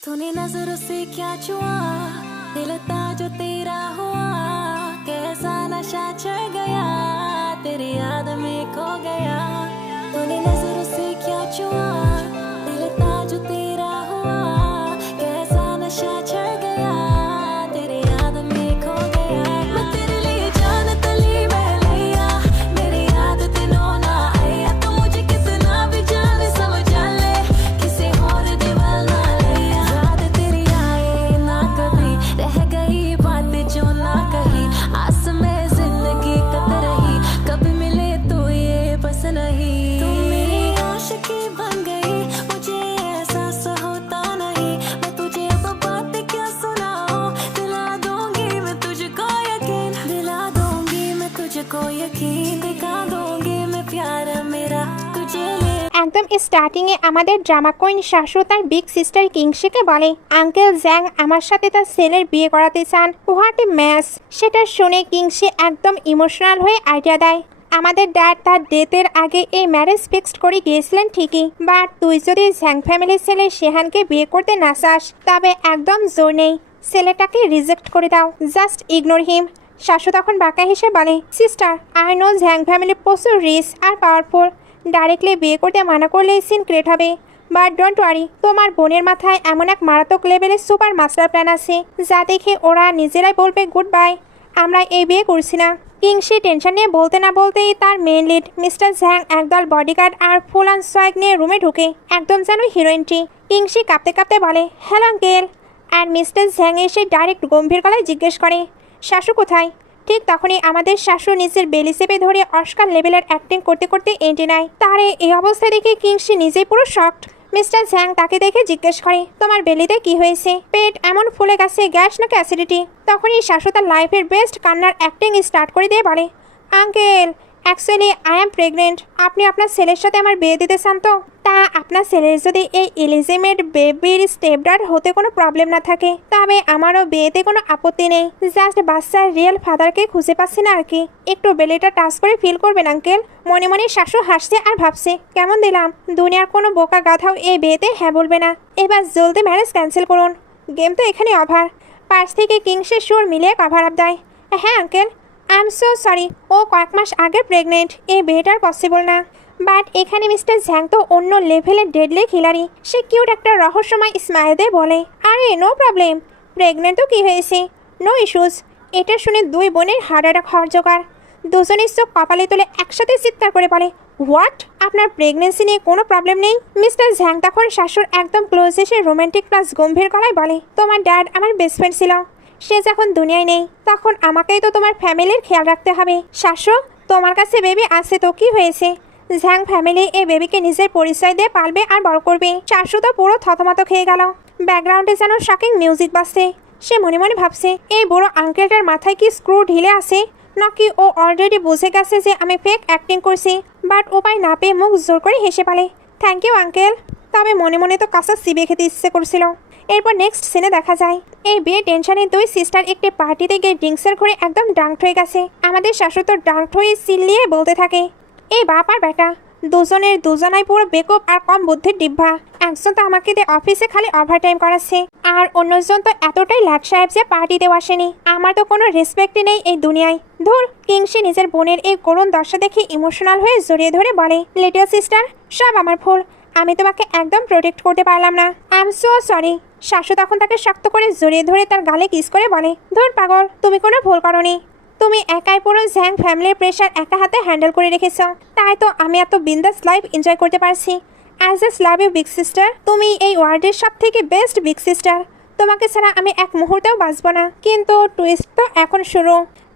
तूने नजरों से क्या छुआ, दिल था जो तेरा हुआ, कैसा नशा चढ़ गया, तेरी याद में खो गया। तूने नजरों से क्या छुआ, दिल था जो तेरा हुआ, कैसा नशा चढ़ गया, तेरी याद में खो गया। मैं तेरे लिए जान तली मैं लिया, मेरी याद तेनों ना आया, तू मुझे कितना भी जान समझ ले, किसी और दीवाना लिया। याद तेरी आए ना कभी, रह गई बात जो ना कही, आस में जिंदगी कत रही, कभी मिले तो ये बस नहीं। तू मेरी आशिकी बन गई, मुझे एहसास होता नहीं, मैं तुझे अब बात क्या सुनाऊं, दिला दूंगी मैं तुझको यकीन, दिला दूंगी मैं तुझको यकीन, दिखा दूंगी मैं प्यार मेरा तुझे ले। একদম স্টার্টিং এ আমাদের ড্রামা কুইন শাশু তার বিগ সিস্টার কিংশিকে বলে আঙ্কেল জ্যাং আমার সাথে তার ছেলের বিয়ে করাতে চান। What a mess. সেটা শুনে কিংশি একদম ইমোশনাল হয়ে আইডিয়া দেয় আমাদের ড্যাড তার ডেথের আগে এই ম্যারেজ ফিক্সড করে গিয়েছিলেন ঠিকই, বাট তুই যদি জ্যাং ফ্যামিলির ছেলে শেহানকে বিয়ে করতে না চাস তবে একদম জোর নেই, ছেলেটাকে রিজেক্ট করে দাও, জাস্ট ইগনোর হিম। শাশু তখন বাঁকা হেসে বলে sister I know Jung family প্রচুর রিচ আর পাওয়ারফুল, ডাইরেক্টলি বিয়ে করতে মানা করলে সিন ক্রিয়েট হবে, বাট ডোন্ট ওয়ারি, তোমার বোনের মাথায় এমন এক মারাত্মক লেভেলের সুপার মাস্টার প্ল্যান আছে যা দেখে ওরা নিজেরাই বলবে গুড বাই, আমরা এই বিয়ে করছি না। কিংশি টেনশন নিয়ে বলতে না বলতেই তার মেন লিড মিস্টার ঝ্যাং একদল বডিগার্ড আর ফুল অ্যান্ড সোয়াগ নিয়ে রুমে ঢুকে একদম যেন হিরোইনটি। কিংশি কাঁপতে কাঁপতে বলে হ্যালো আঙ্কেল, আর মিস্টার ঝ্যাং এসে ডাইরেক্ট গম্ভীর গলায় জিজ্ঞেস করে শাশু কোথায়। ঠিক তখনই আমাদের শাশু নিজের বেলি চেপে ধরে অস্কার লেভেলের অ্যাক্টিং করতে করতে এন্টে নেয়। তারে এই অবস্থা দেখে কিংশি নিজেই পুরো শকড। মিস্টার ঝ্যাং তাকে দেখে জিজ্ঞেস করে তোমার বেলিতে কি হয়েছে, পেট এমন ফুলে গেছে গ্যাস নাকি অ্যাসিডিটি। তখনই শাশু তার লাইফের বেস্ট কান্নার অ্যাক্টিং স্টার্ট করে দিয়ে বলে uncle actually I am pregnant, আপনি আপনার ছেলের সাথে আমার বিয়ে দিতে চান তো? তা আপনার ছেলের যদি এই ইলিজিমেট বেবির স্টেপডাড হতে কোনো প্রবলেম না থাকে তবে আমারও বিয়েতে কোনো আপত্তি নেই, জাস্ট বাচ্চার রিয়েল ফাদারকে খুঁজে পাচ্ছি না আর কি, একটু বেলিটা টাচ করে ফিল করবেন আঙ্কেল। মনে মনে শাশু হাসছে আর ভাবছে কেমন দিলাম, দুনিয়ার কোনো বোকা গাধাও এই বিয়েতে হ্যাঁ বলবে না, এবার জলদি ম্যারেজ ক্যান্সেল করুন, গেম তো এখানে ওভার। পার্স থেকে কিংসের সুর মিলিয়ে কভার আপ দেয় হ্যাঁ uncle I am so sorry, ও কয়েক মাস আগে প্রেগনেন্ট, এই বিয়েটার পসিবল না। বাট এখানে মিস্টার ঝ্যাং তো অন্য লেভেলের ডেডলি খিলাড়ি, সে কিউট একটা রহস্যময় স্মাইল দিয়ে বলে আরে নো প্রবলেম, প্রেগনেন্ট তো কী হয়েছে, নো ইস্যুস। এটা শুনে দুই বোনের হার্ট অ্যাটাক হওয়ার জোগাড়, দুজনের চোখ কপালে তুলে একসাথে চিৎকার করে বলে হোয়াট, আপনার প্রেগনেন্সি নিয়ে কোনো প্রবলেম নেই? মিস্টার ঝ্যাং তখন শাশুর একদম ক্লোজ এসে রোমান্টিক প্লাস গম্ভীর গলায় বলে তোমার ড্যাড আমার বেস্ট ফ্রেন্ড ছিল, সে যখন দুনিয়ায় নেই তখন আমাকেই তো তোমার ফ্যামিলির খেয়াল রাখতে হবে। শাশু তোমার কাছে বেবি আছে তো কি হয়েছে, ঝ্যাং ফ্যামিলি এই বেবিকে নিজের পরিচয় দিয়ে পালবে আর বড় করবে। শাশু তো পুরো থতমত খেয়ে গেল, ব্যাকগ্রাউন্ডে যেন শকিং মিউজিক বাজছে। সে মনে মনে ভাবছে এই বড় আঙ্কেলটার মাথায় কি স্ক্রু ঢিলে আছে নাকি ও অলরেডি বুঝে গেছে যে আমি ফেক অ্যাক্টিং করছি, বাট উপায় না পেয়ে মুখ জোর করে হেসে পালে থ্যাংক ইউ আঙ্কেল, তবে মনে মনে তো কাঁচা সিবে খেতে ইচ্ছে করছিল। এরপর নেক্সট সিনে দেখা যায় এই বিয়ে টেনশনে দুই সিস্টার একটি পার্টিতে গিয়ে ড্রিঙ্কসের ঘরে একদম ডাঙ্কড হয়ে গেছে। আমাদের শাশু তো ডাঙ্কড হয়ে চিল্লিয়ে বলতে থাকে এই বাপ আর বেটা দুজনের দুজনাই পুরো বেকুব আর কম বুদ্ধির ডিব্বা, একজন তো আমাকে দিয়ে অফিসে খালি ওভারটাইম করাচ্ছে আর অন্যজন তো এতটাই লাট সাহেব যে পার্টিতেও আসেনি, আমার তো কোনো রেসপেক্টই নেই এই দুনিয়ায়। ধুর। কিংসি নিজের বোনের এই করুণ দশা দেখে ইমোশনাল হয়ে জড়িয়ে ধরে বলে লিটল সিস্টার সব আমার ভুল, আমি তোমাকে একদম প্রোটেক্ট করতে পারলাম না, আই এম সো সরি। শাশু তখন তাকে শক্ত করে জড়িয়ে ধরে তার গালে কিস করে বলে ধুর পাগল, তুমি কোনো ভুল করনি, তুমি একাই পুরো ঝ্যাং ফ্যামিলির প্রেশার একা হাতে হ্যান্ডেল করে রেখেছ, তাই তো আমি এত বিন্দাস লাইফ এনজয় করতে পারছি। As a love you big sister, তুমি এই ওয়ার্ল্ডের সব থেকে বেস্ট বিগ সিস্টার, তোমাকে ছাড়া আমি এক মুহূর্তেও বাঁচব না। কিন্তু টুইস্ট তো এখন শুরু।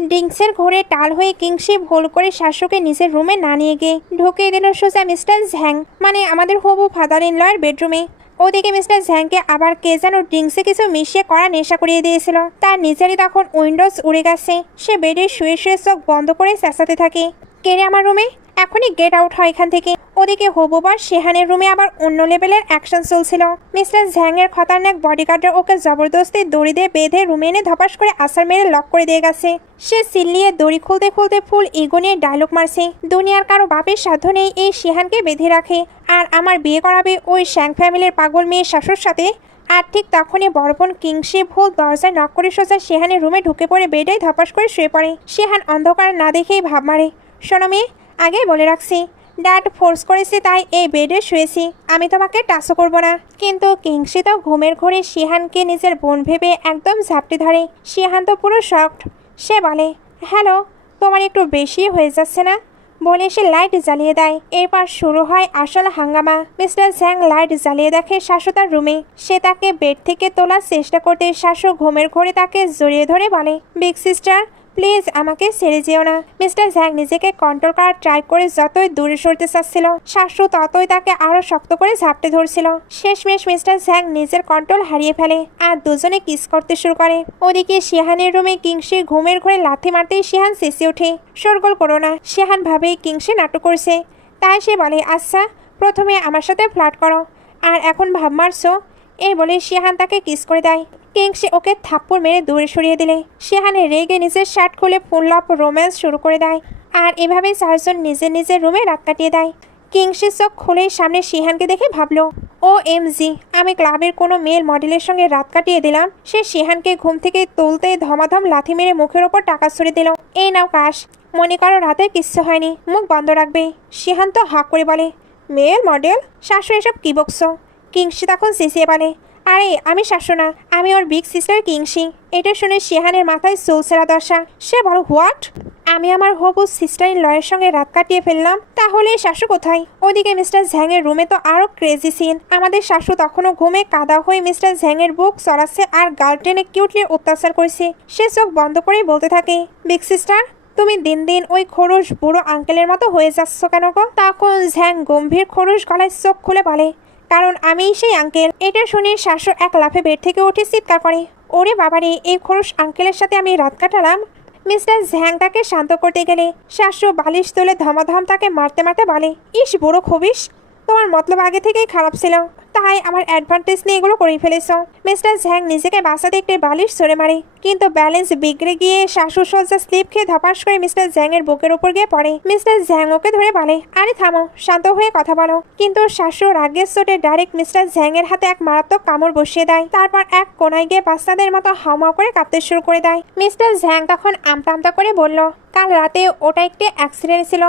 ড্রিঙ্কসের ঘরে টাল হয়ে কিংসি ভুল করে শাশুকে নিজের রুমে না নিয়ে গিয়ে ঢুকে দিল সোজা মিস্টার ঝ্যাং মানে আমাদের হবু ফাদার ইন লয়ের বেডরুমে। ওদিকে মিস্টার ঝ্যাংকে আবার কে যেন ড্রিঙ্কসে কিছু মিশিয়ে করা নেশা করিয়ে দিয়েছিল, তার নিজেরই তখন উইন্ডোজ উড়ে গেছে। সে বেডে শুয়ে শুয়ে চোখ বন্ধ করে চেঁচাতে থাকে কে রে আমার রুমে, এখনই গেট আউট হয় এখান থেকে। ওদিকে হবুবার শেহানের রুমে আবার অন্য লেভেলের অ্যাকশন চলছিল। মিস্টার ঝ্যাংয়ের খতরনাক বডিগার্ডার ওকে জবরদস্তি দড়ি দিয়ে বেঁধে রুমে এনে ধপাস করে আসার মেরে লক করে দিয়ে গেছে। সে চিল্লিয়ে দড়ি খুলতে খুলতে ফুল ইগো নিয়ে ডায়লগ মারছে দুনিয়ার কারো বাপের সাধ্য নেই এই শেহানকে বেঁধে রাখে, আর আমার বিয়ে করাবে ওই শ্যাং ফ্যামিলির পাগল মেয়ে শাশুর সাথে। আর ঠিক তখনই বড় বোন কিংসি ভুল দরজায় নক করে সোজা শিহানের রুমে ঢুকে পড়ে বেডে ধপাস করে শুয়ে পড়ে। শিহান অন্ধকার না দেখেই ভাব মারে, শোনো মেয়ে, আগেই বলে রাখছি, ড্যাড ফোর্স করেছে তাই এই বেডে শুয়েছি, আমি তোমাকে টাচও করবো না। কিন্তু কিংসি তো ঘুমের ঘোরে শিহানকে নিজের বোন ভেবে একদম ঝাপটে ধরে। শিহান তো পুরো শকড। সে বলে, হ্যালো, তোমার একটু বেশি হয়ে যাচ্ছে না, বলে সে লাইট জ্বালিয়ে দেয়। এরপর শুরু হয় আসল হাঙ্গামা। মিস্টার জ্যাং লাইট জ্বালিয়ে দেখে শাশু তার রুমে। সে তাকে বেড থেকে তোলার চেষ্টা করতে শাশু ঘুমের ঘোরে তাকে জড়িয়ে ধরে বলে, বিগ সিস্টার প্লিজ আমাকে ছেড়ে যেও না। মিস্টার জ্যাং নিজেকে কন্ট্রোল করার ট্রাই করে যতই দূরে সরতে চাচ্ছিল, শাশু ততই তাকে আরো শক্ত করে ঝাপটে ধরছিল। শেষমেশ মিস্টার জ্যাং নিজের কন্ট্রোল হারিয়ে ফেলে আর দুজনে কিস করতে শুরু করে। ওদিকে শিহানের রুমে কিংসি ঘুমের ঘরে লাথি মারতেই শিহান চেঁচিয়ে ওঠে, শোরগোল করো না। শিহান ভাবে কিংসি নাটক করছে, তাই সে বলে, আচ্ছা প্রথমে আমার সাথে ফ্লার্ট করো আর এখন ভাব মারছো। এই বলে শিহান তাকে কিস করে দেয়। কিংসি ওকে থাপ্পড় মেরে দূরে সরিয়ে দিলে শিহানে রেগে নিজের শার্ট খুলে ফুল অফ রোম্যান্স শুরু করে দেয়। আর এভাবে চারজন নিজের নিজের রুমে রাত কাটিয়ে দেয়। কিংসি চোখ খুলে সামনে শিহানকে দেখে ভাবলো, ও এম জি, আমি ক্লাবের কোনো মেল মডেলের সঙ্গে রাত কাটিয়ে দিলাম। সে শিহানকে ঘুম থেকে তুলতে ধমাধম লাথি মেরে মুখের ওপর টাকা ছড়িয়ে দিল, এই নাও কাশ, মনে করো রাতে কিচ্ছু হয়নি, মুখ বন্ধ রাখবে। শিহান তো হাঁ করে বলে, মেল মডেল? শাশু এসব কি বকছো? কিংসি তখন চেঁচিয়ে বলে, আরে আমি শাশু না, আমি ওর বিগ সিস্টার কিংসি। এটা শুনে শিহানের মাথায় চুলছেরা দশা। সে বলো, হোয়াট? আমি আমার হবু সিস্টার ইন লয়ের সঙ্গে রাত কাটিয়ে ফেললাম, তাহলে শাশু কোথায়? ওদিকে মিস্টার ঝ্যাংয়ের রুমে তো আরো ক্রেজি সিন। আমাদের শাশু তখনও ঘুমে কাদা হয়ে মিস্টার ঝ্যাংয়ের বুক চড়াচ্ছে আর গাল টেনে কিউটলি অত্যাচার করছে। সে চোখ বন্ধ করে বলতে থাকে, বিগ সিস্টার তুমি দিন দিন ওই খরুশ বুড়ো আঙ্কেলের মতো হয়ে যাচ্ছ কেন গো? তখন ঝ্যাং গম্ভীর খরুশ গলায় চোখ খুলে বলে, কারণ আমিই সেই আঙ্কেল। এটা শুনে শাশু এক লাফে বেড থেকে উঠে চিৎকার করে, ওরে বাবারে, এই খরুশ আঙ্কেলের সাথে আমি রাত কাটালাম। মিস্টার ঝ্যাং তাকে শান্ত করতে গেলে শাশু বালিশ তুলে ধমাধম তাকে মারতে মারতে বলে, ইস বুড়ো খবিস, তোমার মতলব আগে থেকেই খারাপ ছিল, তাই আমার অ্যাডভান্টেজ নিয়ে এগুলো করে ফেলেছ। মিস্টার ঝ্যাং নিজেকে বাঁচাতে একটি বালিশ ছড়ে মারে, কিন্তু ব্যালেন্স বিগড়ে গিয়ে শাশু সজ্জা স্লিপ খেয়ে ধপাস করে মিস্টার ঝ্যাংয়ের বুকের উপর গিয়ে পড়ে। মিস্টার ঝ্যাং ওকে ধরে বলে, আরে থামো, শান্ত হয়ে কথা বলো। কিন্তু শাশু রাগের চোটে ডাইরেক্ট মিস্টার ঝ্যাংয়ের হাতে এক মারাত্মক কামড় বসিয়ে দেয়। তারপর এক কোনায় গিয়ে বাচ্চাদের মতো হাওমাও করে কাঁদতে শুরু করে দেয়। মিস্টার ঝ্যাং তখন আমতা আমতা করে বলল, কাল রাতে ওটা একটি অ্যাক্সিডেন্ট ছিল,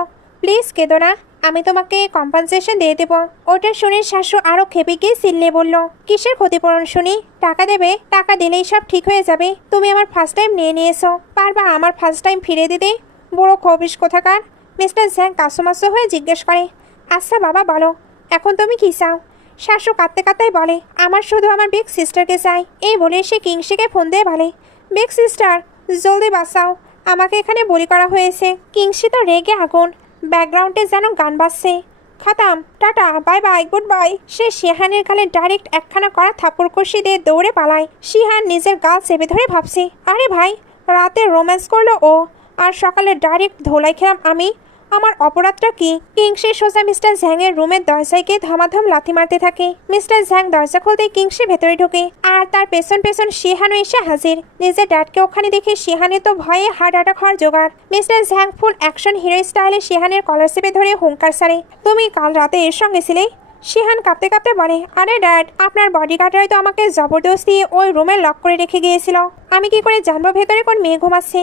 প্লিজ কেঁদো না, আমি তোমাকে কম্পেনসেশন দিয়ে দেবো। ওটা শুনে শাশু আরো খেপে গিয়ে চিল্লে বলল, কিসের ক্ষতিপূরণ শুনি? টাকা দেবে? টাকা দিলেই সব ঠিক হয়ে যাবে। তুমি আমার ফার্স্ট টাইম নিয়ে নিয়েছো, পারবা আমার ফার্স্ট টাইম ফিরে দিতে? বুড়ো খবিস কোথাকার। মিস্টার ঝ্যাং কাসুমাসু হয়ে জিজ্ঞেস করে, আচ্ছা বাবা বলো, এখন তুমি কি চাও? শাশু কাঁদতে কাঁদতেই বলে, আমার শুধু আমার বিগ সিস্টারকে চাই। এই বলে সে কিংসিকে ফোন দিয়ে বলে, বিগ সিস্টার জলদি বাঁচাও, আমাকে এখানে বলি করা হয়েছে। কিংসি তো রেগে আগুন, ব্যাকগ্রাউন্ডে যেন গান বাজছে। খতম, tata, bye bye, good bye. সে শিহানের গালে ডাইরেক্ট একখানা করা থাপ্পড় কষি দিয়ে দৌড়ে পালায়। শিহান নিজের গাল চেপে ধরে ভাবছে, আরে ভাই, রাতে রোম্যান্স করলো ও, আর সকালে ডাইরেক্ট ধোলাই খেলাম আমি, আমার অপরাধটা কি? কিংসি সোজা মিস্টার ঝ্যাংয়ের রুমের দরজায় গিয়ে ধমাধম লাথি মারতে থাকে। মিস্টার ঝ্যাং দরজা খুলতেই কিংসি ভেতরে ঢোকে আর তার পেছন পেছন শিহানও এসে হাজির। নিজের ড্যাডকে ওখানে দেখে শিহানে তো ভয়ে হার্ট অ্যাটাক হওয়ার জোগাড়। মিস্টার ঝ্যাং ফুল অ্যাকশন হিরো স্টাইলে শিহানের কলার চেপে ধরে হুঙ্কার ছাড়ে, তুমি কাল রাতে এর সঙ্গে ছিলে? শিহান কাঁপতে কাঁপতে বলে, আরে ড্যাড, আপনার বডিগার্ডরাই তো আমাকে জবরদস্তি ওই রুমে লক করে রেখে গিয়েছিল, আমি কি করে জানবো ভেতরে কোন মেয়ে ঘুমাচ্ছে?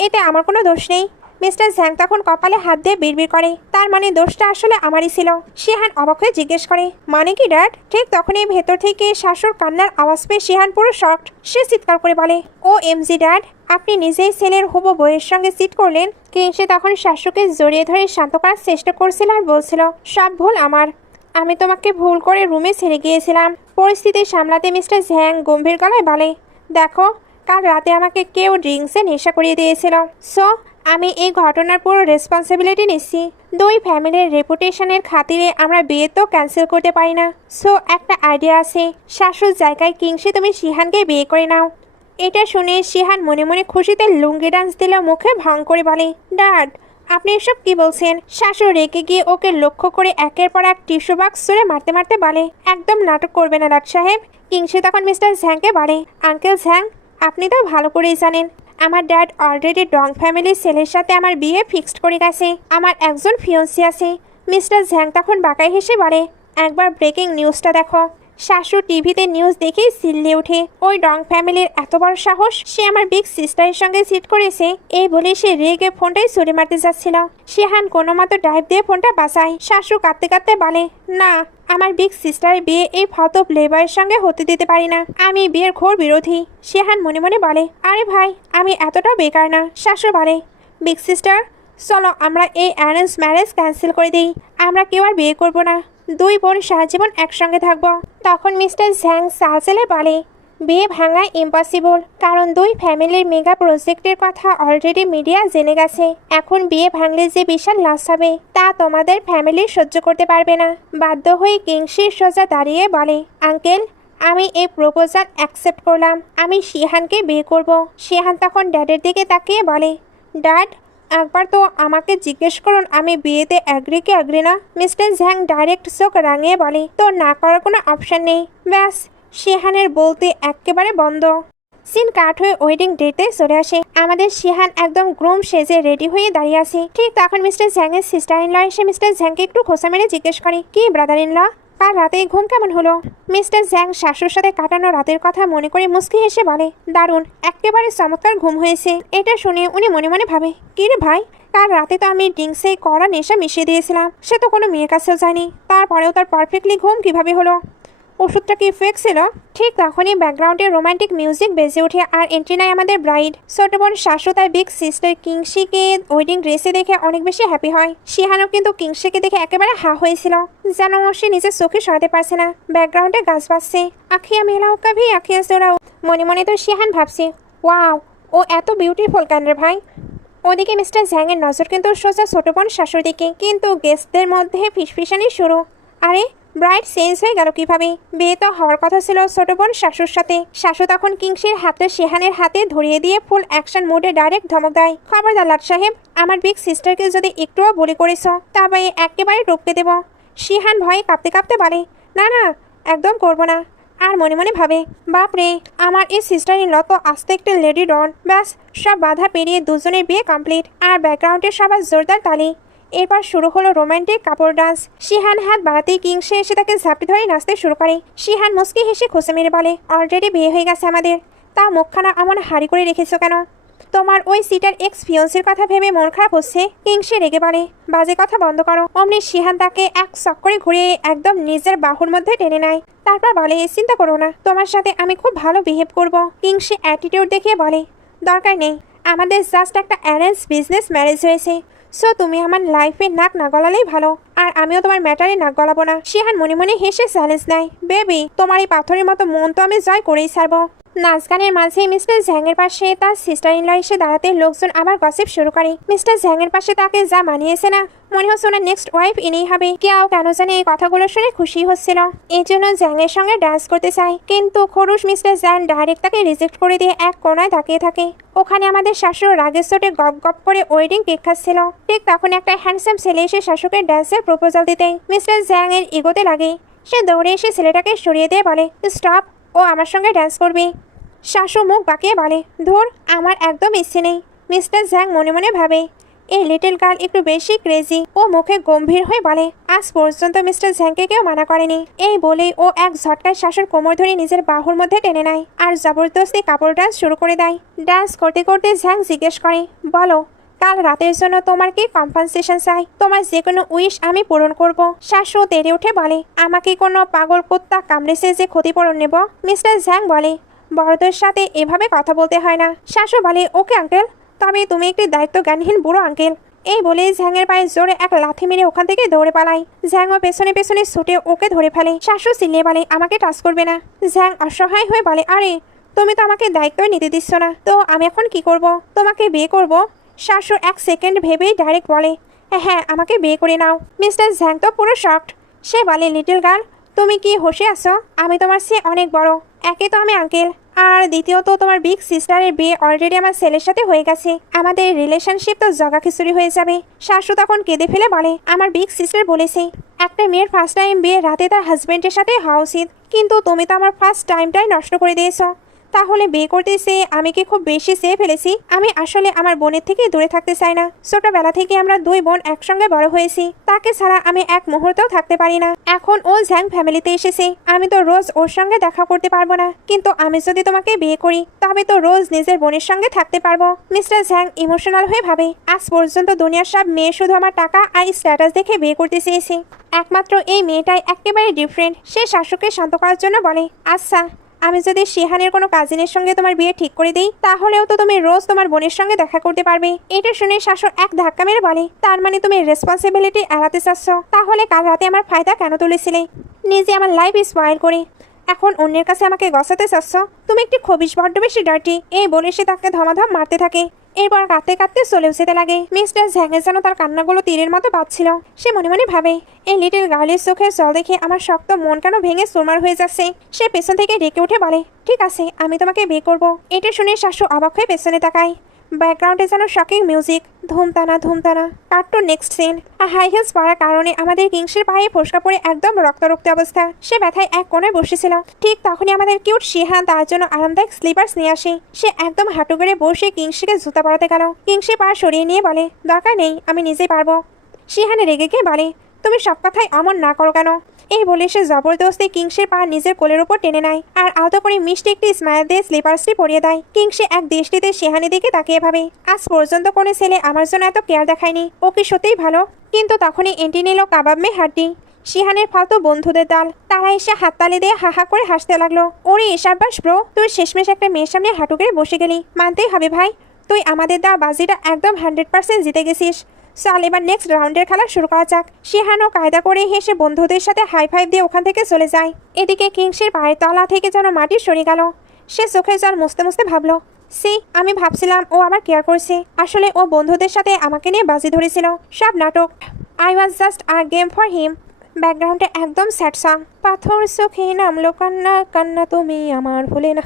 এতে আমার কোনো দোষ নেই। মিস্টার ঝ্যাং তখন কপালে হাত দিয়ে বিড়বিড় করে, তার মানে দোষটা আসলে আমারই ছিল। শিহান অবাক হয়ে জিজ্ঞেস করে, মানে কি ড্যাড? ঠিক তখনই ভেতর থেকে শাশুর কান্নার আওয়াজ পেয়ে শিহান পুরো শকড। সে চিৎকার করে বলে, ও এম জি ড্যাড, আপনি নিজেই ছেলের হবু বউয়ের সঙ্গে চিট করলেন। সে তখন শাশুকে জড়িয়ে ধরে শান্ত করার চেষ্টা করছিল আর বলছিল, সব ভুল আমার, আমি তোমাকে ভুল করে রুমে ছেড়ে গিয়েছিলাম। পরিস্থিতি সামলাতে মিস্টার ঝ্যাং গম্ভীর গলায় বলে, দেখো, কাল রাতে আমাকে কেউ ড্রিঙ্কসে নেশা করিয়ে দিয়েছিল, সো আমি এই ঘটনার পুরো রেসপন্সিবিলিটি নিচ্ছি। দুই ফ্যামিলির রেপুটেশনের খাতিরে আমরা বিয়ে তো ক্যান্সেল করতে পারি না। সো একটা আইডিয়া আছে, শাশুর জায়গায় কিংসি তুমি শিহানকে বিয়ে করে নাও। এটা শুনে শিহান মনে মনে খুশিতে লুঙ্গি ডান্স দিল, মুখে ভং করে বলে, ড্যাড আপনি এসব কি বলছেন? শাশু রেগে গিয়ে ওকে লক্ষ্য করে একের পর এক টিস্যু বক্স ছুঁড়ে মারতে মারতে বলে, একদম নাটক করবে না ড্যাড সাহেব। কিংসি তখন মিস্টার ঝ্যাংকে বলে, আঙ্কেল ঝ্যাং, আপনি তো ভালো করেই জানেন আমার ড্যাড অলরেডি ডং ফ্যামিলির ছেলের সাথে আমার বিয়ে ফিক্সড করে গেছে, আমার একজন ফিয়ন্সি আছে। মিস্টার ঝ্যাং তখন বাঁকাই হেসে বলে, একবার ব্রেকিং নিউজটা দেখো। শাশু টিভিতে নিউজ দেখে চিল্লে ওঠে, ওই ডং ফ্যামিলির এত বড় সাহস, সে আমার বিগ সিস্টারের সঙ্গে চিট করেছে। এই বলে সে রেগে ফোনটাই ছুড়ে মারতে যাচ্ছিল। শিহান কোনো মতো ড্রাইভ দিয়ে ফোনটা বাঁচায়। শাশু কাঁদতে কাঁদতে বলে, না, আমার বিগ সিস্টারের বিয়ে এই ফালতু প্লেবয়ের সঙ্গে হতে দিতে পারি না। আমি বিয়ের ঘোর বিরোধী। শিহান মনে মনে বলে, আরে ভাই, আমি এতটাও বেকার না। শাশু বলে, বিগ সিস্টার, চলো আমরা এই অ্যারেঞ্জ ম্যারেজ ক্যান্সেল করে দিই। আমরা কেউ আর বিয়ে করবো না। দুই বোন সারা জীবন একসঙ্গে থাকবো। তখন মিস্টার ঝ্যাং সালসেলে বলে, বিয়ে ভাঙা ইম্পসিবল, কারণ দুই ফ্যামিলির মেগা প্রজেক্টের কথা অলরেডি মিডিয়া জেনে গেছে। এখন বিয়ে ভাঙলে যে বিশাল লস হবে তা তোমাদের ফ্যামিলি সহ্য করতে পারবে না। বাধ্য হয়ে কিংসির সোজা দাঁড়িয়ে বলে, আঙ্কেল, আমি এই প্রপোজাল অ্যাকসেপ্ট করলাম। আমি শিহানকে বিয়ে করব। শিহান তখন ড্যাডের দিকে তাকিয়ে বলে, ড্যাড, একবার তো আমাকে জিজ্ঞেস করুন আমি বিয়েতে অ্যাগ্রি কি অ্যাগ্রি না। মিস্টার ঝ্যাং ডাইরেক্ট চোখ রাঙিয়ে বলে, তো না করার কোনো অপশন নেই। ব্যাস, শিহানের বলতে একেবারে বন্ধ। সিন কাট হয়ে ওয়েডিং ডেটে চলে আসে। আমাদের শিহান একদম গ্রুম সেজে রেডি হয়ে দাঁড়িয়ে আছে। ঠিক তখন মিস্টার ঝ্যাংয়ের সিস্টার ইন ল এসে মিস্টার ঝ্যাংকে একটু খোঁচা মেরে জিজ্ঞেস করে, কি ব্রাদার ইন ল, কাল রাতে ঘুম কেমন হলো? মিস্টার ঝ্যাং শাশুর সাথে কাটানো রাতের কথা মনে করে মুস্কি হেসে বলে, দারুণ, একেবারে চমৎকার ঘুম হয়েছে। এটা শুনে উনি মনে মনে ভাবে, কি রে ভাই, কাল রাতে তো আমি ড্রিঙ্কসে কড়া নেশা মিশিয়ে দিয়েছিলাম। সে তো কোনো মেয়ের কাছেও যায়নি, তারপরেও তার পারফেক্টলি ঘুম কিভাবে হলো? ওষুধটা কি ফেক ছিল? ঠিক তখনই ব্যাকগ্রাউন্ডে রোমান্টিক মিউজিক বেজে ওঠে আর এন্ট্রি নেয় আমাদের ব্রাইড। ছোট বোন শাশু তার বিগ সিস্টার কিংসিকে ওয়েডিং ড্রেসে দেখে অনেক বেশি হ্যাপি হয়। শিহানও কিন্তু কিংসিকে দেখে একেবারে হা হয়েছিল, যেন সে নিজের চোখে সরাতে পারছে না। ব্যাকগ্রাউন্ডে গাছ বাজছে, আখিয়া মেলাও কাভি আখিয়া জোড়াও। মনে মনে তো শিহান ভাবছে, ওয়াও, ও এত বিউটিফুল কেন রে ভাই। ওদিকে মিস্টার ঝ্যাংয়ের নজর কিন্তু সোজা ছোট বোন শাশুর দিকে, কিন্তু গেস্টদের মধ্যে ফিসফিসানি শুরু। আরে, ব্রাইড চেঞ্জ হয়ে গেল কিভাবে? বিয়ে তো হওয়ার কথা ছিল ছোট বোন শাশুর সাথে। শাশু তখন কিংসির হাতে শিহানের হাতে ধরিয়ে দিয়ে ফুল অ্যাকশন মোডে ডাইরেক্ট ধমক দেয়, খবরদার লাট সাহেব, আমার বিগ সিস্টারকে যদি একটুও বলি করেছ তবে একেবারে টপকে দেব। শিহান ভয়ে কাঁপতে কাঁপতে বলে, না না, একদম করবো না। আর মনে মনে ভাবে, বাপরে, আমার এই সিস্টার ইন ল তো আস্তে একটা লেডি ডন। ব্যাস, সব বাধা পেরিয়ে দুজনের বিয়ে কমপ্লিট। আর ব্যাকগ্রাউন্ডে সবার জোরদার তালি। এরপর শুরু হলো রোমান্টিক কাপড় ডান্স। শিহান হাত বাড়াতেই কিংসে এসে তাকে ঝাঁপি ধরে নাচতে শুরু করে। শিহান মুস্কি হেসে খোঁচে মেরে বলে, অলরেডি বিয়ে হয়ে গেছে আমাদের, তা মুখখানা এমন হাড়ি করে রেখেছো কেন? তোমার ওই সিটার এক্স ফিয়ন্সির কথা ভেবে মন খারাপ হচ্ছে? কিংসে রেগে বলে, বাজে কথা বন্ধ করো। অমনি শিহান তাকে এক চক্করে ঘুরিয়ে একদম নিজের বাহুর মধ্যে টেনে নেয়। তারপর বলে, চিন্তা করো না, তোমার সাথে আমি খুব ভালো বিহেভ করব। কিংসে অ্যাটিটিউড দেখিয়ে বলে, দরকার নেই, আমাদের জাস্ট একটা অ্যারেঞ্জ বিজনেস ম্যারেজ হয়েছে। সো তুমি আমার লাইফে নাক না গলালেই ভালো, আর আমিও তোমার ম্যাটারে নাক গলাবো না। শিহান মনে মনে হেসে চ্যালেঞ্জ নেয়, বেবি, তোমার এই পাথরের মতো মন তো আমি জয় করেই ছাড়বো। নাচ গানের মাঝে মিস্টার ঝ্যাংয়ের পাশে তার সিস্টার ইন ল এসে দাঁড়াতে লোকজন আবার গসিপ শুরু করে। মিস্টার ঝ্যাংয়ের পাশে তাকে যা মানিয়েছে না, মনে হচ্ছে ওনার নেক্সট ওয়াইফ ইনিই হবে। কেন জানে এই কথাগুলো শুনে খুশি হচ্ছিল, এই জন্য ঝ্যাংয়ের সঙ্গে ডান্স করতে চায়। কিন্তু খরুশ মিস্টার ঝ্যাং ডাইরেক্ট তাকে রিজেক্ট করে দিয়ে এক কোনায় তাকিয়ে থাকে। ওখানে আমাদের শাশু রাগের চোটে গপ গপ করে ওয়েডিং কেক খাচ্ছিল। ঠিক তখন একটা হ্যান্ডসাম ছেলে এসে শাশুকে ডান্সের প্রপোজাল দিতে মিস্টার ঝ্যাং এর ইগোতে লাগে। সে দৌড়ে এসে ছেলেটাকে সরিয়ে দিয়ে বলে, স্টপ, ও আমার সঙ্গে ডান্স করবে। শাশু মুখ বাঁকিয়ে বলে, ধুর, আমার একদম ইচ্ছে নেই। মিস্টার ঝ্যাং মনে মনে ভাবে, এই লিটল গার্ল একটু বেশি ক্রেজি। ও মুখে গম্ভীর হয়ে বলে, আজ পর্যন্ত মিস্টার ঝ্যাংকে কেউ মানা করেনি। এই বলেই ও এক ঝটকায় শাশুর কোমর ধরে নিজের বাহুর মধ্যে টেনে নেয় আর জবরদস্তি কাপড় ডান্স শুরু করে দেয়। ডান্স করতে করতে ঝ্যাং জিজ্ঞেস করে, বলো, কাল রাতের জন্য তোমার কি কম্পেনসেশন চাই? তোমার যে কোনো উইশ আমি পূরণ করব। শাশু তেড়ে উঠে বলে, আমাকে কোনো পাগল কুত্তা কামড়েছে যে ক্ষতিপূরণ নেব? মিস্টার ঝ্যাং বলে, বড়দের সাথে এভাবে কথা বলতে হয় না। শাশু বলে, ওকে আঙ্কেল, তবে তুমি একটি দায়িত্ব জ্ঞানহীন বুড়ো আঙ্কেল। এই বলে ঝ্যাংয়ের পায়ে জোরে এক লাথি মেরে ওখান থেকে দৌড়ে পালায়। ঝ্যাংও পেছনে পেছনে ছুটে ওকে ধরে ফেলে। শাশু চিল্লিয়ে বলে, আমাকে টাচ করবে না। ঝ্যাং অসহায় হয়ে বলে, আরে, তুমি তো আমাকে দায়িত্বই নিতে দিচ্ছ না, তো আমি এখন কি করব? তোমাকে বিয়ে করব? শাশু এক সেকেন্ড ভেবেই ডাইরেক্ট বলে, হ্যাঁ, আমাকে বিয়ে করে নাও। মিস্টার ঝ্যাং তো পুরো শকড। সে বলে, লিটল গার্ল, তুমি কি হোশে আছো? আমি তোমার চেয়ে অনেক বড়। একে তো আমি আঙ্কেল, আর দ্বিতীয়ত তোমার বিগ সিস্টারের বিয়ে অলরেডি আমার ছেলের সাথে হয়ে গেছে। আমাদের রিলেশনশিপ তো জগা খিচুড়ি হয়ে যাবে। শাশু তখন কেঁদে ফেলে বলে, আমার বিগ সিস্টার বলেছে একটা মেয়ের ফার্স্ট টাইম বিয়ে রাতে তার হাজবেন্ডের সাথে হওয়া উচিত, কিন্তু তুমি তো আমার ফার্স্ট টাইমটাই নষ্ট করে দিয়েছো। তাহলে বিয়ে করতেছে আমি কি খুব বেশি চেয়ে ফেলেছি? আমি আসলে আমার বোনের থেকে দূরে থাকতে চাই না। ছোটবেলা থেকে আমরা দুই বোন একসঙ্গে বড় হয়েছি, তাকে ছাড়া আমি এক মুহূর্তেও থাকতে পারি না। এখন ও ঝ্যাং ফ্যামিলিতে এসেছে, আমি তো রোজ ওর সঙ্গে দেখা করতে পারবো না। কিন্তু আমি যদি তোমাকে বিয়ে করি তবে তো রোজ নিজের বোনের সঙ্গে থাকতে পারবো। মিস্টার ঝ্যাং ইমোশনাল হয়ে ভাবে, আজ পর্যন্ত দুনিয়ার সব মেয়ে শুধু আমার টাকা আর স্ট্যাটাস দেখে বিয়ে করতে চেয়েছে, একমাত্র এই মেয়েটাই একেবারে ডিফারেন্ট। সে শাশুকে শান্ত করার জন্য বলে, আচ্ছা আমি যদি শিহানের কোনো কাজিনের সঙ্গে তোমার বিয়ে ঠিক করে দিই তাহলেও তো তুমি রোজ তোমার বোনের সঙ্গে দেখা করতে পারবে। এটা শুনে শাশু এক ধাক্কা মেরে বলে, তার মানে তুমি রেসপন্সিবিলিটি এড়াতে চাচ্ছ? তাহলে কাল রাতে আমার ফায়দা কেন তুলেছিলে? নিজে আমার লাইফ স্পয়েল করে এখন অন্যের কাছে আমাকে গছাতে চাচ্ছ? তুমি একটি খবিশ, বড্ড বেশি ডার্টি। এই বলে সে তাকে ধমাধম মারতে থাকে। এরপর কাঁদতে কাঁদতে চলেও যেতে লাগে। মিস্টার ঝ্যাংয়ের যেন তার কান্নাগুলো তীরের মতো বাজছিল। সে মনে মনে ভাবে, এই লিটল গার্লের চোখের জল দেখে আমার শক্ত মন কেন ভেঙে চুরমার হয়ে যাচ্ছে। সে পেছন থেকে ডেকে উঠে বলে, ঠিক আছে আমি তোমাকে বিয়ে করবো। এটা শুনে শাশু অবাক হয়ে পেছনে তাকায়। ব্যাকগ্রাউন্ডে যেন শকিং মিউজিক, ধুমতানা ধুমতানা। Cartoon next scene. High heels পরার কারণে আমাদের কিংসের পায়ে ফোসকা পড়ে একদম রক্তারক্ত অবস্থা। সে ব্যথায় এক কোণায় বসেছিল। ঠিক তখনই আমাদের কিউট শিহান তার জন্য আরামদায়ক স্লিপার্স নিয়ে আসে। সে একদম হাঁটু গেড়ে বসে কিংসিকে জুতা পরাতে গেল। কিংসি পা সরিয়ে নিয়ে বলে, দরকার নেই, আমি নিজেই পারবো। শিহানে রেগে গিয়ে বলে, তুমি সব কথাই অমন না করো কেন? এই বলে সে জবরদস্তি কিংসের পা নিজের কোলের উপর টেনে নেয় আর আলতো করে মিষ্টি একটি স্মাইল দিয়ে স্লিপার্সটি পরিয়ে দেয়। কিংসে এক দৃষ্টিতে শিহানি দিকে তাকিয়ে ভাবে, আজ পর্যন্ত কোনো ছেলে আমার জন্য এত কেয়ার দেখায়নি। ও কি সত্যিই ভালো? কিন্তু তখনই এন্ট্রি নিল কাবাব মে হাড্ডি, শিহানের ফালতু বন্ধুদের দল। তারা এসে হাততালি দিয়ে হাহা করে হাসতে লাগলো। ওরে এসাব্বাস ব্রো, তুই শেষমেশ একটা মেয়ের সামনে হাঁটু গেড়ে বসে গেলি। মানতেই হবে ভাই, তুই আমাদের দেওয়া বাজিটা একদম 100% জিতে গেছিস। চল এবার নেক্সট রাউন্ডের খেলা শুরু করা যাক। শিহানও কায়দা করে হেসে বন্ধুদের সাথে হাই ফাইভ দিয়ে ওখান থেকে চলে যায়। এদিকে কিংসের পায়ের তলা থেকে যেন মাটি সরে গেল। সে চোখের জল মুছতে মুছতে ভাবলো, আমি ভাবছিলাম ও আমার কেয়ার করছে, আসলে ও বন্ধুদের সাথে আমাকে নিয়ে বাজি ধরেছিল। সব নাটক। I was just a game for him. ব্যাকগ্রাউন্ডে একদম স্যাড সং। পাথর চোখে নামলো কান্না, কান্না তুমি আমার ভুলে না।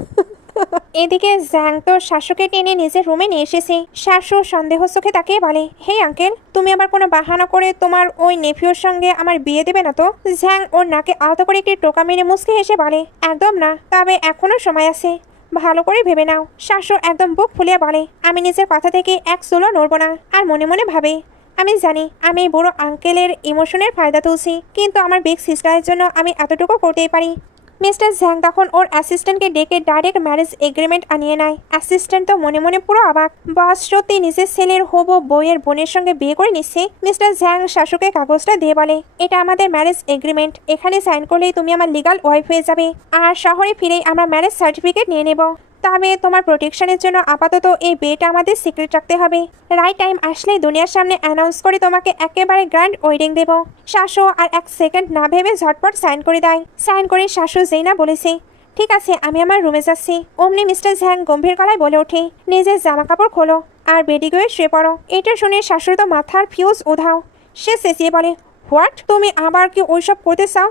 এদিকে জ্যাং তো শাশুকে টেনে নিজের রুমে নিয়ে এসেছে। শাশু সন্দেহ চোখে তাকিয়ে বলে, হে আঙ্কেল, তুমি আবার কোনো বাহানা করে তোমার ওই নেফিউর সঙ্গে আমার বিয়ে দেবে না তো? জ্যাং ওর নাকে আলতো করে একটি টোকা মেরে মুচকে হেসে বলে, একদম না, তবে এখনো সময় আছে, ভালো করে ভেবে নাও। শাশু একদম বুক ফুলিয়ে বলে, আমি নিজের কথা থেকে এক চুলও নড়ব না। আর মনে মনে ভাবে, আমি জানি আমি বুড়ো আঙ্কেলের ইমোশনের ফায়দা তুলছি, কিন্তু আমার বিগ সিস্টারের জন্য আমি এতটুকু করতেই পারি। মিস্টার ঝ্যাং তখন ওর অ্যাসিস্ট্যান্টকে ডেকে ডাইরেক্ট ম্যারেজ এগ্রিমেন্ট আনিয়ে নেয়। অ্যাসিস্ট্যান্ট তো মনে মনে পুরো অবাক, বস সত্যি নিজের ছেলের হবু বইয়ের বোনের সঙ্গে বিয়ে করে নিচ্ছে। মিস্টার ঝ্যাং শাশুকে কাগজটা দিয়ে বলে, এটা আমাদের ম্যারেজ এগ্রিমেন্ট, এখানে সাইন করলেই তুমি আমার লিগাল ওয়াইফ হয়ে যাবে। আর শহরে ফিরেই আমরা ম্যারেজ সার্টিফিকেট নিয়ে নেব। তবে তোমার প্রোটেকশনের জন্য আপাতত এই বিয়েটা আমাদের সিক্রেট রাখতে হবে। রাইট টাইম আসলেই দুনিয়ার সামনে অ্যানাউন্স করে তোমাকে একেবারে গ্র্যান্ড ওয়েডিং দেব। শাশু আর এক সেকেন্ড না ভেবে ঝটপট সাইন করে দেয়। সাইন করে শাশু যেই না বলেছে, ঠিক আছে আমি আমার রুমে যাচ্ছি, অমনি মিস্টার ঝ্যাং গম্ভীর গলায় বলে ওঠে, নিজের জামা কাপড় খোলো আর বেডি গিয়ে শুয়ে পড়ো। এটা শুনে শাশুর তো মাথার ফিউজ উধাও। সে চেঁচিয়ে বলে, হোয়াট, তুমি আবার কি ওইসব করতে চাও?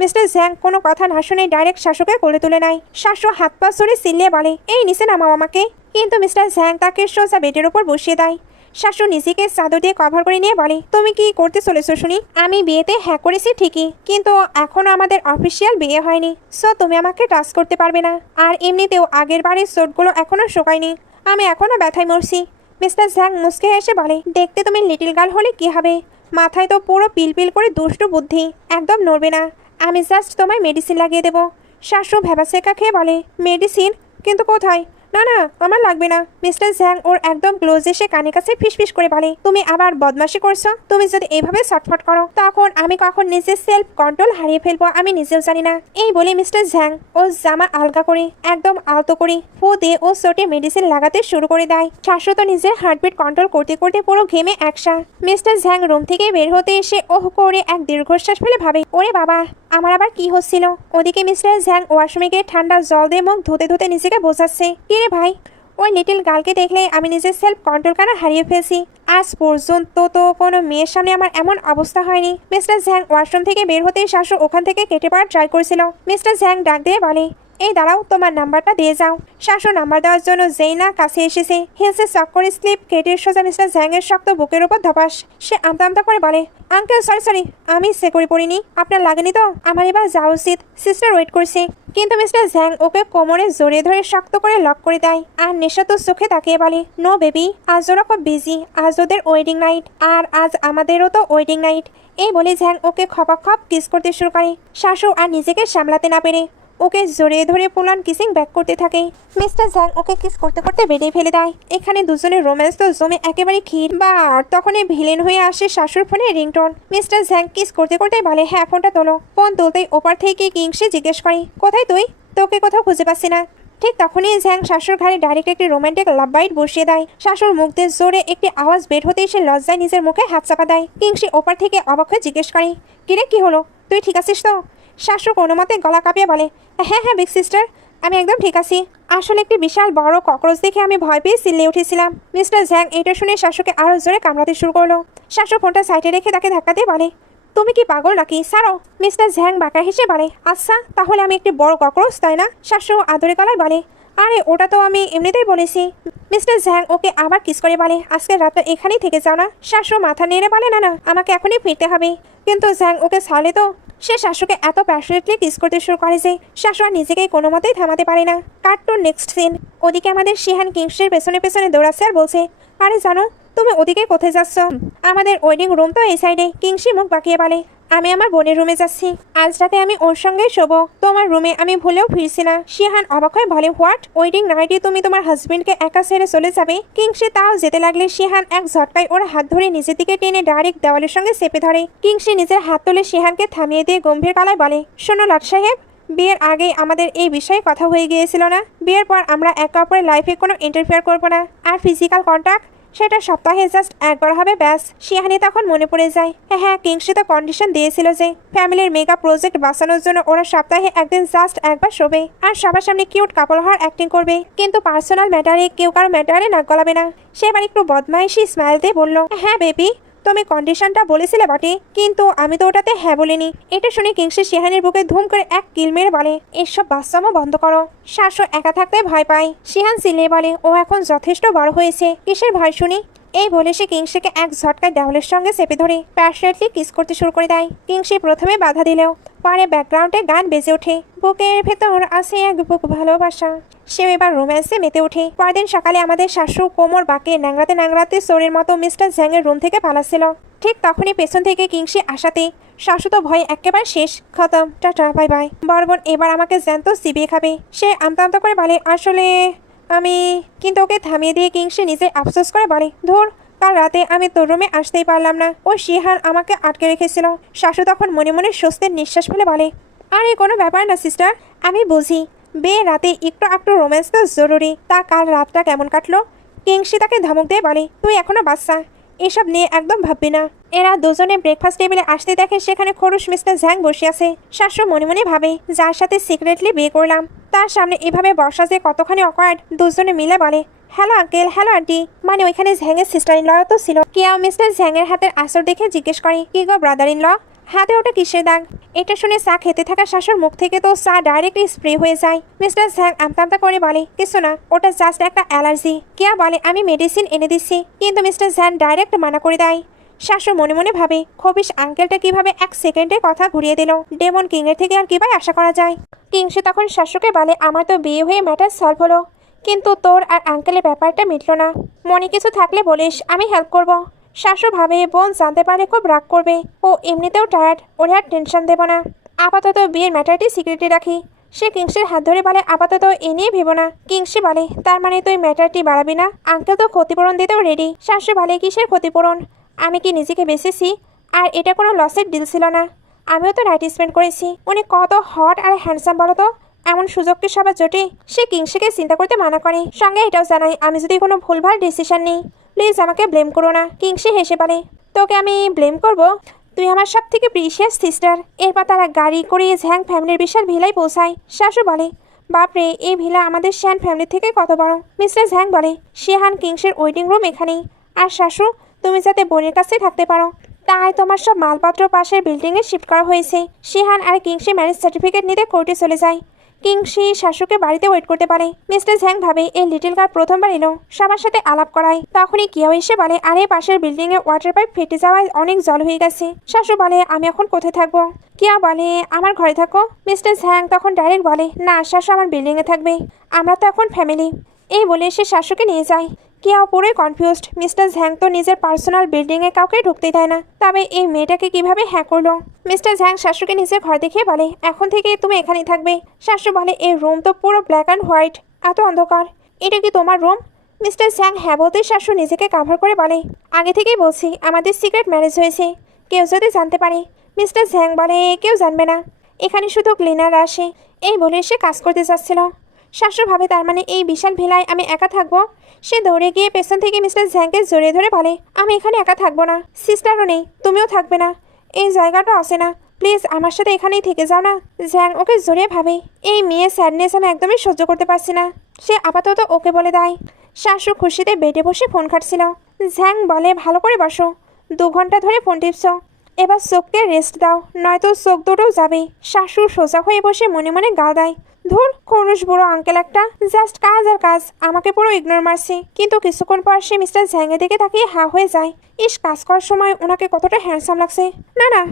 মিস্টার ঝ্যাং কোনো কথা না শুনে ডাইরেক্ট শাশুকে কোলে তুলে নেয়। শাশু হাত পা সরে চিল্লিয়ে বলে, এই নিচে নামাও আমাকে। কিন্তু মিস্টার ঝ্যাং তাকে সোজা বেডের উপর বসিয়ে দেয়। শাশু নিজেকে চাদর দিয়ে কভার করে নিয়ে বলে, তুমি কি করতে চলেছো শুনি? আমি বিয়েতে হ্যাঁ করেছি ঠিকই, কিন্তু এখনো আমাদের অফিসিয়াল বিয়ে হয়নি, সো তুমি আমাকে টাচ করতে পারবে না। আর এমনিতেও আগের বারের চোটগুলো এখনো শোকায়নি, আমি এখনো ব্যথায় মরছি। মিস্টার ঝ্যাং মুসকে এসে বলে, দেখতে তুমি লিটল গার্ল হলে কি হবে, মাথায় তো পুরো পিলপিল করে দুষ্টু বুদ্ধি, একদম নড়বে না। আমি জাস্ট তোমায় মেডিসিন লাগিয়ে দেবো। শাশু ভেবাসেকা খেয়ে বলে, মেডিসিন? কিন্তু কোথায়? না না, আমার লাগবে না। মিস্টার ঝ্যাং ওর একদম ক্লোজ এসে কানে কাছে ফিসফিস করে বলে, তুমি আবার বদমাশি করছো? তুমি যদি এভাবে ছটফট করো তখন আমি কখন নিজের সেলফ কন্ট্রোল হারিয়ে ফেলবো আমি নিজেও জানি না। এই বলে মিস্টার ঝ্যাং ও জামা আলগা করে একদম আলতো করে ফু দিয়ে ও চোটে মেডিসিন লাগাতে শুরু করে দেয়। শাশু তো নিজের হার্টবিট কন্ট্রোল করতে করতে পুরো ঘেমে একসা। মিস্টার ঝ্যাং রুম থেকে বের হতে এসে ওহ করে এক দীর্ঘশ্বাস ফেলে ভাবে, ওরে বাবা, আমার আবার কি হচ্ছিল? ওদিকে মিস্টার ঝ্যাং ওয়াশরুমে গিয়ে ঠান্ডা জল দিয়ে মুখ ধুতে ধুতে নিজেকে বোঝাচ্ছে, কি রে ভাই, ওই লিটল গার্লকে দেখলে আমি নিজের সেলফ কন্ট্রোল কেন হারিয়ে ফেলছি? আজ পর্যন্ত তো কোনো মেয়ের সামনে আমার এমন অবস্থা হয়নি। মিস্টার ঝ্যাং ওয়াশরুম থেকে বের হতেই শাশু ওখান থেকে কেটে পড়ার ট্রাই করছিল। মিস্টার ঝ্যাং ডাক দিয়ে বলে, এই দাঁড়াও, তোমার নাম্বারটা দিয়ে যাও। শাশু নাম্বার দেওয়ার জন্য যেই না কাছে এসেছে, হিলসে চক করে স্লিপ কেটে সোজা মিস্টার জ্যাংয়ের শক্ত বুকের উপর ধপাস। সে আমতা আমতা করে বলে, আঙ্কেল সরি, আমি সে করে পড়িনি, আপনার লাগেনি তো? আমার এবার যাওয়া উচিত, সিস্টার ওয়েট করছে। কিন্তু মিস্টার জ্যাং ওকে কোমরে জড়িয়ে ধরে শক্ত করে লক করে দেয় আর নেশা তো চোখে তাকিয়ে বলে, নো বেবি, আজ ওরা খুব বিজি, আজ ওদের ওয়েডিং নাইট, আর আজ আমাদেরও তো ওয়েডিং নাইট। এই বলে জ্যাং ওকে খপাখপ কিস করতে শুরু করে। শাশু আর নিজেকে সামলাতে না পেরে ওকে জড়িয়ে ধরে পুলান কিসিং ব্যাক করতে থাকে। মিস্টার জ্যাং ওকে কিস করতে করতে বেরিয়ে ফেলে দেয়। এখানে দুজনের রোম্যান্স তো জমে একেবারে ক্ষীর। বা তখনই ভিলেন হয়ে আসে শাশুর ফোনে রিংটোন। মিস্টার জ্যাং কিস করতে করতে বলে, হ্যাঁ ফোনটা তোলো। ফোন তুলতেই ওপার থেকে কিংসে জিজ্ঞেস করে, কোথায় তুই? তোকে কোথাও খুঁজে পাচ্ছি না। ঠিক তখনই জ্যাং শাশুর ঘাড়ে ডাইরেক্ট একটি রোমান্টিক লাভ বাইট বসিয়ে দেয়। শাশুর মুখ দিয়ে জোরে একটি আওয়াজ বের হতেই সে লজ্জায় নিজের মুখে হাত চাপা দেয়। কিংসি ওপার থেকে অবাক হয়ে জিজ্ঞেস করে, কিরে কি হলো, তুই ঠিক আছিস তো? শাশু কোনো মতে গলা কাঁপিয়ে বলে, হ্যাঁ বিগ সিস্টার, আমি একদম ঠিক আছি। আসলে একটি বিশাল বড় ককরোচ দেখে আমি ভয় পেয়ে চিল্লে উঠেছিলাম। মিস্টার জ্যাং এটা শুনে শাশুকে আরো জোরে কামড়াতে শুরু করলো। শাশু ফোনটা সাইডে রেখে তাকে ধাক্কা দিয়ে বলে, তুমি কি পাগল নাকি, ছাড়ো। মিস্টার জ্যাং বাঁকা হেসে বলে, আচ্ছা তাহলে আমি একটি বড় ককরোচ, তাই না? শাশু আদরে গলায় বলে, আরে ওটা তো আমি এমনিতেই বলেছি। মিস্টার জ্যাং ওকে আবার কিস করে বলে, আজকে রাতটা এখানেই থেকে যাও না? শাশু মাথা নেড়ে বলে, না আমাকে এখনই ফিরতে হবে। কিন্তু জ্যাং ওকে ছাড়লে তো। সে শাশুকে এত প্যাশনেটলি কিস করতে শুরু করে যে শাশু আর নিজেকে কোনো মতেই থামাতে পারে না। Cartoon next scene. ওদিকে আমাদের শিহান কিংসের পেছনে পেছনে দৌড়াচ্ছে আর বলছে, আরে জানো তুমি ওদিকে কোথায় যাচ্ছ? আমাদের ওয়েডিং রুম তো এই সাইডে। কিংসি মুখ বাঁকিয়ে বলে, আমি আমার বোনের রুমে যাচ্ছি, আজ রাতে আমি ওর সঙ্গেই শোবো, তোমার রুমে আমি ভুলেও ফিরছি না। শিহান অবাক হয়ে বলে, হোয়াট, ওয়েডিং নাইটে তুমি তোমার হাজবেন্ডকে একা ছেড়ে চলে যাবে? কিংসি তাও যেতে লাগলে শিহান এক ঝটকায় ওর হাত ধরে নিজের দিকে টেনে ডাইরেক্ট দেওয়ালের সঙ্গে চেপে ধরে। কিংসি নিজের হাত তুলে শিহানকে থামিয়ে দিয়ে গম্ভীর গলায় বলে, শোনো লর্ড সাহেব, বিয়ের আগে আমাদের এই বিষয়ে কথা হয়ে গিয়েছিল না? বিয়ের পর আমরা একে অপরের লাইফে কোনো ইন্টারফেয়ার করবো না, আর ফিজিক্যাল কন্ট্যাক্ট সেটা সপ্তাহে জাস্ট একবার হবে, ব্যাস। শিহানি তখন মনে পড়ে যায়, হ্যাঁ কিংসি তো কন্ডিশন দিয়েছিল যে ফ্যামিলির মেগা প্রজেক্ট বাঁচানোর জন্য ওরা সপ্তাহে একদিন জাস্ট একবার শোবে আর সবার সামনে কিউট কাপল হওয়ার অ্যাক্টিং করবে, কিন্তু পার্সোনাল ম্যাটারে কেউ কারো ম্যাটারে নাক গলাবে না। সে এবার একটু বদমাইশি স্মাইল দিয়ে বলল, হ্যাঁ বেবি, তুমি কন্ডিশনটা বলেছিলে বটে, কিন্তু আমি তো ওটাতে হ্যাঁ বলিনি। এটা শুনে কিংসি শিহানির বুকে ধুম করে এক কিল মেরে বলে, এসব বাচ্চামো বন্ধ করো। শাশু একা থাকতে ভয় পায়। শিহান চিল্লিয়ে বলে, ও এখন যথেষ্ট বড় হয়েছে, কিসের ভয় শুনি? এই বলে সে কিংসিকে এক ঝটকায় দেওয়ালের সঙ্গে চেপে ধরে প্যাশনেটলি কিস করতে শুরু করে দেয়। কিংসি প্রথমে বাধা দিলেও পরে ব্যাকগ্রাউন্ডে গান বেজে ওঠে, বুকের ভেতর আছে এক বুক ভালোবাসা। সেও এবার রোম্যান্সে মেতে ওঠে। পরদিন সকালে আমাদের শাশু কোমর বাঁকে ন্যাংরাতে ন্যাংরাতে চোরের মতো মিস্টার জ্যাংয়ের রুম থেকে পালাচ্ছিল। ঠিক তখনই পেছন থেকে কিংসি আসাতে শাশু তো ভয় একেবারে শেষ, খতম, টাটা বাই বাই। বরবন এবার আমাকে জ্যান্ত চিবিয়ে খাবে। সে আমতা আমতা করে বলে, আসলে আমি। কিন্তু ওকে থামিয়ে দিয়ে কিংসি নিজে আফসোস করে বলে, ধুর, কাল রাতে আমি তোর রুমে আসতেই পারলাম না, ওই শিহান আমাকে আটকে রেখেছিল। শাশু তখন মনে মনে স্বস্তির নিঃশ্বাস ফেলে বলে, আরে কোনো ব্যাপার না সিস্টার, আমি বুঝি বিয়ে রাতে একটু রোম্যান্স তো জরুরি। তা কাল রাতটা কেমন কাটলো? কিংসি তাকে ধমক দিয়ে বলে, তুই এখনো বাচ্চা, এসব নিয়ে একদম ভাববি না। এরা দুজনে ব্রেকফাস্ট টেবিলে আসতে দেখে সেখানে খরুশ মিস্টার জ্যাং বসে আছে। শাশু মনে মনে ভাবে, যার সাথে সিক্রেটলি বিয়ে করলাম তার সামনে এভাবে বসা যে কতখানি অকওয়ার্ড। দুজনে মিলে বলে, হ্যালো আঙ্কেল, হ্যালো আন্টি। মানে ওইখানে জ্যাংয়ের সিস্টার ইন ল তো ছিল। কেউ মিস্টার জ্যাংয়ের হাতের আসর দেখে জিজ্ঞেস করে, কি গো ব্রাদার ইন ল, হাতে ওটা কিসের দাগ? এটা শুনে চা খেতে থাকা শাশুর মুখ থেকে তো চা ডাইরেক্টলি স্প্রে হয়ে যায়। মিস্টার জ্যাং আমতা আমতা করে বলে, কিছু না, ওটা জাস্ট একটা অ্যালার্জি। কেয়া বলে, আমি মেডিসিন এনে দিচ্ছি, কিন্তু মিস্টার জ্যাং ডাইরেক্ট মানা করে দেয়। শাশু মনে মনে ভাবে, খবিশ আঙ্কেলটা কিভাবে এক সেকেন্ডে কথা ঘুরিয়ে দিল। ডেমন কিং এর থেকে আর কি ভাই আশা করা যায়? কিংসে তখন শাশুকে বলে, আমার তো বিয়ে হয়ে ম্যাটার সলভ হলো, কিন্তু তোর আর আঙ্কেলের ব্যাপারটা মিটলো না। মনে কিছু থাকলে বলিস, আমি হেল্প করব। শাশু ভাবে, বোন জানতে পারলে খুব রাগ করবে, ও এমনিতেও টায়ার্ড, ওরে আর টেনশন দেব না, আপাতত বিয়ের ম্যাটারটি সিক্রেটে রাখি। সে কিংসের হাত ধরে বলে, আপাতত এ নিয়ে ভেবো না। কিংসি বলে, তার মানে তুই ম্যাটারটি বাড়াবি না? আঙ্কেল তো ক্ষতিপূরণ দিতেও রেডি। শাশু বলে, কিসের ক্ষতিপূরণ? আমি কি নিজেকে বেঁচেছি? আর এটা কোনো লসের ডিল ছিল না, আমিও তো রাইট স্পেন্ড করেছি। উনি কত হট আর হ্যান্ডসাম বলো তো, এমন সুযোগ কি সবার জোটে? সে কিংসিকে চিন্তা করতে মানা করে, সঙ্গে এটাও জানাই, আমি যদি কোনো ভুলভাল ডিসিশন নিই প্লিজ আমাকে ব্লেম করো না। কিংসি হেসে বলে, তোকে আমি ব্লেম করব? তুই আমার সব থেকে প্রিশিয়াস সিস্টার। এরপর তারা গাড়ি করে ঝ্যাং ফ্যামিলির বিশাল ভিলায় পৌঁছায়। শাশু বলে, বাপরে, এই ভিলা আমাদের শ্যান ফ্যামিলি থেকে কত বড়। মিস্টার ঝ্যাং বলে, শিহান কিংসের ওয়েডিং রুম এখানেই। আর শাশু, তুমি যাতে বোনের কাছে থাকতে পারো তাই তোমার সব মালপত্র পাশের বিল্ডিংয়ে শিফট করা হয়েছে। শিহান আর কিংসি ম্যারেজ সার্টিফিকেট নিতে কোর্টে চলে যায়। কিংসি শাশুকে বাড়িতে ওয়েট করতে পারে। মিস্টার ঝ্যাং ভাবে এই লিটল গার্ল প্রথমবার এলো, সবার সাথে আলাপ করায়। তখনই কিয়াও এসে বলে আরে পাশের বিল্ডিং এ ওয়াটার পাইপ ফেটে যাওয়ায় অনেক জল হয়ে গেছে। শাশু বলে আমি এখন কোথায় থাকবো? কিয়া বলে আমার ঘরে থাকো। মিস্টার ঝ্যাং তখন ডাইরেক্ট বলে না, শাশু আমার বিল্ডিং এ থাকবে, আমরা তো এখন ফ্যামিলি। এই বলে সে শাশুকে নিয়ে যায়। কিয়া পুরোই কনফিউজড। মিস্টার ঝ্যাং তো নিজের পার্সোনাল বিল্ডিং এ কাউকে ঢুকতে দেয় না, তবে এই মেয়েটাকে কিভাবে হ্যাক করলো? মিস্টার ঝ্যাং শাশুকে নিজের ঘর দেখিয়ে বলে এখন থেকে তুমি এখানেই থাকবে। শাশু বলে এই রুম তো পুরো ব্ল্যাক অ্যান্ড হোয়াইট, এত অন্ধকার, এটা কি তোমার রুম? মিস্টার ঝ্যাং হ্যাঁ বলতে শাশু নিজেকে কাভার করে বলে আগে থেকেই বলছি আমাদের সিক্রেট ম্যারেজ হয়েছে, কেউ যদি জানতে পারে। মিস্টার ঝ্যাং বলে কেউ জানবে না, এখানে শুধু ক্লিনার আসে। এই বলে সে কাজ করতে যাচ্ছিল। শাশু ভাবে তার মানে এই বিশাল ভিলায় আমি একা থাকবো। সে দৌড়ে গিয়ে পেছন থেকে মিস্টার ঝ্যাংকে জড়িয়ে ধরে বলে আমি এখানে একা থাকবো না, সিস্টারও নেই, তুমিও থাকবে না, এই জায়গাটা আসে না, প্লিজ আমার সাথে এখানেই থেকে যাও না। ঝ্যাং ওকে জড়িয়ে ভাবে এই মেয়ের স্যাডনেস আমি একদমই সহ্য করতে পারছি না। সে আপাতত ওকে বলে দেয়। শাশু খুশিতে বেডে বসে ফোন ঘাটছিল। ঝ্যাং বলে ভালো করে বসো, 2 ঘন্টা ধরে ফোন টিপছ, এবার চোখকে রেস্ট দাও, নয়তো চোখ দুটোও যাবে। শাশু সোজা হয়ে বসে মনে মনে গা দেয় ধুর খরুশ বুড়ো আঙ্কেল একটা, জাস্ট কাজ আর কাজ, আমাকে পুরো ইগনোর মারছে। কিন্তু কিছুক্ষণ পর সে মিস্টার ঝ্যাংয়ের দিকে তাকিয়ে হা হয়ে যায়। ইস কাজ করার সময় ওনাকে কতটা হ্যান্ডসাম লাগছে। না না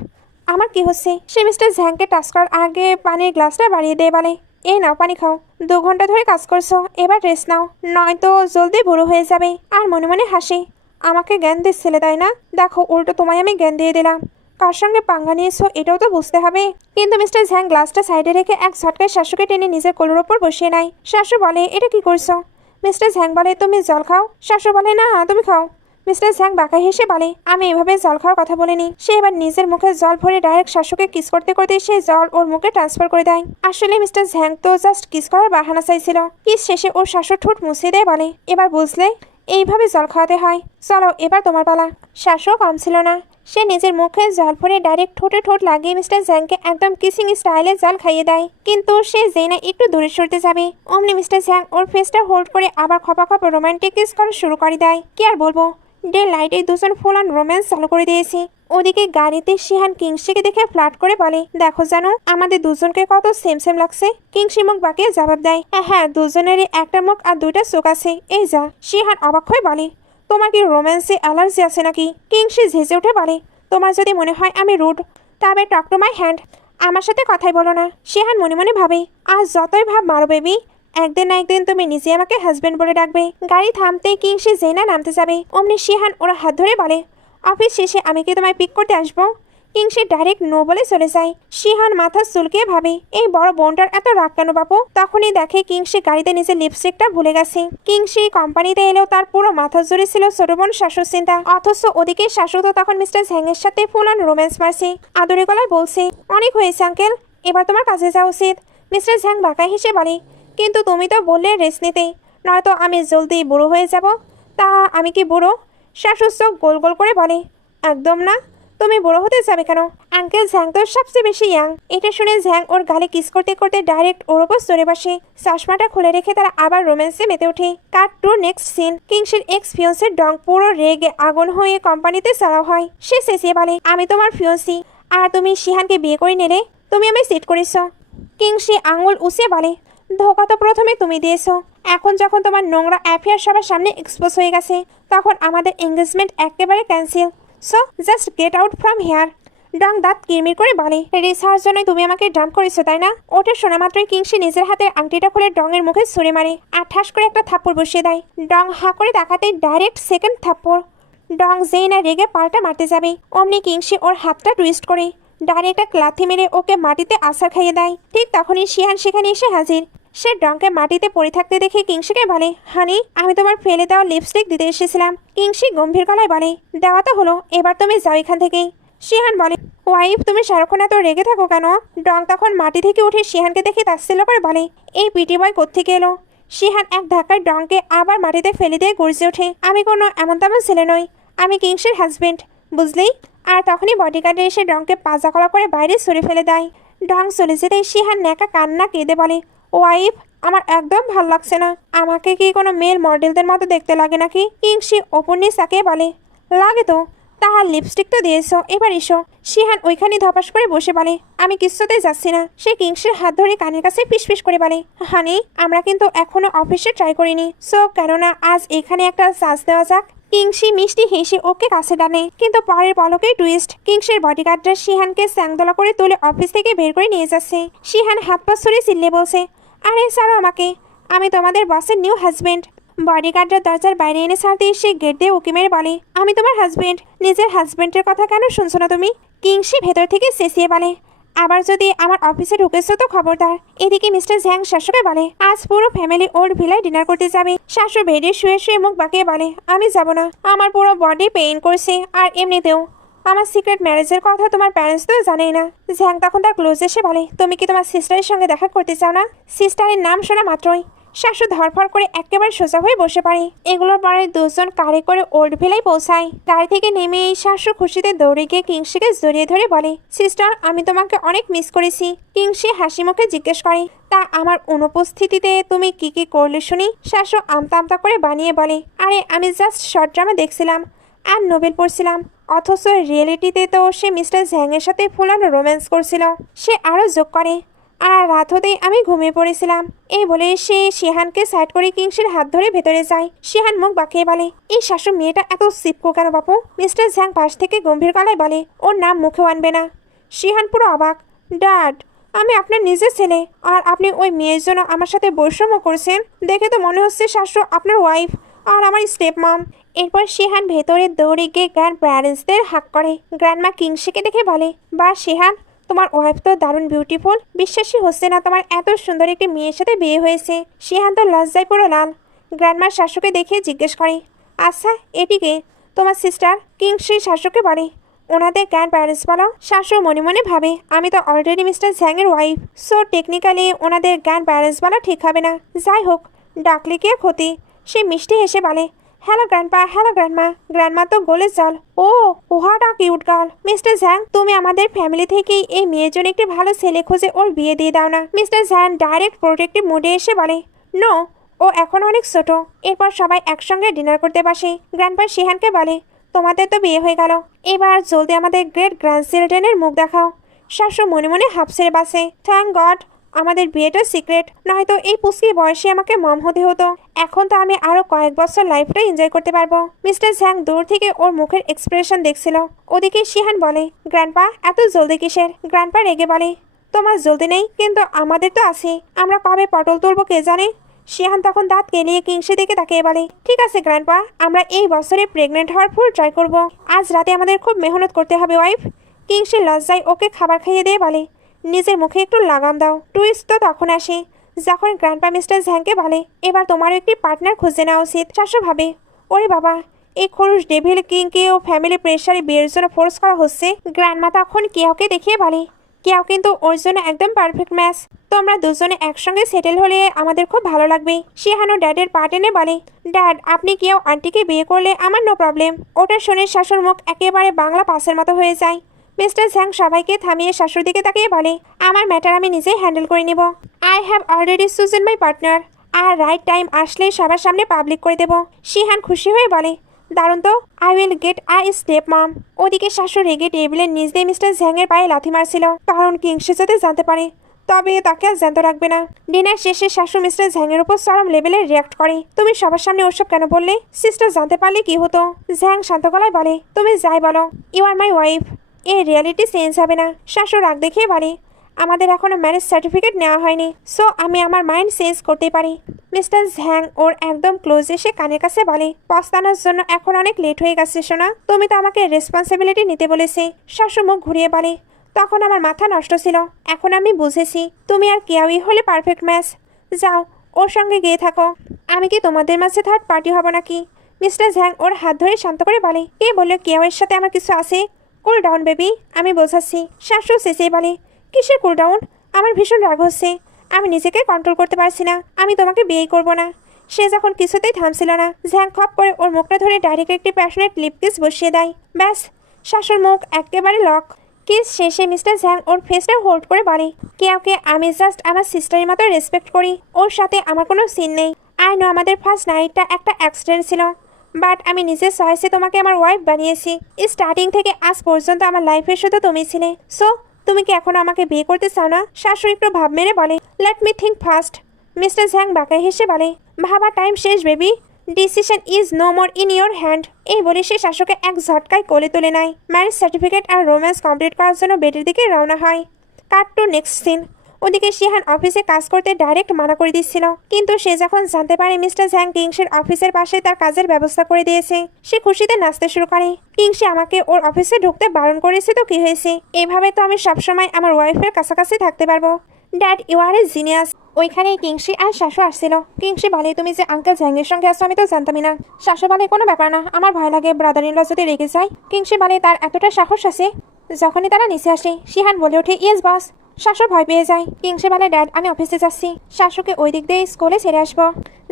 আমার কি হচ্ছে? সে মিস্টার ঝ্যাংকে টাচ করার আগে পানির গ্লাসটা বাড়িয়ে দিয়ে বলে এই নাও পানি খাও, 2 ঘন্টা ধরে কাজ করছো, এবার রেস্ট নাও, নয়তো জলদি বুড়ো হয়ে যাবে। আর মনে মনে হাসি আমাকে জ্ঞান দিচ্ছিলে তাই না, দেখো উল্টো তোমায় আমি জ্ঞান দিয়ে দিলাম। কার সঙ্গে পাঙ্গা নিয়েছো এটাও তো বুঝতে হবে। কিন্তু মিস্টার ঝ্যাং গ্লাসটা সাইডে রেখে এক ঝটকায় শাশুকে টেনে নিজের কোলের ওপর বসিয়ে নেয়। শাশু বলে এটা কি করছো? মিস্টার ঝ্যাং বলে তুমি জল খাও। শাশু বলে না তুমি খাও। মিস্টার ঝ্যাং বাঁকা হেসে বলে আমি এভাবে জল খাওয়ার কথা বলিনি। সে এবার নিজের মুখে জল ভরে ডাইরেক্ট শাশুকে কিস করতে করতে সেই জল ওর মুখে ট্রান্সফার করে দেয়। আসলে মিস্টার ঝ্যাং তো জাস্ট কিস করার বাহানা চাইছিল। কিস শেষে ওর শাশুর ঠোঁট মুছিয়ে দেয় বলে এবার বুঝলে এইভাবে জল খাওয়াতে হয়, চলো এবার তোমার পালা। শাশুও কম ছিল না, সে নিজের মুখে জল ভরে ডাইরেক্ট ঠোঁটে ঠোঁট লাগিয়ে মিস্টার ঝ্যাংকে একদম কিসিং স্টাইলে জল খাইয়ে দেয়। কিন্তু সে যেই না একটু দূরে সরতে যাবে অমনি মিস্টার ঝ্যাং ওর ফেসটা হোল্ড করে আবার খপা খপা রোমান্টিক কিস করা শুরু করে দেয়। কি আর বলবো, ডে লাইটে দুজন ফুল অন রোম্যান্স চালু করে দিয়েছি। ওদিকে গাড়িতে শিহান কিংসিকে দেখে ফ্লার্ট করে বলে দেখো জানো আমাদের দুজনকে কত সেম সেম লাগছে। কিংসি মুখ বাঁকিয়ে জবাব দেয় হ্যাঁ দুজনেরই একটা মুখ আর 2টা চোখ আছে এই যা। শিহান অবাক হয়ে বলে তোমার কি রোম্যান্সে অ্যালার্জি আছে নাকি? কিংসি ঝেঁচে উঠে বলে তোমার যদি মনে হয় আমি রুড তবে টক টু মাই হ্যান্ড, আমার সাথে কথাই বলো না। শিহান মনে মনে ভাবে আজ যতই ভাব মারো বেবি, একদিন না একদিন তুমি নিজে আমাকে হাজবেন্ড বলে ডাকবে। গাড়ি থামতেই কিংসি জেনা নামতে যাবে অমনি শিহান ওরা হাত ধরে বলে অফিস শেষে আমি কি তোমায় পিক করতে আসবো? কিংসি ডাইরেক্ট নো বলে চলে যায়। শিহান মাথা চুলকে ভাবে এই বড় বোনটার এত রাগ কেন বাপু। তখনই দেখে কিংসি গাড়িতে নিজের লিপস্টিকটা ভুলে গেছে। কিংসি কোম্পানিতে এলেও তার পুরো মাথা জুড়ে ছিল ছোট বোন শাশুর চিন্তা। অথচ ওদিকে শাশু তো তখন মিস্টার ঝ্যাংয়ের সাথে ফুল অন রোম্যান্স মারছে। আদুরে গলায় বলছে অনেক হয়েছে আঙ্কেল, এবার তোমার কাজে যাওয়া উচিত। মিস্টার ঝ্যাং বাঁকায় হেসে বলে কিন্তু তুমি তো বললে রেস্ট নিতে, নয়তো আমি জলদি বুড়ো হয়ে যাব। তা আমি কি বুড়ো? শাশুর চোখ গোল গোল করে বলে একদম না, তুমি বুড়ো হতে যাবে কেন? আঙ্কেল ঝ্যাং তো সবচেয়ে বেশি ইয়াং। এটা শুনে ঝ্যাং ওর গালে কিস করতে করতে ডাইরেক্ট ওর ওপর চড়ে বসে। চশমাটা খুলে রেখে তারা আবার রোম্যান্সে মেতে ওঠে। Cut to next scene. কিংসির এক্স ফিয়ন্সের ডং পুরো রেগে আগুন হয়ে কোম্পানিতে চড়াও হয়। সে চেঁচিয়ে বলে আমি তোমার ফিয়ন্সি আর তুমি শিহানকে বিয়ে করে নিলে, তুমি আমায় সেট করেছ। কিংসি আঙুল উঁচিয়ে বলে ধোকা তো প্রথমে তুমি দিয়েছো, এখন যখন তোমার নোংরা অ্যাফেয়ার সবার সামনে এক্সপোজ হয়ে গেছে তখন আমাদের এঙ্গেজমেন্ট একেবারে cancel. So just get out from here. Dong দাঁত কিরমির করে বলে রিসার জন্যই তুমি আমাকে ডাম্প করেছো তাই না? ওটা শোনা মাত্রই কিংসি নিজের হাতের আংটিটা খুলে ডংয়ের মুখে ছুঁড়ে মারে আর ঠাস করে একটা থাপ্পড় বসিয়ে দেয়। ডং হা করে তাকাতেই ডাইরেক্ট সেকেন্ড থাপ্পড়। ডং যেই না রেগে পাল্টা মারতে যাবে অমনি কিংসি ওর হাতটা টুইস্ট করে ডাইরেক্ট একটা লাথি মেরে ওকে মাটিতে আছাড় খাইয়ে দেয়। ঠিক তখনই শিহান সেখানে এসে হাজির। সে ডংকে মাটিতে পড়ে থাকতে দেখে কিংসিকে বলে হানি আমি তোমার ফেলে দেওয়া লিপস্টিক দিতে এসেছিলাম। কিংসি গম্ভীর গলায় বলে দেওয়া তো হলো, এবার তুমি যাও এখান থেকেই। শিহান বলে ওয়াইফ তুমি সারাক্ষণ এত রেগে থাকো কেন? ডং তখন মাটি থেকে উঠে শিহানকে দেখে তাচ্ছিল্য করে বলে এই পিটি বয় কোত্থেকে এলো? শিহান এক ধাক্কায় ডংকে আবার মাটিতে ফেলে দিয়ে গর্জে ওঠে আমি কোনো এমন তেমন ছেলে নই, আমি কিংসির হাজবেন্ড বুঝলি। আর তখনই বডিগার্ডে এসে ডংকে পাজা কলা করে বাইরে সরে ফেলে দেয়। ডং চলে যেতেই শিহান ন্যাকা কান্না কেঁদে বলে ওয়াইফ আমার একদম ভাল লাগছে না, আমাকে কি কোনো মেল মডেলদের মতো দেখতে লাগে নাকি? কিংসি ওপর নিচ তাকিয়ে বলে লাগে তো, তাহার লিপস্টিক তো দিয়েছো, এবার এসো। শিহান ওইখানে ধপাস করে বসে বলে, আমি কিছুতেই যাচ্ছি না। সে কিংসের হাত ধরে কানের কাছে ফিসফিস করে বলে, হানি আমরা কিন্তু এখনো অফিসে ট্রাই করিনি, সো কেননা আজ এখানে একটা চান্স দেওয়া যাক। কিংসি মিষ্টি হেসে ওকে কাছে টানে, কিন্তু পরের পলকেই টুইস্ট। কিংসের বডিগার্ডরা শিহানকে স্যাংদোলা করে তুলে অফিস থেকে বের করে নিয়ে যাচ্ছে। শিহান হাত পা ছড়িয়ে চিল্লে বলছে, আরে ছাড়ো আমাকে, আমি তোমাদের বসের নিউ হাজবেন্ড। বডিগার্ডরা দরজার বাইরে এনে ছাড়তে এসে গেট দিয়ে উকি মেরে বলে, আমি তোমার হাজবেন্ড, নিজের হাজবেন্ডের কথা কেন শুনছো না তুমি? কিংসি ভেতর থেকে চেঁচিয়ে বলে, আবার যদি আমার অফিসে ঢুকেছো তো খবরদার। এদিকে মিস্টার ঝ্যাং শাশুকে বলে, আজ পুরো ফ্যামিলি ওর ভিলায় ডিনার করতে যাবে। শাশু বেডে শুয়ে শুয়ে মুখ বাঁকিয়ে বলে, আমি যাব না, আমার পুরো বডি পেইন করছে, আর এমনিতেও আমার সিক্রেট ম্যারেজের কথা তোমার প্যারেন্টস তো জানেই না। ঝ্যাং তখন তার ক্লোজ এসে বলে, তুমি কি তোমার সিস্টারের সঙ্গে দেখা করতে চাও না? সিস্টারের নাম শোনা মাত্রই শাশু ধরফর করে একেবারে সোজা হয়ে বসে পড়ে। এগুলোর পরে দুজন কারে করে ওল্ড ভিলায় পৌঁছায়। গাড়ি থেকে নেমে শাশু খুশিতে দৌড়ে গিয়ে কিংসিকে জড়িয়ে ধরে বলে, সিস্টার আমি তোমাকে অনেক মিস করেছি। কিংসি হাসি মুখে জিজ্ঞেস করে, তা আমার অনুপস্থিতিতে তুমি কি কি করলে শুনি? শাশু আমতা আমতা করে বানিয়ে বলে, আরে আমি জাস্ট শর্ট ড্রামা দেখছিলাম আর নোবেল পড়ছিলাম, অথচ রিয়েলিটিতে তো সে মিস্টার ঝ্যাংয়ের সাথে ফুলানো রোম্যান্স করছিল। সে আরও যোগ করে, আর রাত হতেই আমি ঘুমিয়ে পড়েছিলাম। এই বলে সে শিহানকে সাইড করে কিংসের হাত ধরে ভেতরে যায়। শিহান মুখ বাঁকিয়ে বলে, এই শাশু মেয়েটা এত সিপকো কেন বাপু? মিস্টার ঝ্যাং পাশ থেকে গম্ভীর গলায় বলে, ওর নাম মুখেও আনবে না। শিহান পুরো অবাক, ড্যাড আমি আপনার নিজের ছেলে, আর আপনি ওই মেয়ের জন্য আমার সাথে বৈষম্য করছেন? দেখে তো মনে হচ্ছে শাশু আপনার ওয়াইফ আর আমার স্টেপ মাম। এরপর শিহান ভেতরে দৌড়ে গিয়ে গ্র্যান্ড প্যারেন্টসদের হাক করে। গ্র্যান্ডমা কিংসিকে দেখে বলে, বা শিহান তোমার ওয়াইফ তো দারুণ বিউটিফুল, বিশ্বাসই হচ্ছে না তোমার এত সুন্দর একটি মেয়ের সাথে বিয়ে হয়েছে। শিহান তো লজ্জায় পুরো লাল। গ্র্যান্ডমার শাশুকে দেখে জিজ্ঞেস করে, আচ্ছা এটিকে তোমার সিস্টার? কিংসি শাশুকে বলে, ওনাদের গ্র্যান্ড প্যারেন্টস বলো। শাশু মনে মনে ভাবে, আমি তো অলরেডি মিস্টার ঝ্যাংয়ের ওয়াইফ, সো টেকনিক্যালি ওনাদের গ্র্যান্ড প্যারেন্টস বলা ঠিক হবে না। যাই হোক, ডাকলে কি ক্ষতি? সে মিষ্টি হেসে বলে, hello grandpa, hello grandma. Grandma তো গোলে চাল। ও what a cute girl. Mister Zhang তুমি আমাদের ফ্যামিলি থেকেই এই মেয়ের জন্য একটি ভালো ছেলে খুঁজে ওর বিয়ে দিয়ে দাও না। মিস্টার ঝ্যাং ডাইরেক্ট প্রোটেক্টিভ মুডে এসে বলে, নো ও এখন অনেক ছোট। এরপর সবাই একসঙ্গে ডিনার করতে বসে। গ্র্যান্ডপা শিহানকে বলে, তোমাদের তো বিয়ে হয়ে গেল, এবার জলদি আমাদের গ্রেট গ্র্যান্ডচিলড্রেনের মুখ দেখাও। শাশু মনে মনে হাফ ছেড়ে বাসে, থ্যাংক গড আমাদের বিয়েটা সিক্রেট, নয়তো এই পুষ্কি বয়সে আমাকে মম হতে হতো। এখন তো আমি আরো কয়েক বছর লাইফটা এনজয় করতে পারবো। মিস্টার ঝ্যাং দূর থেকে ওর মুখের এক্সপ্রেশন দেখছিল। ওদিকে শিহান বলে, গ্র্যান্ডপা এত জলদি কিসের? গ্র্যান্ডপা রেগে বলে, তোমার জলদি নেই, কিন্তু আমাদের তো আছে, আমরা কবে পটল তুলবো কে জানে। শিহান তখন দাঁত কেলিয়ে কিংসি দিকে তাকিয়ে বলে, ঠিক আছে গ্র্যান্ডপা, আমরা এই বছরে প্রেগনেন্ট হওয়ার ফুল ট্রাই করব। আজ রাতে আমাদের খুব মেহনত করতে হবে ওয়াইফ। কিংসি লজ্জায় ওকে খাবার খাইয়ে দিয়ে বলে, নিজের মুখে একটু লাগাম দাও। টুইস্ট তো তখন আসে যখন গ্র্যান্ডপা মিস্টার ঝ্যাংকে বলে, এবার তোমারও একটি পার্টনার খুঁজে নেওয়া উচিত। শাশু ভাবে, ওরে বাবা এই খরুশ ডেভিল কিংকেও ফ্যামিলি প্রেশারে বিয়ের জন্য ফোর্স করা হচ্ছে। গ্র্যান্ডমা তখন কেয়াকে দেখিয়ে বলে, কেয়াও কিন্তু ওর জন্য একদম পারফেক্ট ম্যাচ, তোমরা দুজনে একসঙ্গে সেটেল হলে আমাদের খুব ভালো লাগবে। শিহানো ড্যাডের পার্ট এনে বলে, ড্যাড আপনি কেউ আন্টিকে বিয়ে করলে আমার নো প্রবলেম। ওটা শুনে শাশুর মুখ একেবারে বাংলা পাসের মতো হয়ে যায়। মিস্টার ঝ্যাং সবাইকে থামিয়ে শাশুর দিকে তাকিয়ে বলে, আমার ম্যাটার আমি নিজেই হ্যান্ডেল করে নেব। I have already chosen my partner, আর রাইট টাইম আসলে সবার সামনে পাবলিক করে দেব। শিহান খুশি হয়ে বলে, দারুণ তো, I will get I stepmom. ওদিকে শাশুর রেগে টেবিলের নিচ দিয়ে মিস্টার ঝ্যাংয়ের পায়ে লাথি মারছিল, কারণ কিংসি যাতে জানতে পারে, তবে তাকে আর জ্যান্ত রাখবে না। ডিনার শেষে শাশু মিস্টার ঝ্যাংয়ের উপর চরম লেভেলে রিয়াক্ট করে, তুমি সবার সামনে ওসব কেন বললে? সিস্টার জানতে পারলে কি হতো? ঝ্যাং শান্ত গলায় বলে, তুমি যাই বলো, ইউ আর মাই ওয়াইফ, এই রিয়ালিটি চেঞ্জ হবে না। শাশু রাগ দেখিয়ে বলে, আমাদের এখনো ম্যারেজ সার্টিফিকেট নেওয়া হয়নি, সো আমি আমার মাইন্ড চেঞ্জ করতে পারি। মিস্টার ঝ্যাং ওর একদম ক্লোজ এসে কানের কাছে বলে, পস্তানোর জন্য এখন অনেক লেট হয়ে গেছে সোনা, তুমি তো আমাকে রেসপন্সিবিলিটি নিতে বলেছে। শাশু মুখ ঘুরিয়ে বলে, তখন আমার মাথা নষ্ট ছিল, এখন আমি বুঝেছি তুমি আর কেউই হলে পারফেক্ট ম্যাচ। যাও ওর সঙ্গে গিয়ে থাকো, আমি কি তোমাদের মাঝে থার্ড পার্টি হব নাকি? মিস্টার ঝ্যাং ওর হাত ধরে শান্ত করে বলে, কে বললো কেউয়ের সাথে আমার কিছু আছে? কুল ডাউন বেবি, আমি বোঝাচ্ছি। শাশু চেঁচিয়ে বলে, কিসের কুল ডাউন? আমার ভীষণ রাগ হচ্ছে, আমি নিজেকে কন্ট্রোল করতে পারছি না, আমি তোমাকে বিয়ে করব না। সে যখন কিছুতেই থামছিল না, ঝ্যাং খপ করে ওর মুখটা ধরে ডাইরেক্ট একটি প্যাশনেট লিপ কিস বসিয়ে দেয়। ব্যাস, শাশুর মুখ একেবারে লক। কিস শেষে মিস্টার ঝ্যাং ওর ফেসটা হোল্ড করে বলে, কেউকে আমি জাস্ট আমার সিস্টারের মতো রেসপেক্ট করি, ওর সাথে আমার কোনো সিন নেই। আই নো আমাদের ফার্স্ট নাইটটা একটা অ্যাক্সিডেন্ট ছিল, বাট আমি নিজের চয়েসে তোমাকে আমার ওয়াইফ বানিয়েছি। স্টার্টিং থেকে আজ পর্যন্ত আমার লাইফে শুধু তুমি ছিলে। সো তুমি কি এখনো আমাকে বিয়ে করতে চাও না? শাশুড়ি একটু ভাব মেরে বলে। Let me think first. Mister Zhang বাঁকায় হেসে বলে, ভাবার টাইম শেষ baby, decision is no more in your hand. এই বলে সে শাশুকে এক ঝটকায় কোলে তুলে নেয়। ম্যারেজ সার্টিফিকেট আর রোম্যান্স কমপ্লিট করার জন্য বেডের দিকে রওনা হয়। Cut to next scene. ওদিকে শিহান অফিসে কাজ করতে ডাইরেক্ট মানা করে দিচ্ছিল, কিন্তু সে যখন জানতে পারে মিস্টার ঝ্যাং কিংসের অফিসের পাশে তার কাজের ব্যবস্থা করে দিয়েছে, সে খুশিতে নাচতে শুরু করে। কিংসে আমাকে ওর অফিসে ঢুকতে বারণ করেছে তো কি হয়েছে, এভাবে তো আমি সবসময় আমার ওয়াইফের কাছাকাছি থাকতে পারবো। Dad, you are a genius. ওইখানে কিংসি আর শাশু আসছিল। কিংসি বলে, তুমি যে আঙ্কেল ঝ্যাংয়ের সঙ্গে আসছো আমি তো জানতামই না। শাশু বলে, কোনো ব্যাপার না, আমার ভয় লাগে ব্রাদার ইন ল যদি রেগে যায়। কিংসি বলে, তার এতটা সাহস আছে। যখনই তারা নিচে আসে শিহান বলে ওঠে, ইয়েস বস। শাশু ভয় পেয়ে যায়। কিংসে বলে, ড্যাড আমি অফিসে যাচ্ছি, শাশুকে ওই দিক দিয়ে স্কুলে ছেড়ে আসবো।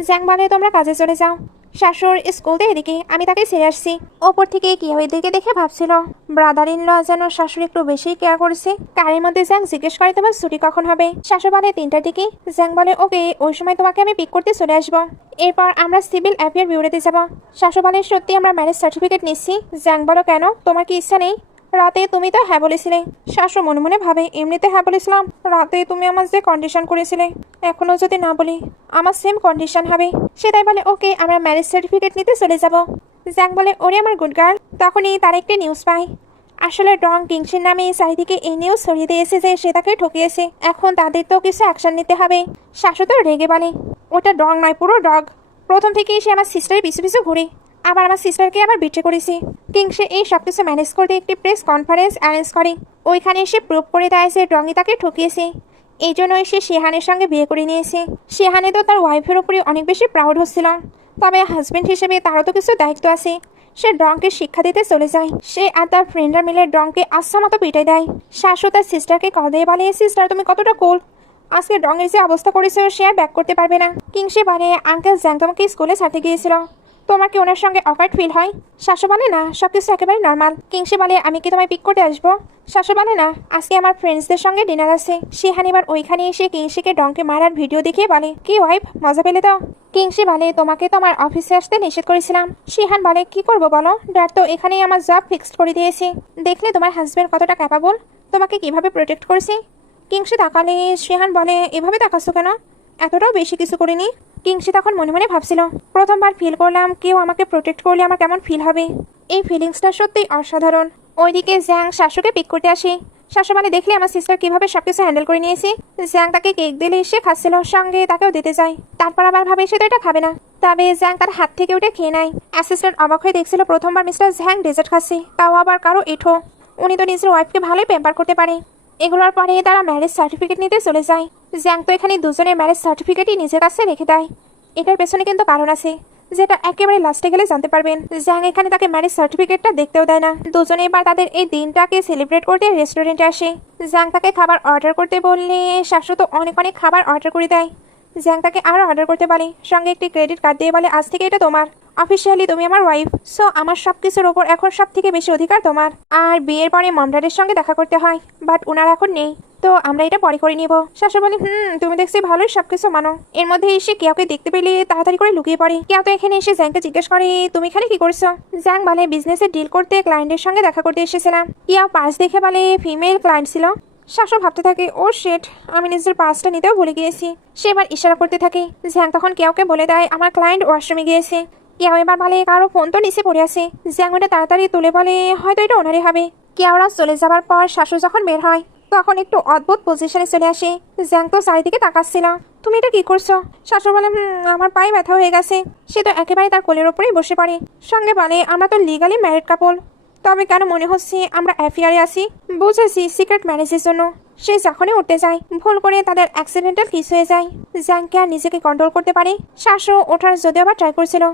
জ্যাং বলে, তোমরা কাজে চলে যাও। শাশুর স্কুল দিয়ে এদিকে, আমি তাকে ছেড়ে আসছি। ওপর থেকে কি ওই দিকে দেখে ভাবছিল ব্রাদার ইন ল যেন শাশুড়ি একটু বেশি কেয়ার করেছে। কারের মধ্যে জ্যাং জিজ্ঞেস করে, তোমার ছুটি কখন হবে? শাশু বলে 3টার দিকে। জ্যাং বলে, ওকে, ওই সময় তোমাকে আমি পিক করতে চলে আসবো। এরপর আমরা সিভিল অ্যাফেয়ার বিউরোতে যাব। শাশু বলে, সত্যি আমরা ম্যারেজ সার্টিফিকেট নিচ্ছি? জ্যাং বলো, কেন, তোমার কি ইচ্ছা নেই? রাতে তুমি তো হ্যাঁ বলেছিলে। শাশু মনে মনে ভাবে, এমনিতে হ্যাঁ বলেছিলাম, রাতে তুমি আমার যে কন্ডিশন করেছিলে এখনো যদি না বলি আমার সেম কন্ডিশন হবে। সে তাই বলে, ওকে, আমরা ম্যারেজ সার্টিফিকেট নিতে চলে যাব। জ্যাং বলে, ওরে আমার গুড গার্ল। তখনই তার একটি নিউজ পায়। আসলে ডং কিংসের নামে চারিদিকে এই নিউজ ছড়িয়ে দিয়েছে যে সে তাকে ঠকিয়েছে। এখন তাদের তো কিছু অ্যাকশন নিতে হবে। শাশু তো রেগে বলে, ওটা ডং নয়, পুরো ডগ। প্রথম থেকেই সে আমার সিস্টারের পিছু পিছু ঘুরে, আবার আমার সিস্টারকে আবার বিট্রে করেছে। কিংসে এই সব কিছু ম্যানেজ করতে একটি প্রেস কনফারেন্স অ্যারেঞ্জ করে। ওইখানে এসে প্রুভ করে দেয় যে ডংই তাকে ঠকিয়েছে। এই জন্যই সে শিহানের সঙ্গে বিয়ে করে নিয়েছে। শিহানে তো তার ওয়াইফের উপরে অনেক বেশি প্রাউড হচ্ছিল, তবে হাজব্যান্ড হিসেবে তারও তো কিছু দায়িত্ব আছে। সে ডংকে শিক্ষা দিতে চলে যায়। সে আর তার ফ্রেন্ডরা মিলে ডংকে আচ্ছা মতো পিটাই দেয়। শাশু তার সিস্টারকে কল দিয়ে বলে, সিস্টার তুমি কতটা কুল, আজকে ডংয়ের যে অবস্থা করেছে সে আর ব্যাক করতে পারবে না। কিংসে বলে, আঙ্কেল জ্যাং তোমাকে স্কুলে ছাড়তে গিয়েছিল, তোমার কি ওনার সঙ্গে অকার্ড ফিল হয়? শাশু বলে, না, সবকিছু একেবারে নর্মাল। কিংসে বলে, আমি কি তোমায় পিক করতে আসবো? শাশু বলে, না, আজকে আমার ফ্রেন্ডসদের সঙ্গে ডিনার আছে। শিহান এবার ওইখানে এসে কিংসিকে ডংকে মারার ভিডিও দেখিয়ে বলে, কি ওয়াইফ, মজা পেলে তো? কিংসি বলে, তোমাকে তো আমার অফিসে আসতে নিষেধ করেছিলাম। শিহান বলে, কি করবো বলো, ড্যাড তো এখানেই আমার জব ফিক্সড করে দিয়েছি। দেখলে তোমার হাজব্যান্ড কতটা ক্যাপাবল, তোমাকে কিভাবে প্রোটেক্ট করেছি। কিংসি তাকালে শিহান বলে, এভাবে তাকাচ্ছ কেন, এতটাও বেশি কিছু করিনি। কিংসি তখন মনে মনে ভাবছিল, প্রথমবার ফিল করলাম কেউ আমাকে প্রোটেক্ট করলে আমার কেমন ফিল হবে। এই ফিলিংসটা সত্যিই অসাধারণ। ওইদিকে জ্যাং শাশুকে পিক করতে আসে। শাশু বলে, দেখলে আমার সিস্টার কিভাবে সবকিছু হ্যান্ডেল করে নিয়েছি। জ্যাং তাকে কেক দিলে সে খাচ্ছিল, সঙ্গে তাকেও দিতে যায়। তারপর আবার ভাবে সে তো এটা খাবে না, তবে জ্যাং তার হাত থেকে ওটা খেয়ে নেয়। অ্যাসিস্ট্যান্ট অবাক হয়ে দেখছিল প্রথমবার মিস্টার জ্যাং ডেজার্ট খাচ্ছে, তাও আবার কারো এঠো। উনি তো নিজের ওয়াইফকে ভালোই প্যাম্পার করতে পারে। এগুলোর পরে তারা ম্যারেজ সার্টিফিকেট নিতে চলে যায়। জ্যাং তো এখানে দুজনের ম্যারেজ সার্টিফিকেটই নিজের কাছে রেখে দেয়। এটার পেছনে কিন্তু কারণ আছে, যেটা একেবারে লাস্টে গেলে জানতে পারবেন। জ্যাং এখানে তাকে ম্যারেজ সার্টিফিকেটটা দেখতেও দেয় না। দুজনে এবার তাদের এই দিনটাকে সেলিব্রেট করতে রেস্টুরেন্টে আসে। জ্যাং তাকে খাবার অর্ডার করতে বললে শাশু তো অনেক অনেক খাবার অর্ডার করে দেয়। জ্যাং তাকে আরও অর্ডার করতে বলে, সঙ্গে একটি ক্রেডিট কার্ড দিয়ে বলে, আজ থেকে এটা তোমার, অফিসিয়ালি তুমি আমার ওয়াইফ। সো আমার সব কিছুর ওপর এখন সব থেকে বেশি অধিকার তোমার। আর বিয়ের পরে মমডাডের সঙ্গে দেখা করতে হয়, বাট ওনার এখন নেই, তো আমরা এটা পরে করে নিব। শাশু বলে, তুমি দেখছি ভালোই সবকিছু মানো। এর মধ্যে এসে কেউকে দেখতে পেলে তাড়াতাড়ি করে লুকিয়ে পড়ে। কেউ তো এখানে এসে জ্যাংকে জিজ্ঞেস করে, তুমি এখানে কি করছো? জ্যাং বলে, বিজনেসের ডিল করতে ক্লায়েন্টের সঙ্গে দেখা করতে এসেছিলাম। কেউ পার্স দেখে বলে ফিমেল ক্লায়েন্ট ছিল। শাশু ভাবতে থাকে, ও শেট, আমি নিজের পার্সটা নিতেও ভুলে গিয়েছি। সে এবার ইশারা করতে থাকে। জ্যাং তখন কেউকে বলে দেয়, আমার ক্লায়েন্ট ওয়াশরুমে গিয়েছে। কেউ এবার বলে, কারো ফোন তো নিচে পড়ে আছে। জ্যাং ওটা তাড়াতাড়ি তুলে বলে, হয়তো এটা ওনারই হবে। কেউরা চলে যাবার পর শাশু যখন বের হয় তখন একটু অদ্ভুত পজিশনে চলে আসে। জ্যাং তো চারিদিকে তাকাচ্ছিল। তুমি এটা কি করছো? শাশু বলে, আমার পায়ে ব্যথা হয়ে গেছে। সে তো একেবারে তার কোলের ওপরেই বসে পড়ে, সঙ্গে বলে, আমরা তো লিগালি ম্যারিড কাপল, তবে কেন মনে হচ্ছে আমরা অ্যাফেয়ারে আছি? বুঝেছি, সিক্রেট ম্যারেজের জন্য। সে যখনই উঠতে যায় ভুল করে তাদের অ্যাক্সিডেন্টাল কিস হয়ে যায়। জ্যাংকে আর নিজেকে কন্ট্রোল করতে পারে। শাশু ওঠার যদিও আবার ট্রাই করছিল,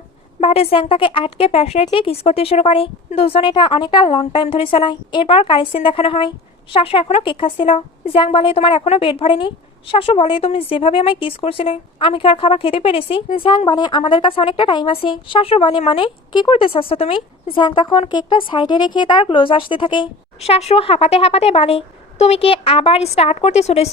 বাট জ্যাং তাকে আটকে প্যাশনেটলি কিস করতে শুরু করে। দুজন এটা অনেকটা লং টাইম ধরে চালায়। এরপর কারের সিন দেখানো হয়। শাশু এখনো কেক খাচ্ছিল। জ্যাং বলে, তোমার এখনো পেট ভরেনি? শাশু বলে, তুমি যেভাবে আমায় কিস করছিলে আমি কি আর খাবার খেতে পেরেছি? জ্যাং বলে, আমাদের কাছে অনেকটা টাইম আছে। শাশু বলে, মানে কি করতে চাচ্ছ তুমি? জ্যাং তখন কেকটা সাইডে রেখে তার ক্লোজ আসতে থাকে। শাশু হাঁপাতে হাঁপাতে বলে, তুমি কি আবার স্টার্ট করতে চলেছ?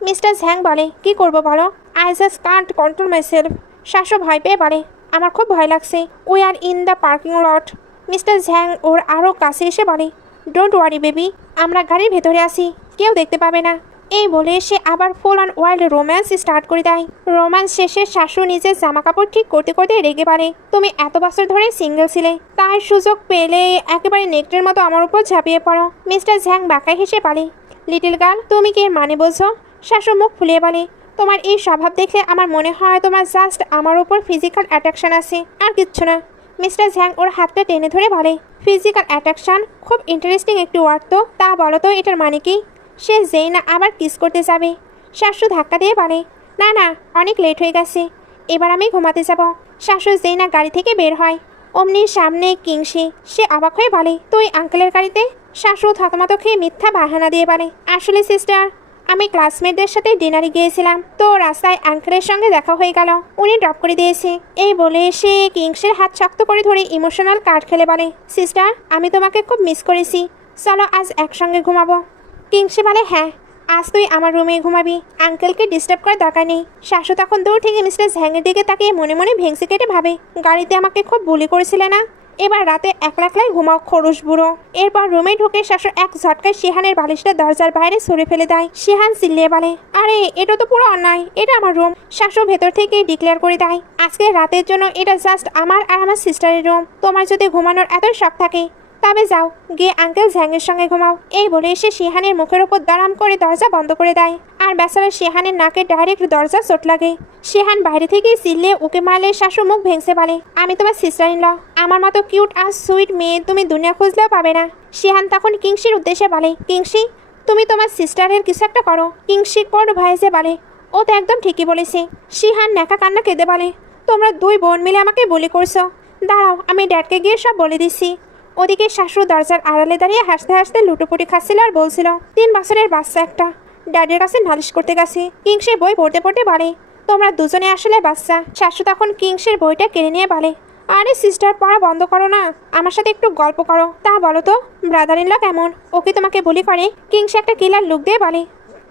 মিস্টার জ্যাং বলে, কি করবো বলো, I just can't control myself. শাশু ভয় পেয়ে বলে, আমার খুব ভয় লাগছে। We are in the parking lot. Mister Zhang ওর আরও কাছে এসে বলে, ডোন্ট ওয়ারি বেবি, আমরা গাড়ির ভেতরে আছি, কেউ দেখতে পাবে না। এই বলে সে আবার full on wild romance start করে দেয়। রোম্যান্স শেষে শাশু নিজের জামা কাপড় ঠিক করতে করতে রেগে পারে, তুমি এত বছর ধরে সিঙ্গেল ছিলে, তার সুযোগ পেলে একেবারে নেকটের মতো আমার উপর ঝাঁপিয়ে পড়ো। মিস্টার ঝ্যাং বাঁকা হেসে বলে, লিটল গার্ল, তুমি কি এর মানে বলছো? শাশু মুখ ফুলিয়ে বলে, তোমার এই স্বভাব দেখলে আমার মনে হয় তোমার জাস্ট আমার উপর ফিজিক্যাল অ্যাট্রাকশন আছে, আর কিচ্ছু না। মিস্টার ঝ্যাং ওর হাতটা টেনে ধরে বলে, ফিজিক্যাল অ্যাট্রাকশন খুব ইন্টারেস্টিং একটি ওয়ার্ড তো, তা বলো তো এটার মানে কি? সে যেই না আবার কিস করতে যাবে, শাশু ধাক্কা দিয়ে বলে, না না, অনেক লেট হয়ে গেছে, এবার আমি ঘুমাতে যাব। শাশু যেই না গাড়ি থেকে বের হয়, অমনির সামনে কিংসি। সে অবাক হয়ে বলে, তুই আঙ্কেলের গাড়িতে? শাশু থতমত খেয়ে মিথ্যা বাহানা দিয়ে বলে, আসলে সিস্টার, আমি ক্লাসমেটদের সাথে ডিনারে গিয়েছিলাম, তো রাস্তায় আঙ্কেলের সঙ্গে দেখা হয়ে গেল, উনি ড্রপ করে দিয়েছে। এই বলে সে কিংসের হাত শক্ত করে ধরে ইমোশনাল কার্ড খেলে বলে, সিস্টার, আমি তোমাকে খুব মিস করেছি, চলো আজ একসঙ্গে ঘুমাবো। কিংসি বলে, হ্যাঁ, আজ তুই আমার রুমে ঘুমাবি, আঙ্কেলকে ডিস্টার্ব করার দরকার নেই। শাশু তখন দূর থেকে মিস্টার ঝ্যাংয়ের দিকে তাকিয়ে মনে মনে ভেংসি কেটে ভাবে, গাড়িতে আমাকে খুব বুলি করেছিলে না, এবার রাতে একলা একলাই ঘুমাও খরুশ বুড়ো। এরপর রুমে ঢুকে শাশু এক ঝটকায় শিহানের বালিশটা দরজার বাইরে সরে ফেলে দেয়। শিহান চিল্লিয়ে বলে, আরে এটা তো পুরো অন্যায়, এটা আমার রুম। শাশু ভেতর থেকে ডিক্লেয়ার করে দেয়, আজকে রাতের জন্য এটা জাস্ট আমার আর আমার সিস্টারের রুম, তোমার যদি ঘুমানোর এত শখ থাকে তবে যাও গিয়ে আঙ্কেল ঝ্যাংয়ের সঙ্গে ঘুমাও। এই বলে সে শিহানের মুখের ওপর দরাম করে দরজা বন্ধ করে দেয়, আর বেচারা শিহানের নাকে ডাইরেক্ট দরজা চোট লাগে। শিহান বাইরে থেকে চিল্লিয়ে ওকে মারলে শাশু মুখ ভেঙে বলে, আমি তোমার সিস্টার ইন ল, আমার মতো কিউট আর সুইট মেয়ে তুমি দুনিয়া খুঁজলেও পাবে না। শিহান তখন কিংসির উদ্দেশ্যে বলে, কিংসি, তুমি তোমার সিস্টারের কিছু একটা করো। কিংসি কোড ভয়েসে বলে, ও তো একদম ঠিকই বলেছে। শিহান ন্যাকা কান্না কেঁদে বলে, তোমরা দুই বোন মিলে আমাকে বুলি করছো, দাঁড়াও আমি ড্যাডকে গিয়ে সব বলে দিচ্ছি। ওদিকে শাশু দরজার আড়ালে দাঁড়িয়ে হাসতে হাসতে লুটোপুটি খাচ্ছিল আর বলছিল, 3 বছরের বাচ্চা একটা ড্যাডের কাছে নালিশ করতে গেছে। কিংসের বই পড়তে পড়তে বলে, তোমরা দুজনে আসলে বাচ্চা। শাশু তখন কিংসের বইটা কেড়ে নিয়ে বলে, আরে সিস্টার, পড়া বন্ধ করো না, আমার সাথে একটু গল্প করো। তা বলো তো, ব্রাদার ইন ল কেমন, ওকে তোমাকে বুলি করে? কিংস একটা কিলার লুক দিয়ে বলে,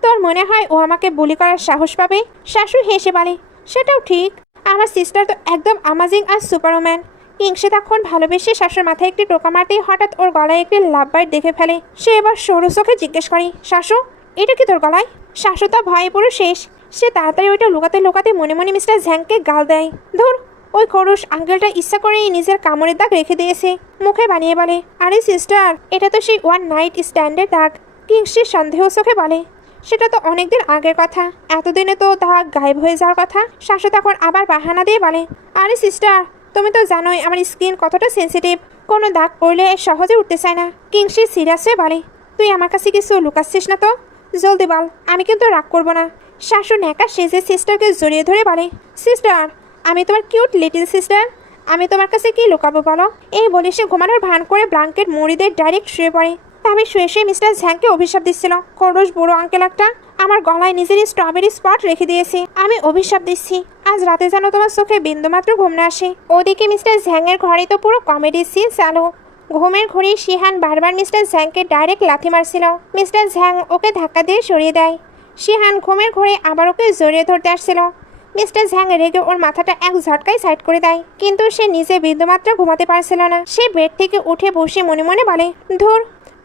তোর মনে হয় ও আমাকে বুলি করার সাহস পাবে? শাশু হেসে বলে, সেটাও ঠিক, আমার সিস্টার তো একদম অ্যামাজিং আর সুপারম্যান। কিংসে তখন ভালোবেসে শাশুর মাথায় একটি টোকা মারতেই হঠাৎ ওর গলায় একটি লাভ বাইট দেখে ফেলে। সে এবার সরু চোখে জিজ্ঞেস করে, শাশু, এটা কি তোর গলায়? শাশু তা ভয়ে পুরো শেষ। সে তাড়াতাড়ি ওইটা লুকাতে লুকাতে মনে মনে মিস্টার ঝ্যাংকে গাল দেয়। ধুর, ওই খরুশ আঙ্কেলটা ইচ্ছা করেই নিজের কামড়ের দাগ রেখে দিয়েছে। মুখে বানিয়ে বলে, আরে সিস্টার, এটা তো সেই ওয়ান নাইট স্ট্যান্ডের দাগ। কিংসের সন্দেহ চোখে বলে, সেটা তো অনেকদিন আগের কথা, এতদিনে তো দাগ গায়েব হয়ে যাওয়ার কথা। শাশু তখন আবার বাহানা দিয়ে বলে, আরে সিস্টার, তুমি তো জানোই আমার স্কিন কতটা সেন্সিটিভ, কোনো দাগ পড়লে সহজে উঠতে চায় না। কিংসি সিরিয়াস হয়ে বলে, তুই আমার কাছে কিছু লুকাচ্ছিস না তো? জলদি বল, আমি কিন্তু রাগ করবো না। শাশু ন্যাকা সেজে সিস্টারকে জড়িয়ে ধরে বলে, সিস্টার, আমি তোমার কিউট লিটল সিস্টার, আমি তোমার কাছে কি লুকাবো বলো? এই বলে সে ঘুমানোর ভান করে ব্ল্যাঙ্কেট মুড়ি দিয়ে ডাইরেক্ট শুয়ে পড়ে। তবে শুয়ে শুয়ে মিস্টার ঝ্যাংকে অভিশাপ দিচ্ছিল, খরগোশ বুড়ো আঙ্কেল একটা, আমার গলায় নিজেরই স্ট্রবেরি স্পট রেখে দিয়েছে, আমি অভিশাপ দিচ্ছি আজ রাতে যেন তোমার চোখে বিন্দুমাত্র ঘুম না আসে। ওদিকে মিস্টার ঝ্যাংয়ের ঘরে তো পুরো কমেডি সিন চালু। ঘুমের ঘুরে শিহান বারবার মিস্টার ঝ্যাংকে ডাইরেক্ট লাথি মারছিল। মিস্টার ঝ্যাং ওকে ধাক্কা দিয়ে সরিয়ে দেয়। শিহান ঘুমের ঘুরে আবার ওকে জড়িয়ে ধরতে আসছিল। মিস্টার ঝ্যাং রেগে ওর মাথাটা এক ঝটকায় সাইড করে দেয়, কিন্তু সে নিজে বিন্দুমাত্র ঘুমাতে পারছিল না। সে বেড থেকে উঠে বসে মনে মনে বলে, ধুর,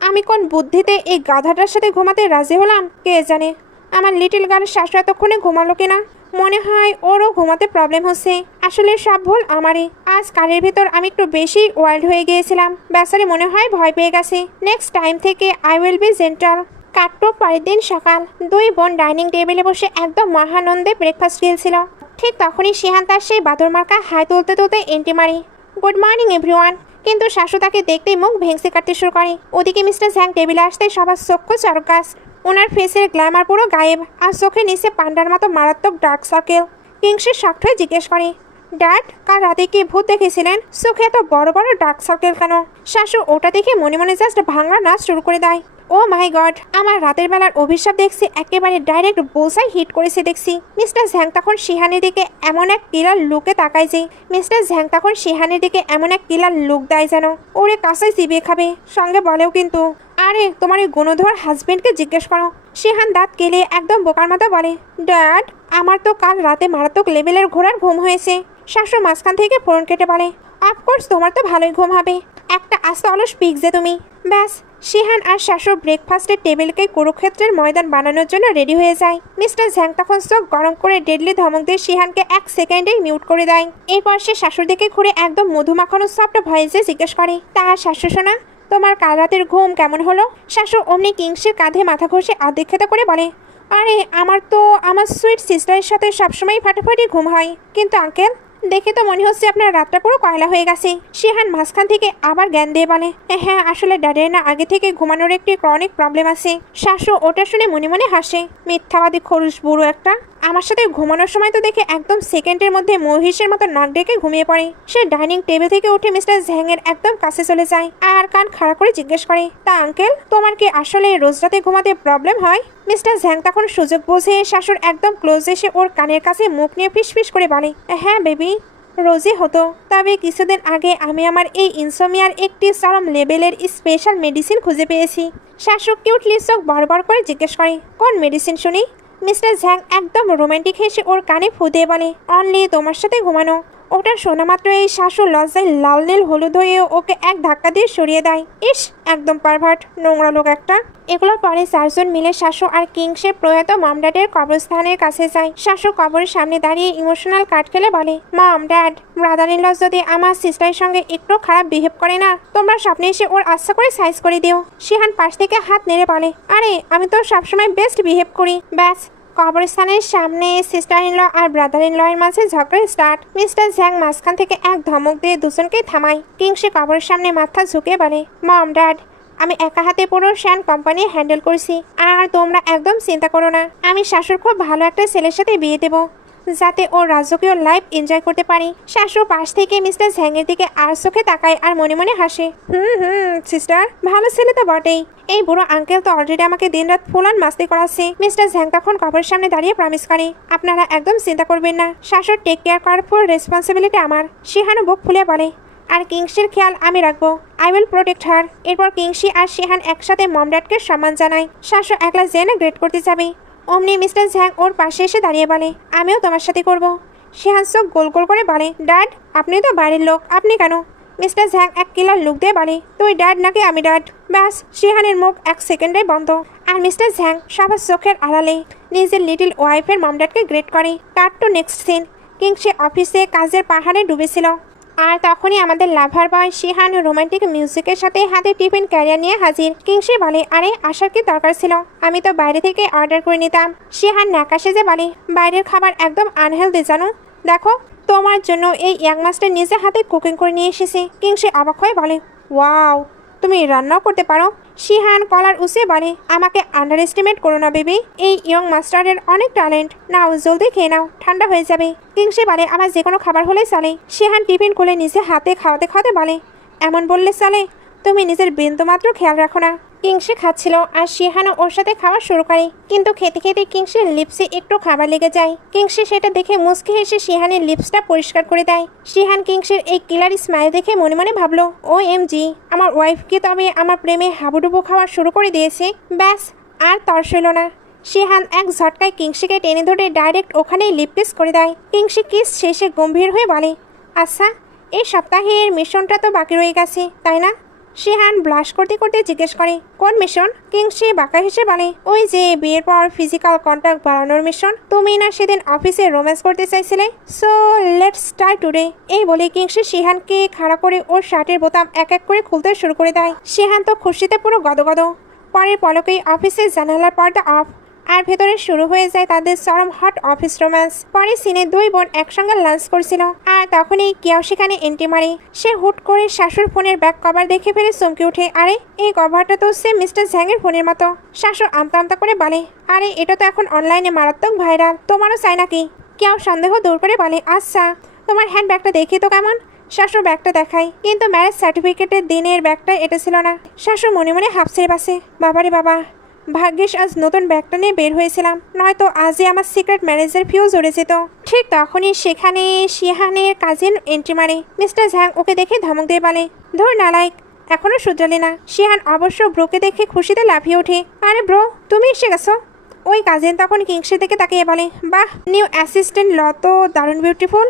আমি কোন বুদ্ধিতে এই গাধাটার সাথে ঘুমাতে রাজি হলাম কে জানে। আমার লিটল গার্ল শাশু এতক্ষণে ঘুমালো কিনা, মনে হয় ওরও ঘুমাতে প্রবলেম হচ্ছে। আসলে সব ভুল আমারই, আজ কানের ভেতর আমি একটু বেশি ওয়াইল্ড হয়ে গিয়েছিলাম। বেচারি মনে হয় ভয় পেয়ে গেছে। নেক্সট টাইম থেকে আই উইল বি জেন্টাল। কাটতো পরের দিন সকাল, দুই বোন ডাইনিং টেবিলে বসে একদম মহানন্দে ব্রেকফাস্ট খেয়েছিল। ঠিক তখনই শিহান তার সেই বাদর মার্কা হাই তুলতে তুলতে এন্ট্রি মারি, গুড মর্নিং এভরিওয়ান। কিন্তু শাশু তাকে দেখতেই মুখ ভেঙে কাটতে শুরু করে। ওদিকে মিস্টার ঝ্যাং টেবিলে আসতে সবার চক্ষু চরকাস, ওনার ফেসের গ্ল্যামার পুরো গায়েব, আর চোখের নিচে পান্ডার মতো মারাত্মক ডার্ক সার্কেল। কিংসে শক্ট হয়ে জিজ্ঞেস করে, ড্যাড, কাল রাতে কি ভূত দেখেছিলেন? চোখে এত বড় বড় ডার্ক সার্কেল কেন? শাশু ওটা দেখে মনে মনে জাস্ট ভাঙা নাচ শুরু করে দেয়। ও মাই গড, আমার রাতের বেলার অভিশাপ দেখছি একেবারে ডাইরেক্ট বোসাই হিট করেছে দেখছি। মিস্টার ঝ্যাং তখন শিহানের দিকে এমন এক কিলার লুকে তাকায় যে লুক দেয় যেন ওরে কাছে চিবিয়ে খাবে, সঙ্গে বলেও কিন্তু, আরে তোমার ওই গুণধর হাজবেন্ডকে জিজ্ঞেস করো। শিহান দাঁত কেলে একদম বোকার মতো বলে, ড্যাড, আমার তো কাল রাতে মারাত্মক লেভেলের ঘোড়ার ঘুম হয়েছে, শাশু মাঝখান থেকে ফোন কেটে বলে, অফকোর্স তোমার তো ভালোই ঘুম হবে, একটা আস্ত অলস পিক যে তুমি। ব্যাস, শিহান আর শাশু ব্রেকফাস্টের টেবিলকে কুরুক্ষেত্রের ময়দান বানানোর জন্য রেডি হয়ে যায়। মিস্টার ঝ্যাং তখন চোখ গরম করে ডেডলি ধমক দিয়ে শিহানকে 1 সেকেন্ডেই মিউট করে দেয়। এরপর সে শাশুর দিকে ঘুরে একদম মধুমাখানো সফট ভয়েসে জিজ্ঞেস করে, তা শাশু শোনা, তোমার কাল রাতের ঘুম কেমন হলো? শাশু অমনি কিংসের কাঁধে মাথা ঘষে অধিক্ষেত করে বলে, আরে আমার সুইট সিস্টারের সাথে সবসময় ফাটাফাটি ঘুম হয়, কিন্তু আঙ্কেল দেখে তো মনে হচ্ছে আপনার রাতটা পুরো কয়লা হয়ে গেছে। শিহান মাঝখান থেকে আবার জ্ঞান দিয়ে বলে, হ্যাঁ আসলে ড্যাডের না আগে থেকে ঘুমানোর একটি ক্রনিক প্রবলেম আছে। শাশু ওটা শুনে মনে মনে হাসে, মিথ্যাবাদী খরুশ বুড়ো একটা। আমার সাথে ঘুমানোর সময় তো দেখে একদম সেকেন্ডের মধ্যে মহিষের মতো নাক ডেকে ঘুমিয়ে পড়ে। সে ডাইনিং টেবিল থেকে উঠে মিস্টার ঝ্যাংয়ের একদম কাছে চলে যায় আর কান খাড়া করে জিজ্ঞেস করে, তা আঙ্কেল তোমার কি আসলে রোজ রাতে ঘুমাতে প্রবলেম হয়? মিস্টার ঝ্যাং তখন সুযোগ বুঝে শাশুর একদম ক্লোজ এসে ওর কানের কাছে মুখ নিয়ে ফিস করে বলে, হ্যাঁ বেবি, রোজই হতো, তবে কিছুদিন আগে আমি আমার এই ইনসোমিয়ার একটি চরম লেভেলের স্পেশাল মেডিসিন খুঁজে পেয়েছি। শাশু কিউটলি চোখ বড় করে জিজ্ঞেস করে, কোন মেডিসিন শুনি? মিস্টার ঝ্যাং একদম রোমান্টিক হেসে ওর কানে ফু দিয়ে বলে, অনলি তোমার সাথে ঘুমানো। ওটা শোনা মাত্র এই শাশু লজ্জায় লাল নীল হলুদ হয়ে ওকে এক ধাক্কা দিয়ে সরিয়ে দেয়। ইস, একদম পারভার্ট, নোংরা লোক একটা। এগুলোর পরে 4 জন মিলে শাশু আর কিংসের প্রয়াত মম ড্যাডের কবরস্থানের কাছে যায়। শাশু কবরের সামনে দাঁড়িয়ে ইমোশনাল কাট খেলে বলে, mom dad, brother in law যদি আমার সিস্টারের সঙ্গে একটু খারাপ বিহেভ করে না, তোমরা স্বপ্নে এসে ওর আচ্ছা করে সাইজ করে দিও। শিহান পাশ থেকে হাত নেড়ে বলে, আরে আমি তো সবসময় বেস্ট বিহেভ করি। ব্যাস, কবরস্থানের সামনে সিস্টার ইন ল আর ব্রাদার ইন ল এর মাঝে ঝগড়া স্টার্ট। মিস্টার ঝ্যাং মাঝখান থেকে এক ধমক দিয়ে দুজনকেই থামায়। কিংসে কবরের সামনে মাথা ঝুঁকে বলে, মম ড্যাড, আমি একা হাতে পুরো শ্যান কোম্পানি হ্যান্ডেল করছি, আর তোমরা একদম চিন্তা করো না, আমি শাশুর খুব ভালো একটা ছেলের সাথে বিয়ে দেবো যাতে ও রাজকীয় লাইফ এনজয় করতে পারি। শাশু পাশ থেকে মিস্টার ঝ্যাংয়ের দিকে আর চোখে তাকায় আর মনে মনে হাসে, সিস্টার, ভালো ছেলে তো বটেই। এই বুড়ো আঙ্কেল তো অলরেডি আমাকে দিনরাত ফুল অন মাস্তি করাচ্ছে। মিস্টার ঝ্যাং তখন কবরের সামনে দাঁড়িয়ে প্রমিস করে, আপনারা একদম চিন্তা করবেন না, শাশুর টেক কেয়ার করার ফুল রেসপন্সিবিলিটি আমার। শিহানও বুক ফুলে বলে, আর কিংসের খেয়াল আমি রাখবো, আই উইল প্রোটেক্ট হার। এরপর কিংসি আর শিহান একসাথে মম ড্যাডকে সম্মান জানায়। শাশু একলা জেনে গ্রেড করতে যাবে, অমনি মিস্টার ঝ্যাং ওর পাশে এসে দাঁড়িয়ে বলে, আমিও তোমার সাথে করব। শিহান চোখ গোল গোল করে বলে, ড্যাড, আপনি তো বাইরের লোক, আপনি কেন? মিস্টার ঝ্যাং এক কিলার লুক দিয়ে বলে, তুই ড্যাড নাকি আমি ড্যাড? ব্যাস, শিহানের মুখ 1 সেকেন্ডে বন্ধ। আর মিস্টার ঝ্যাং সবার চোখের আড়ালে নিজের লিটিল ওয়াইফের মম ড্যাডকে গ্রেড করে। কাট টু নেক্সট সিন। কিংসে অফিসে কাজের পাহাড়ে ডুবেছিল, আর তখনই আমাদের লাভার বয় শিহান রোমান্টিক মিউজিকের সাথে হাতে টিফিন ক্যারিয়ার নিয়ে হাজির। কিংসি বলে, আরে আসার কি দরকার ছিল, আমি তো বাইরে থেকে অর্ডার করে নিতাম। শিহান নাকাশে যে বলে, বাইরের খাবার একদম আনহেলদি জানো, দেখো তোমার জন্য এই ইয়াং মাস্টার নিজে হাতে কুকিং করে নিয়ে এসেছে। কিংসি অবাক হয়ে বলে, ওয়াও, তুমি রান্নাও করতে পারো? শিহান কলার উসে বলে, আমাকে আন্ডার এস্টিমেট করো না বেবি, এই ইয়ং মাস্টারের অনেক ট্যালেন্ট। নাও জলদি খেয়ে নাও, ঠান্ডা হয়ে যাবে। কিংসি বলে, আমার যে কোনো খাবার হলেই চলে। শিহান টিফিন খুলে নিজে হাতে খাওয়াতে খাওয়াতে বলে, এমন বললে চলে, তুমি নিজের বিন্দু মাত্র খেয়াল রাখো না। কিংসি খাচ্ছিল আর শিহানও ওর সাথে খাওয়া শুরু করে, কিন্তু খেতে খেতে কিংসির লিপসে একটু খাবার লেগে যায়। কিংসি সেটা দেখে মুচকি হেসে শিহানের লিপসটা পরিষ্কার করে দেয়। শিহান কিংসির এই কিলার স্মাইল দেখে মনে মনে ভাবলো, OMG, আমার ওয়াইফ কি তবে আমার প্রেমে হাবুডুবু খাওয়া শুরু করে দিয়েছে। ব্যাস, আর তর্স হইল না। শিহান এক ঝটকায় কিংসিকে টেনে ধরে ডাইরেক্ট ওখানেই লিপ কিস করে দেয়। কিংসি কিস শেষে গম্ভীর হয়ে বলে, আচ্ছা, এই সপ্তাহের মিশনটা তো বাকি রয়ে গেছে, তাই না? শিহান ব্লাশ করতে করতে জিজ্ঞেস করে, কোন মিশন? কিংসি বাঁকা হেসে বলে, ওই যে বিয়ের পর ফিজিক্যাল কন্ট্যাক্ট বাড়ানোর মিশন। তুমি না সেদিন অফিসে রোম্যান্স করতে চাইছিলে, সো লেটস স্টার্ট টুডে। এই বলে কিংসি শিহানকে খাড়া করে ওর শার্টের বোতাম এক এক করে খুলতে শুরু করে দেয়। শিহান তো খুশিতে পুরো গদগদ। পরের পলকেই অফিসের জানালার পর্দা অফ, আর ভেতরে শুরু হয়ে যায় তাদের চরম হট অফিস রোম্যান্স। পরে সিনে 2 বোন একসঙ্গে লাঞ্চ করছিল, আর তখনই কেউ সেখানে এন্ট্রি মারে। সে হুট করে শাশুর ফোনের ব্যাক কভার দেখে ফেলে চমকে উঠে, আরে এই কভারটা তো সে মিস্টার ঝ্যাংয়ের ফোনের মতো। শাশু আমতা আমতা করে বলে, আরে এটা তো এখন অনলাইনে মারাত্মক ভাইরাল, তোমারও চাই নাকি? কেউ সন্দেহ দূর করে বলে, আচ্ছা তোমার হ্যান্ড ব্যাগটা দেখি তো কেমন। শাশু ব্যাগটা দেখায়, কিন্তু ম্যারেজ সার্টিফিকেটের দিনের ব্যাগটা এটা ছিল না। শাশু মনে মনে হাফছে বাসে, বাবারে বাবা, ভাগ্যিস আজ নতুন ব্যাগটা নিয়ে বের হয়েছিলাম, নয়তো আজই আমার সিক্রেট ম্যারেজের ফিউজ উড়ে যেত। ঠিক তখনই সেখানে শিহানের কাজিন এন্ট্রি মারে। মিস্টার ঝ্যাং ওকে দেখে ধমক দিয়ে বলে, ধর নালাইক, এখনো শুধরালি না। শিহান অবশ্য ব্রোকে দেখে খুশিতে লাফিয়ে ওঠে, আরে ব্রো, তুমি এসে গেছো। ওই কাজিন তখন কিংসের দিকে তাকিয়ে বলে, বাহ, নিউ অ্যাসিস্ট্যান্ট ল তো দারুণ বিউটিফুল।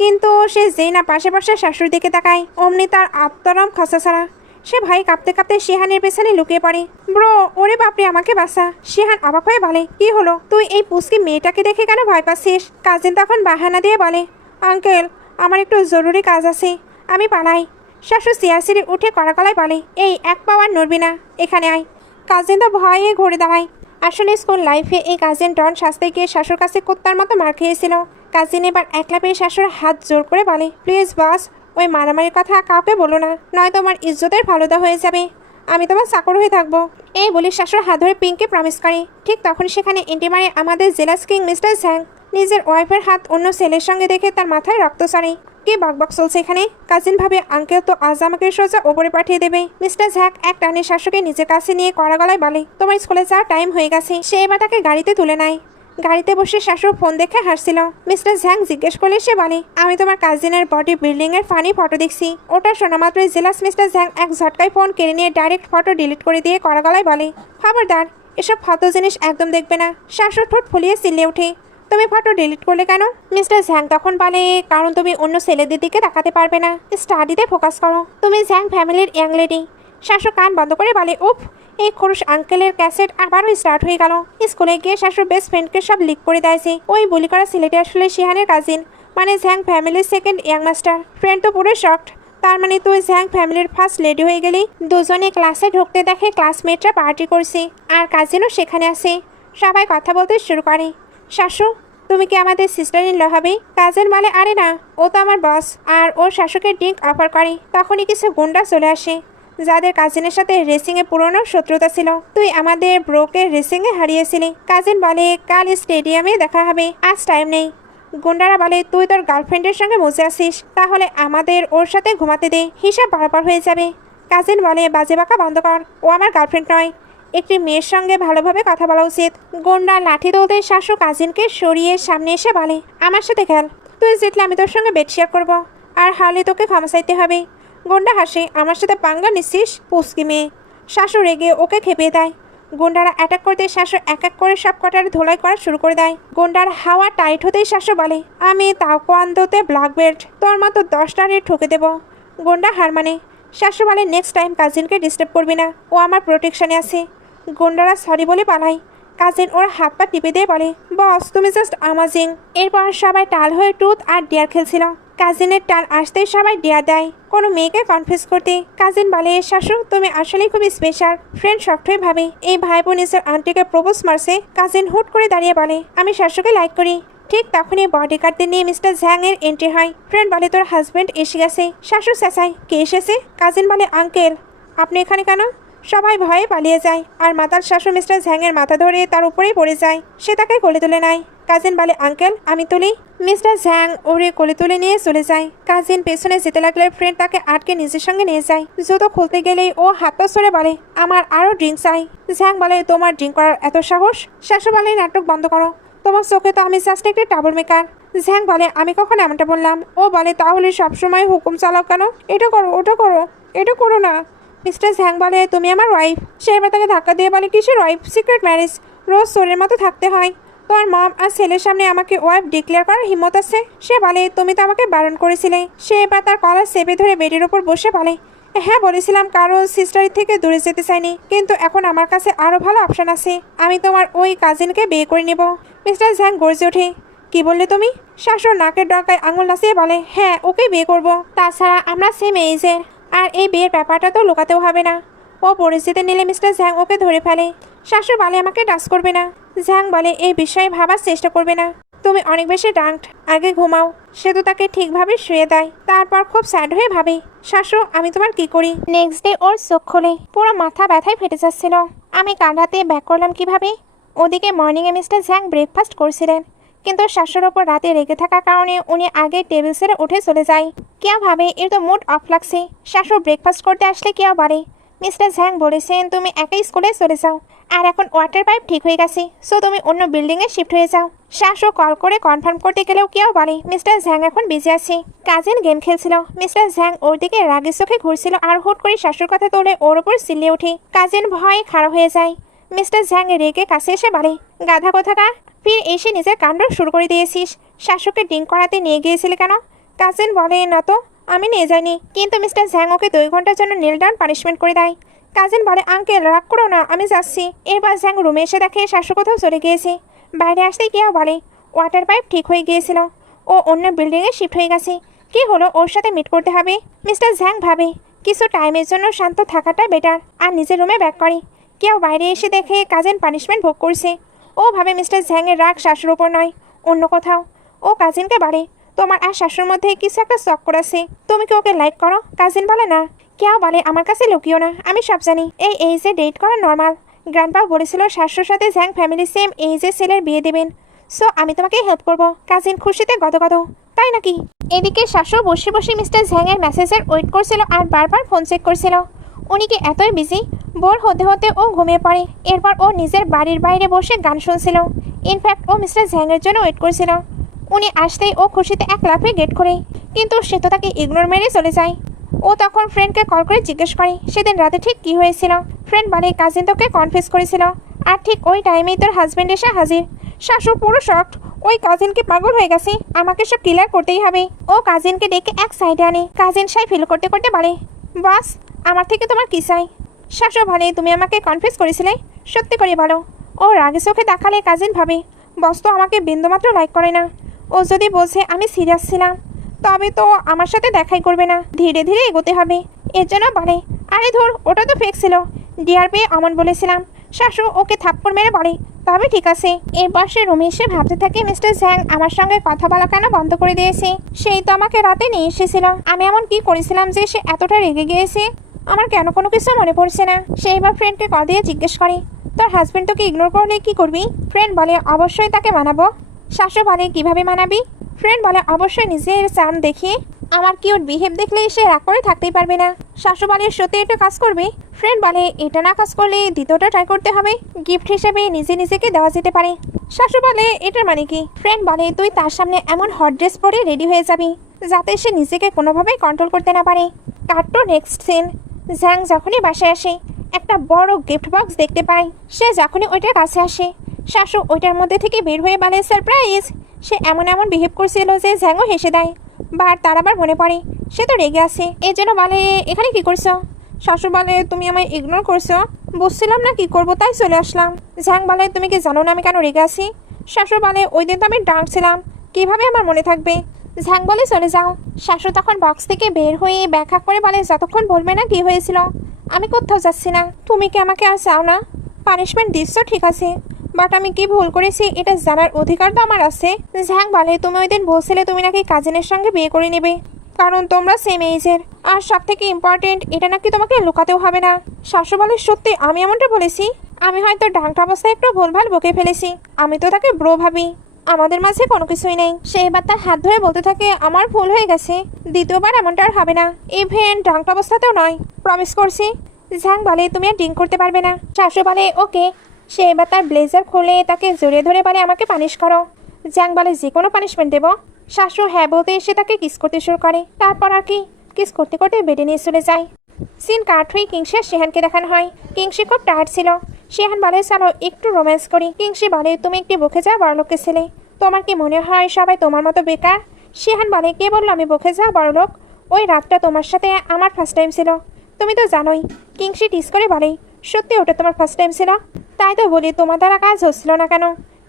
কিন্তু সে যেই না পাশে পাশে শাশুড়ির দিকে তাকায় অমনি তার আত্মরম খসা ছাড়া সে ভাই কাঁপতে কাঁপতে শিহানের পেছনে লুকিয়ে পড়ে। ব্রো, ওরে বাপরে, আমাকে বাঁচা। শিহান অবাক হয়ে বলে, কি হলো? তুই এই পুচকি মেয়েটাকে দেখে কেন ভয় পাচ্ছিস? কাজিন তখন বাহানা দিয়ে বলে, আঙ্কেল, আমার একটু জরুরি কাজ আছে, আমি পালাই। শাশু চেয়ার ছেড়ে উঠে কড়া গলায় বলে, এই এক পাওয়ার নড়বি না, এখানে আয়। কাজিন তো ভয়ে ঘুরে দাঁড়ায়। আসলে স্কুল লাইফে এই কাজিন ডন সাজতে গিয়ে শাশুর কাছে কুত্তার মতো মার খেয়েছিল। কাজিন এবার একলা পেয়ে শাশুর হাত জোর করে বলে, প্লিজ বস, ওই মারামারির কথা কাউকে বলো না, নয় তোমার ইজ্জতের ফালুদা হয়ে যাবে। আমি তোমার চাকর হয়ে থাকবো। এই বলে শাশুর হাত ধরে পিঙ্ককে প্রমিস করে। ঠিক তখন সেখানে এন্ট্রি মারে আমাদের জেলাস কিং মিস্টার ঝ্যাং। নিজের ওয়াইফের হাত অন্য ছেলের সঙ্গে দেখে তার মাথায় রক্ত সারে। কি বকবক চলছে এখানে? কাজিন ভাবে আঙ্কেল তো আজ আমাকে সোজা ওপরে পাঠিয়ে দেবে। মিস্টার ঝ্যাক এক টানে শাশুকে নিজের কাছে নিয়ে কড়া গলায় বলে, তোমার স্কুলে যাওয়ার টাইম হয়ে গেছে। সে এবার তাকে গাড়িতে তুলে নেয়। গাড়িতে বসে শাশুর ফোন দেখে হাসছিল। মিস্টার ঝ্যাং জিজ্ঞেস করলে সে বলে, আমি তোমার কাজিনের বডি বিল্ডিং এর ফানি ফটো দেখছি। ওটা শোনা মাত্রই জেলাস মিস্টার ঝ্যাং এক ঝটকায় ফোন কেড়ে নিয়ে ডাইরেক্ট ফটো ডিলিট করে দিয়ে কড়া গলায় বলে, খবরদার, এসব ফটো জিনিস একদম দেখবে না। শাশুর ঠোঁট ফুলিয়ে চিল্লে ওঠে, তুমি ফটো ডিলিট করলে কেন? মিস্টার ঝ্যাং তখন বলে, কারণ তুমি অন্য ছেলেদের দিকে তাকাতে পারবে না, স্টাডিতে ফোকাস করো। তুমি ঝ্যাং ফ্যামিলির ইয়াং লেডি। শাশু কান বন্ধ করে বলে, উফ, এই খরুশ আঙ্কেলের ক্যাসেট আবারও স্টার্ট হয়ে গেল। স্কুলে গিয়ে শাশুর বেস্ট ফ্রেন্ডকে সব লিক করে দিয়েছে। ওই বুলি করা ছেলেটি আসলে শিহানের কাজিন, মানে ঝ্যাং ফ্যামিলির সেকেন্ড ইয়াং মাস্টার। ফ্রেন্ড তো পুরো শকড। তার মানে তুই ঝ্যাং ফ্যামিলির ফার্স্ট লেডি হয়ে গেলি। দুজনে ক্লাসে ঢুকতে দেখে ক্লাসমেটরা পার্টি করছে আর কাজিনও সেখানে আছে। সবাই কথা বলতে শুরু করে। শাশু, তুমি কি আমাদের সিস্টার ইন ল হবে? কাজিন বলে, আরে না, ও তো আমার বস। আর ওর শাশুকে ড্রিঙ্ক অফার করে। তখনই কিছু গুন্ডা চলে আসে, যাদের কাজিনের সাথে রেসিংয়ে পুরনো শত্রুতা ছিল। তুই আমাদের ব্রোকে রেসিংয়ে হারিয়েছিলি। কাজিন বলে, কাল স্টেডিয়ামে দেখা হবে, আজ টাইম নেই। গুন্ডারা বলে, তুই তোর গার্লফ্রেন্ডের সঙ্গে বসে আসিস, তাহলে আমাদের ওর সাথে ঘুমাতে দে, হিসাব বরাবর হয়ে যাবে। কাজিন বলে, বাজে বাঁকা বন্ধ কর, ও আমার গার্লফ্রেন্ড নয়। একটি মেয়ের সঙ্গে ভালোভাবে কথা বলা উচিত। গুন্ডা লাঠি তুলতে শাশু কাজিনকে সরিয়ে সামনে এসে বলে, আমার সাথে খেল, তুই জিতলে আমি তোর সঙ্গে বেড শেয়ার করবো, আর হারলে তোকে ক্ষমা চাইতে হবে। গুন্ডা হাসে, আমার সাথে পাঙ্গা নিচ্ছিস পুস্কি মেয়ে। শাশু রেগে ওকে খেপিয়ে দেয়। গুন্ডারা অ্যাটাক করতে শাশু এক এক করে সব কটার ধোলাই করা শুরু করে দেয়। গুন্ডার হাওয়া টাইট হতেই শাশু বলে, আমি তাওকোয়ান্দোতে ব্ল্যাক বেল্ট, তোর মতো 10টা রেট ঠুকে দেবো। গুন্ডা হার মানে। শাশু বলে, নেক্সট টাইম কাজিনকে ডিস্টার্ব করবি না, ও আমার প্রোটেকশনে আছে। গুন্ডারা সরি বলে পালায়। কাজিন ওর হাত পা টিপে দিয়ে বলে, বস, তুমি জাস্ট আমাজিং। এরপর সবাই টাল হয়ে ট্রুথ আর ডিয়ার খেলছিল। কাজিনের টান আসতেই সবাই ডিয়ার দেয় কোনো মেয়েকে কনফিউজ করতে। কাজিন বলে, শাশু, তুমি আসলেই খুবই স্পেশাল। ফ্রেন্ড শক্ট হয়ে ভাবে এই ভাই বোন নিজের আন্টিকে প্রপোজ মারছে। কাজিন হুট করে দাঁড়িয়ে বলে, আমি শাশুকে লাইক করি। ঠিক তখনই বডিগার্ডদের নিয়ে মিস্টার ঝ্যাং এর এন্ট্রি হয়। ফ্রেন্ড বলে, তোর হাজব্যান্ড এসে গেছে। শাশু চেঁচায়, কে এসেছে? কাজিন বলে, আঙ্কেল। আপনি এখানে কেন? সবাই ভয়ে পালিয়ে যায় আর মাতাল শাশু মিস্টার ঝ্যাংয়ের মাথা ধরে তার উপরেই পড়ে যায়। সে তাকে কোলে তুলে নেয়। কাজিন বলে, আঙ্কেল, আমি তুলি। মিস্টার ঝ্যাং ওরে কোলে তুলে নিয়ে চলে যায়। কাজিন পেছনে যেতে লাগলে ফ্রেন্ড তাকে আটকে নিজের সঙ্গে নিয়ে যায়। জুতো খুলতে গেলেই ও হাত পা সরে বলে, আমার আরও ড্রিঙ্ক চাই। ঝ্যাং বলে, তোমার ড্রিঙ্ক করার এত সাহস? শাশু বলে, নাটক বন্ধ করো, তোমার চোখে তো আমি জাস্ট একটা ট্রাবল মেকার। ঝ্যাং বলে, আমি কখন এমনটা বললাম? ও বলে, তাহলে সবসময় হুকুম চালাও কেন? এটা করো, ওটা করো, এটা করো না। মিস্টার ঝ্যাং বলে, তুমি আমার ওয়াইফ। সে এবার তাকে ধাক্কা দিয়ে বলে, কিসের ওয়াইফ? সিক্রেট ম্যারেজ, রোজ চোরের মতো থাকতে হয়। তোমার মম আর ছেলের সামনে আমাকে ওয়াইফ ডিক্লেয়ার করার হিম্মত আছে? সে বলে, তুমি তো আমাকে বারণ করেছিলে। সে এবার তার কলার চেপে ধরে বেডের উপর বসে বলে, হ্যাঁ বলেছিলাম, কারণ সিস্টারের থেকে দূরে যেতে চাইনি, কিন্তু এখন আমার কাছে আরও ভালো অপশন আছে। আমি তোমার ওই কাজিনকে বিয়ে করে নেব। মিস্টার ঝ্যাং গর্জে ওঠে, কি বললে তুমি? শাশুর নাকের ডগায় আঙুল নাচিয়ে বলে, হ্যাঁ, ওকে বিয়ে করব। তাছাড়া আমরা সেম এইজের, আর এই বিয়ের ব্যাপারটা তো লুকাতেও হবে না। ও পরিস্থিতি নিলে মিস্টার ঝ্যাং ওকে ধরে ফেলে। শাশু বলে, আমাকে টাচ করবে না। ঝ্যাং বলে, এই বিষয়ে ভাবার চেষ্টা করবে না, তুমি অনেক বেশি ডাঙ্কড, আগে ঘুমাও। সে তো তাকে ঠিকভাবে শুয়ে দেয়। তারপর খুব স্যাড হয়ে ভাবে, শাশু, আমি তোমার কি করি? নেক্সট ডে ওর চোখ খোলে, পুরো মাথা ব্যথায় ফেটে যাচ্ছিল। আমি কাল রাতে ব্যাক করলাম কিভাবে? ওদিকে মর্নিংয়ে মিস্টার ঝ্যাং ব্রেকফাস্ট করছিলেন, কিন্তু শাশুর ওপর রাতে রেগে থাকার কারণে উনি আগে টেবিল ছেড়ে উঠে চলে যায়। কেউ ভাবে এর তো মুড অফ লাগছে। শাশু ব্রেকফাস্ট করতে আসলে কেউ বলে, মিস্টার ঝ্যাং বলেছেন তুমি একাই স্কুলে চলে যাও, আর এখন ওয়াটার পাইপ ঠিক হয়ে গেছে, সো তুমি অন্য বিল্ডিংয়ে শিফট হয়ে যাও। শাশু কল করে কনফার্ম করতে গেলেও কেউ বলে মিস্টার ঝ্যাং এখন বিজি আছে। কাজিন গেম খেলছিল। মিস্টার ঝ্যাং ওর দিকে রাগের চোখে ঘুরছিল আর হুট করে শাশুর কথা তোলে ওর ওপর চিল্লিয়ে ওঠে। কাজিন ভয়ে খাড়া হয়ে যায়। মিস্টার ঝ্যাং রেগে কাছে এসে বলে, গাধা কোথাকার, ফির এসে নিজের কাণ্ড শুরু করে দিয়েছিস। শাশুকে ড্রিঙ্ক করাতে নিয়ে গিয়েছিলে কেন? কাজিন বলে না তো, আমি নিয়ে যাইনি। কিন্তু মিস্টার ঝ্যাং ওকে 2 ঘন্টার জন্য নীল ডাউন পানিশমেন্ট করে দেয়। কাজিন বলে আঙ্কেল রাগ করো না, আমি যাচ্ছি। এরপর ঝ্যাং রুমে এসে দেখে শাশু কোথাও চলে গিয়েছে। বাইরে আসতেই কেউ বলে ওয়াটার পাইপ ঠিক হয়ে গিয়েছিল, ও অন্য বিল্ডিংয়ে শিফট হয়ে গেছে। কি হলো, ওর সাথে মিট করতে হবে। মিস্টার ঝ্যাং ভাবে কিছু টাইমের জন্য শান্ত থাকাটা বেটার, আর নিজের রুমে ব্যাক করে। কেউ বাইরে এসে দেখে কাজিন পানিশমেন্ট ভোগ করছে। ও ভাবে মিস্টার ঝ্যাংয়ের রাগ শাশুর ওপর নয়, অন্য কোথাও। ও কাজিনকে বলে তোমার আর শাশুর মধ্যে কিছু একটা শখ করেছে, তুমি কি ওকে লাইক করো? কাজিন বলে না। কেউ বলে আমার কাছে লুকিও না, আমি সব জানি। এই এজে ডেট করা নর্মাল। গ্র্যান্ডপা বলেছিল শাশুর সাথে ঝ্যাং ফ্যামিলি সেম এজে ছেলের বিয়ে দেবেন, সো আমি তোমাকে হেল্প করবো। কাজিন খুশিতে গদগদ। তাই নাকি? এদিকে শাশু বসে বসে মিস্টার ঝ্যাংয়ের মেসেজের ওয়েট করছিল আর বারবার ফোন চেক করছিল। উনি কি এতই বিজি? বোর হতে হতে ও ঘুমিয়ে পড়ে। এরপর ও নিজের বাড়ির বাইরে বসে গান শুনছিল। ইনফ্যাক্ট ও মিস্টার ঝ্যাংয়ের জন্য ওয়েট করছিল। উনি আসতেই ও খুশিতে এক লাফে গেট করে, কিন্তু সে তো তাকে ইগনোর মেরে চলে যায়। ও তখন ফ্রেন্ডকে কল করে জিজ্ঞেস করে সেদিন রাতে ঠিক কী হয়েছিল। ফ্রেন্ড বলে কাজিন তোকে কনফিউজ করেছিল, আর ঠিক ওই টাইমেই তোর হাজব্যান্ড এসে হাজির। শাশু পুরো শকড। ওই কাজিনকে পাগল হয়ে গেছে, আমাকে সব ক্লিয়ার করতেই হবে। ও কাজিনকে ডেকে এক সাইডে আনে। কাজিন সাই ফিল করতে করতে বলে বাস আমার থেকে তোমার কি চাই? শাশু বলে তুমি আমাকে কনফিউজ করেছিলে, সত্যি করে বলো। ও রাগে চোখে দেখালে কাজিন ভাবে বস তো আমাকে বিন্দুমাত্র লাইক করে না। ও যদি বোঝে আমি সিরিয়াস ছিলাম, তবে তো আমার সাথে দেখাই করবে না, ধীরে ধীরে এগোতে হবে। এর জন্য বলে আরে ধর ওটা তো ফেক ছিল, ডিয়ার পেয়ে অমন বলেছিলাম। শাশু ওকে থাপ্পড় মেরে বলে তবে ঠিক আছে। এরপর সে রুমে এসে ভাবতে থাকে মিস্টার ঝ্যাং আমার সঙ্গে কথা বলা কেন বন্ধ করে দিয়েছে? সেই তো আমাকে রাতে নিয়ে এসেছিল, আমি এমন কি করেছিলাম যে সে এতটা রেগে গিয়েছে? আমার কেন কোনো কিছু মনে পড়ছে না। সে এবার ফ্রেন্ডকে কল দিয়ে জিজ্ঞেস করে তোর হাজব্যান্ড তোকে ইগনোর করলে কি করবি? ফ্রেন্ড বলে অবশ্যই তাকে মানাবো। শাশু বলে কিভাবে মানাবি? ফ্রেন্ড বলে অবশ্যই নিজের চার্ম দেখিয়ে। আমার কিউট বিহেভ দেখলেই সে রাগ করে থাকতেই পারবে না। শাশু বলে সত্যি এটা কাজ করবে? ফ্রেন্ড বলে এটা না কাজ করলে দ্বিতীয়টা ট্রাই করতে হবে, গিফট হিসেবে নিজে নিজেকে দেওয়া যেতে পারে। শাশু বলে এটার মানে কি? ফ্রেন্ড বলে তুই তার সামনে এমন হট ড্রেস পরে রেডি হয়ে যাবি যাতে সে নিজেকে কোনোভাবেই কন্ট্রোল করতে না পারে। কাটটো নেক্সট সিন। ঝ্যাং যখনই বাসায় আসে একটা বড় গিফট বক্স দেখতে পায়। সে যখনই ওইটার কাছে আসে শাশু ওইটার মধ্যে থেকে বের হয়ে বলে সারপ্রাইজ। সে এমন এমন বিহেভ করছিল যে ঝ্যাংও হেসে দেয়। বাট তার আবার মনে পড়ে সে তো রেগে আছে, এই জন্য বলে এখানে কি করছো? শাশু বলে তুমি আমায় ইগনোর করছো, বুঝছিলাম না কি করবো তাই চলে আসলাম। ঝ্যাং বলে তুমি কি জানো না আমি কেন রেগে আছি? শাশু বলে ওই দিন তো আমি ডান্স ছিলাম, কিভাবে আমার মনে থাকবে? ঝ্যাং বলে চলে যাও। শাশু তখন বক্স থেকে বের হয়ে ব্যাখ্যা করে বলে যতক্ষণ বলবে না কি হয়েছিল আমি কোথাও যাচ্ছি না। তুমি কি আমাকে আর চাও না? পানিশমেন্ট দিচ্ছ ঠিক আছে, বাট আমি কি ভুল করেছি এটা জানার অধিকার তো আমার আছে। ঝ্যাং বলে তুমি ওই দিন বলছিলে তুমি নাকি কাজিনের সঙ্গে বিয়ে করে নেবে, কারণ তোমরা সেম এজের, আর সব থেকে ইম্পর্টেন্ট এটা নাকি তোমাকে লুকাতেও হবে না। শাশু বলে সত্যি আমি এমনটা বলেছি? আমি হয়তো ডাংটা অবস্থায় একটু ভুলভাল বকে ফেলেছি, আমি তো তাকে ব্রো ভাবি, আমাদের মাঝে কোনো কিছুই নেই। সে এবার তার হাত ধরে বলতে থাকে আমার ভুল হয়ে গেছে, দ্বিতীয়বার এমনটা আর হবে না, ইভেন ডাংটা অবস্থাতেও নয়, প্রমিস করছি। ঝ্যাং বলে তুমি আর ড্রিঙ্ক করতে পারবে না। শাশু বলে ওকে। সে এবার তার ব্লেজার খুলে তাকে জড়িয়ে ধরে বলে আমাকে পানিশ করো। জ্যাং বলে যে কোনো পানিশমেন্ট দেবো। শাশু হ্যাঁ বলতে এসে তাকে কিস করতে শুরু করে, তারপর আর কি কিস করতে করতে বেডে নিয়ে চলে যায়। সিন কাট হয়ে কিংসি আর শেহানকে দেখানো হয়। কিংসি খুব টায়ার্ড ছিল। শেহান বলে চলো একটু রোম্যান্স করি। কিংসি বলে তুমি একটি বকে যাও বড়লোকের ছেলে, তোমার কি মনে হয় সবাই তোমার মতো বেকার? শেহান বলে কে বললো আমি বকে যাও বড়লোক? ওই রাতটা তোমার সাথে আমার ফার্স্ট টাইম ছিল, তুমি তো জানোই। কিংসি টিস করে বলে সত্যি ওটা তোমার ফার্স্ট টাইম ছিল? তাই তো বলি তোমার দ্বারা কাজ হচ্ছিল না কেন?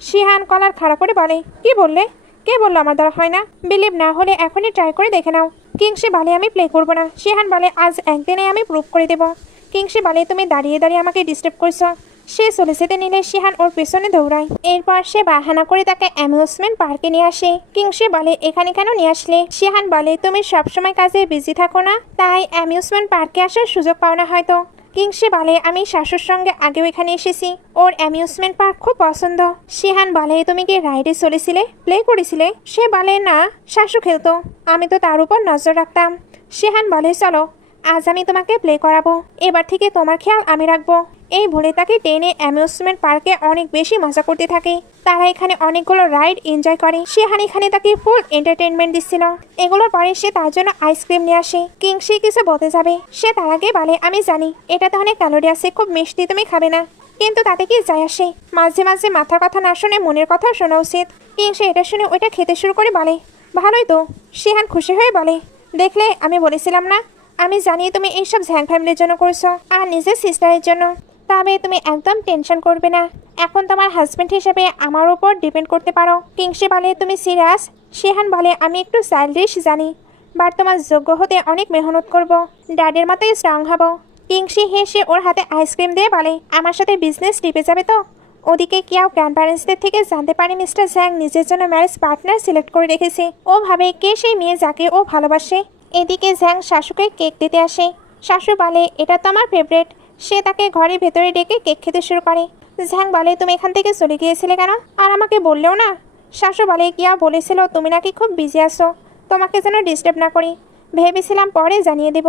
শিহান কলার খাড়া করে বলে কি বললে? কে বললো আমার দ্বারা হয় না? বিলিভ না হলে এখনই ট্রাই করে দেখে নাও। কিংসি বলে আমি প্লে করবো না। শিহান বলে আজ একদিনে আমি প্রুভ করে দেবো। কিংসি বলে তুমি দাঁড়িয়ে দাঁড়িয়ে আমাকে ডিস্টার্ব করছো। সে চলে যেতে নিলে শিহান ওর পেছনে দৌড়ায়। এরপর সে বাহানা করে তাকে অ্যামিউজমেন্ট পার্কে নিয়ে আসে। কিংসি বলে এখানে কেন নিয়ে আসলে? শিহান বলে তুমি সবসময় কাজে বিজি থাকো না, তাই অ্যামিউজমেন্ট পার্কে আসার সুযোগ পাও না হয়তো। কিংসি বলে আমি শাশুর সঙ্গে আগেও এখানে এসেছি, ওর অ্যামিউজমেন্ট পার্ক খুব পছন্দ। শিহান বলে তুমি কি রাইডে চলেছিলে, প্লে করেছিলে? সে বলে না, শাশু খেলতো, আমি তো তার উপর নজর রাখতাম। শিহান বলে চলো আজ আমি তোমাকে প্লে করাবো, এবার থেকে তোমার খেয়াল আমি রাখবো। এই বলে তাকে টেনে অ্যামিউজমেন্ট পার্কে অনেক বেশি মজা করতে থাকে। তারা এখানে অনেকগুলো রাইড এনজয় করে। শিহান এখানে তাকে ফুল এন্টারটেনমেন্ট দিচ্ছিল। এগুলোর পরে সে তার জন্য আইসক্রিম নিয়ে আসে। কিংসি কিছু বলতে যাবে, সে তার আগে বলে আমি জানি এটাতে অনেক ক্যালোরি আছে, খুব মিষ্টি, তুমি খাবে না, কিন্তু তাতে কি যায় আসে? মাঝে মাঝে মাথার কথা না শুনে মনের কথা শোনা উচিত। কিংসি এটা শুনে ওইটা খেতে শুরু করে বলে ভালোই তো। শিহান খুশি হয়ে বলে, দেখলে আমি বলেছিলাম না, আমি জানি তুমি এইসব ঝ্যাং ফ্যামিলির জন্য করছো আর নিজের সিস্টারের জন্য। তবে তুমি একদম টেনশন করবে না, এখন তোমার হাজব্যান্ড হিসেবে আমার উপর ডিপেন্ড করতে পারো। কিংসি বলে, তুমি সিরিয়াস? শিহান বলে, আমি একটু চাইল্ডিশ জানি, বাট তোমার যোগ্য হতে অনেক মেহনত করব, ড্যাডের মতোই স্ট্রং হব। কিংসি হেসে ওর হাতে আইসক্রিম দিয়ে বলে, আমার সাথে বিজনেস টিপে যাবে তো? ওদিকে কেউ গ্র্যান্ড প্যারেন্টসদের থেকে জানতে পারে মিস্টার জ্যাং নিজের জন্য ম্যারেজ পার্টনার সিলেক্ট করে রেখেছে। ও ভাবে কে সেই মেয়ে যাকে ও ভালোবাসে। এদিকে জ্যাং শাশুকে কেক দিতে আসে। শাশু বলে, এটা তো আমার ফেভারিট। সে তাকে ঘরের ভেতরে ডেকে কেক খেতে শুরু করে। জ্যাং বলে, তুমি এখান থেকে চলে গিয়েছিলে কেন, আর আমাকে বললেও না? শাশু বলে, কিয়া বলেছিল তুমি নাকি খুব বিজি আছো, তোমাকে যেন ডিস্টার্ব না করি। ভেবেছিলাম পরে জানিয়ে দেব,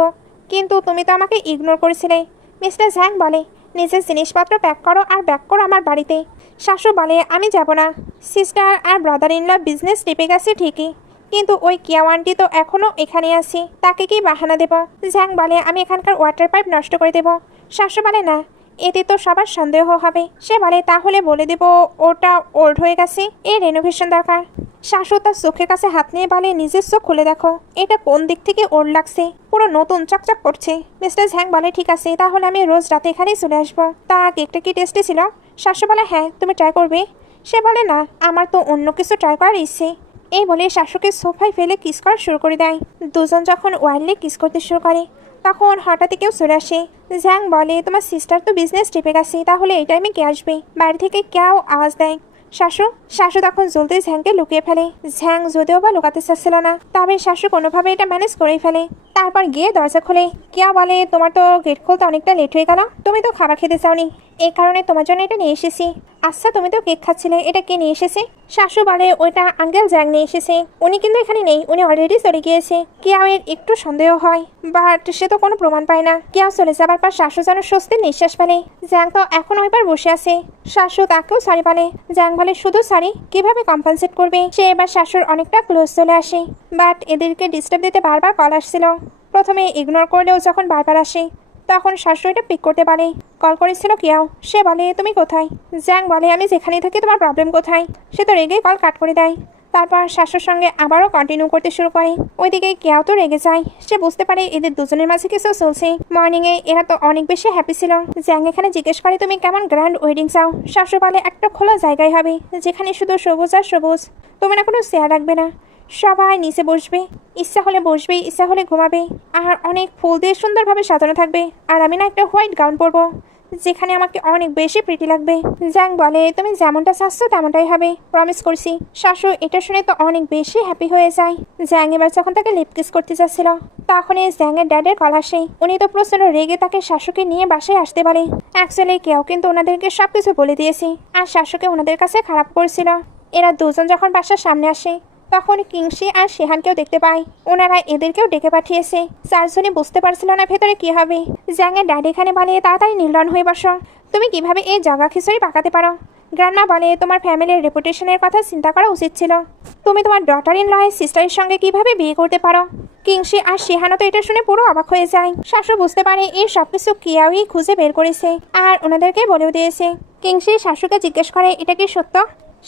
কিন্তু তুমি তো আমাকে ইগনোর করেছিলে। মিস্টার জ্যাং বলে, নিজের জিনিসপত্র প্যাক করো আর ব্যাক করো আমার বাড়িতে। শাশু বলে, আমি যাব না। সিস্টার আর ব্রাদার ইন ল বিজনেস টিপে গেছে ঠিকই, কিন্তু ওই কিয়া আন্টি তো এখনও এখানে আছি, তাকে কি বাহানা দেব? জ্যাং বলে, আমি এখানকার ওয়াটার পাইপ নষ্ট করে দেব। শাশু বলে, না, এতে তো সবার সন্দেহ হবে। সে বলে, তাহলে বলে দেব ওটা ওল্ড হয়ে গেছে, এর রেনোভেশন দরকার। শাশু তার চোখের কাছে হাত নিয়ে বলে, নিজের চোখ খুলে দেখো, এটা কোন দিক থেকে ওল্ড লাগছে, পুরো নতুন চকচক করছে। মিস্টার ঝ্যাং বলে, ঠিক আছে, তাহলে আমি রোজ রাতে এখানেই চলে আসবো। তা কেকটা কি টেস্টি ছিল? শাশু বলে, হ্যাঁ, তুমি ট্রাই করবে? সে বলে, না, আমার তো অন্য কিছু ট্রাই করার ইচ্ছে। এই বলে শাশুকে সোফায় ফেলে কিস করা শুরু করে দেয়। দুজন যখন ওয়াইল্ডলি কিস করতে শুরু করে, তখন হঠাৎ কেউ চলে আসে। জ্যাং বলে, তোমার সিস্টার তো বিজনেস টিপে গেছে, তাহলে এই টাইমে কে আসবে? বাইরে থেকে কেউ আওয়াজ দেয়, শাশু। শাশু তখন জলদি ঝ্যাংকে লুকিয়ে ফেলে। ঝ্যাং যদিও বা লুকাতে চাচ্ছিল না, তবে শাশু কোনোভাবে এটা ম্যানেজ করেই ফেলে। তারপর গিয়ে দরজা খোলে। কিয়া বলে, তোমার তো গেট খুলতে অনেকটা লেট হয়ে গেল, তুমি তো খাবার খেতে চাওনি, এই কারণে তোমার জন্য এটা নিয়ে এসেছি। আচ্ছা, তুমি তো কেক খাচ্ছিলে, এটা কে নিয়ে এসেছে? শাশু বলে, ওইটা আঙ্কেল জ্যাং নিয়ে এসেছে, উনি কিন্তু এখানে নেই, উনি অলরেডি চলে গিয়েছে। কিয়াও এর একটু সন্দেহ হয়, বাট সে তো কোনো প্রমাণ পায় না। কিয়াও চলে যাবার পর শাশু যেন স্বস্তির নিঃশ্বাস ফেলে। জ্যাং তো এখন ওইবার বসে আছে। শাশু তাকেও সরি বলে। জ্যাং বলে, শুধু সরি? কিভাবে কম্পেনসেট করবে? সে এবার শাশুর অনেকটা ক্লোজ চলে আসে, বাট এদেরকে ডিস্টার্ব দিতে বারবার কল আসছিল। প্রথমে ইগনোর করলেও যখন বারবার আসে, তখন শাশু এটা পিক করতে পারে। কল করেছিল কিয়াও। সে বলে, তুমি কোথায়? জ্যাং বলে, আমি যেখানেই থাকি, তোমার প্রবলেম কোথায়? সে তো রেগে কল কাট করে দেয়। তারপর শাশুর সঙ্গে আবারও কন্টিনিউ করতে শুরু করে। ওইদিকে কিয়াও তো রেগে যায়। সে বুঝতে পারে এদের দুজনের মাঝে কিছু চলছে। মর্নিংয়ে এরা তো অনেক বেশি হ্যাপি ছিল। জ্যাং এখানে জিজ্ঞেস করে, তুমি কেমন গ্র্যান্ড ওয়েডিং চাও? শাশু বলে, একটা খোলা জায়গায় হবে, যেখানে শুধু সবুজ আর সবুজ, তুমি না কোনো চেয়ার রাখবে না, সবাই নিচে বসবে, ইচ্ছা হলে বসবে, ইচ্ছা হলে ঘুমাবে, আর অনেক ফুল দিয়ে সুন্দরভাবে সাজানো থাকবে। আর আমি না একটা হোয়াইট গাউন পরবো, যেখানে আমাকে অনেক বেশি প্রিটি লাগবে। জ্যাং বলে, তুমি যেমনটা চাচ্ছ তেমনটাই হবে, প্রমিস করছি। শাশু এটা শুনে তো অনেক বেশি হ্যাপি হয়ে যায়। জ্যাং এবার যখন তাকে লিপ কিস করতে যাচ্ছিল, তখনই জ্যাংয়ের ড্যাডের কল আসে। উনি তো প্রচন্ড রেগে তাকে শাশুকে নিয়ে বাসায় আসতে বলে। অ্যাকচুয়ালি কেউ কিন্তু ওনাদেরকে সবকিছু বলে দিয়েছি, আর শাশুকে ওনাদের কাছে খারাপ করছিল। এরা দুজন যখন বাসার সামনে আসে, তখন কিংসি আর শিহানকেও দেখতে পায়। ওনারা এদেরকেও ডেকে পাঠিয়েছে। চারজনই বুঝতে পারছিল না ভেতরে কি হবে। জ্যাংয়ের ড্যাডি এখানে বলে, তাড়াতাড়ি নির্লন হয়ে বসো, তুমি কিভাবে এই জায়গা খিচুড়ি পাকাতে পারো? গ্র্যান্ডমা বলে, তোমার ফ্যামিলির রেপুটেশনের কথা চিন্তা করা উচিত ছিল, তুমি তোমার ডটার ইন লয়ের সিস্টারের সঙ্গে কিভাবে বিয়ে করতে পারো? কিংসি আর শিহানও তো এটা শুনে পুরো অবাক হয়ে যায়। শাশু বুঝতে পারে এই সবকিছু কিয়াওই খুঁজে বের করেছে, আর ওনাদেরকে বলেও দিয়েছে। কিংসি শাশুকে জিজ্ঞেস করে, এটা কি সত্য?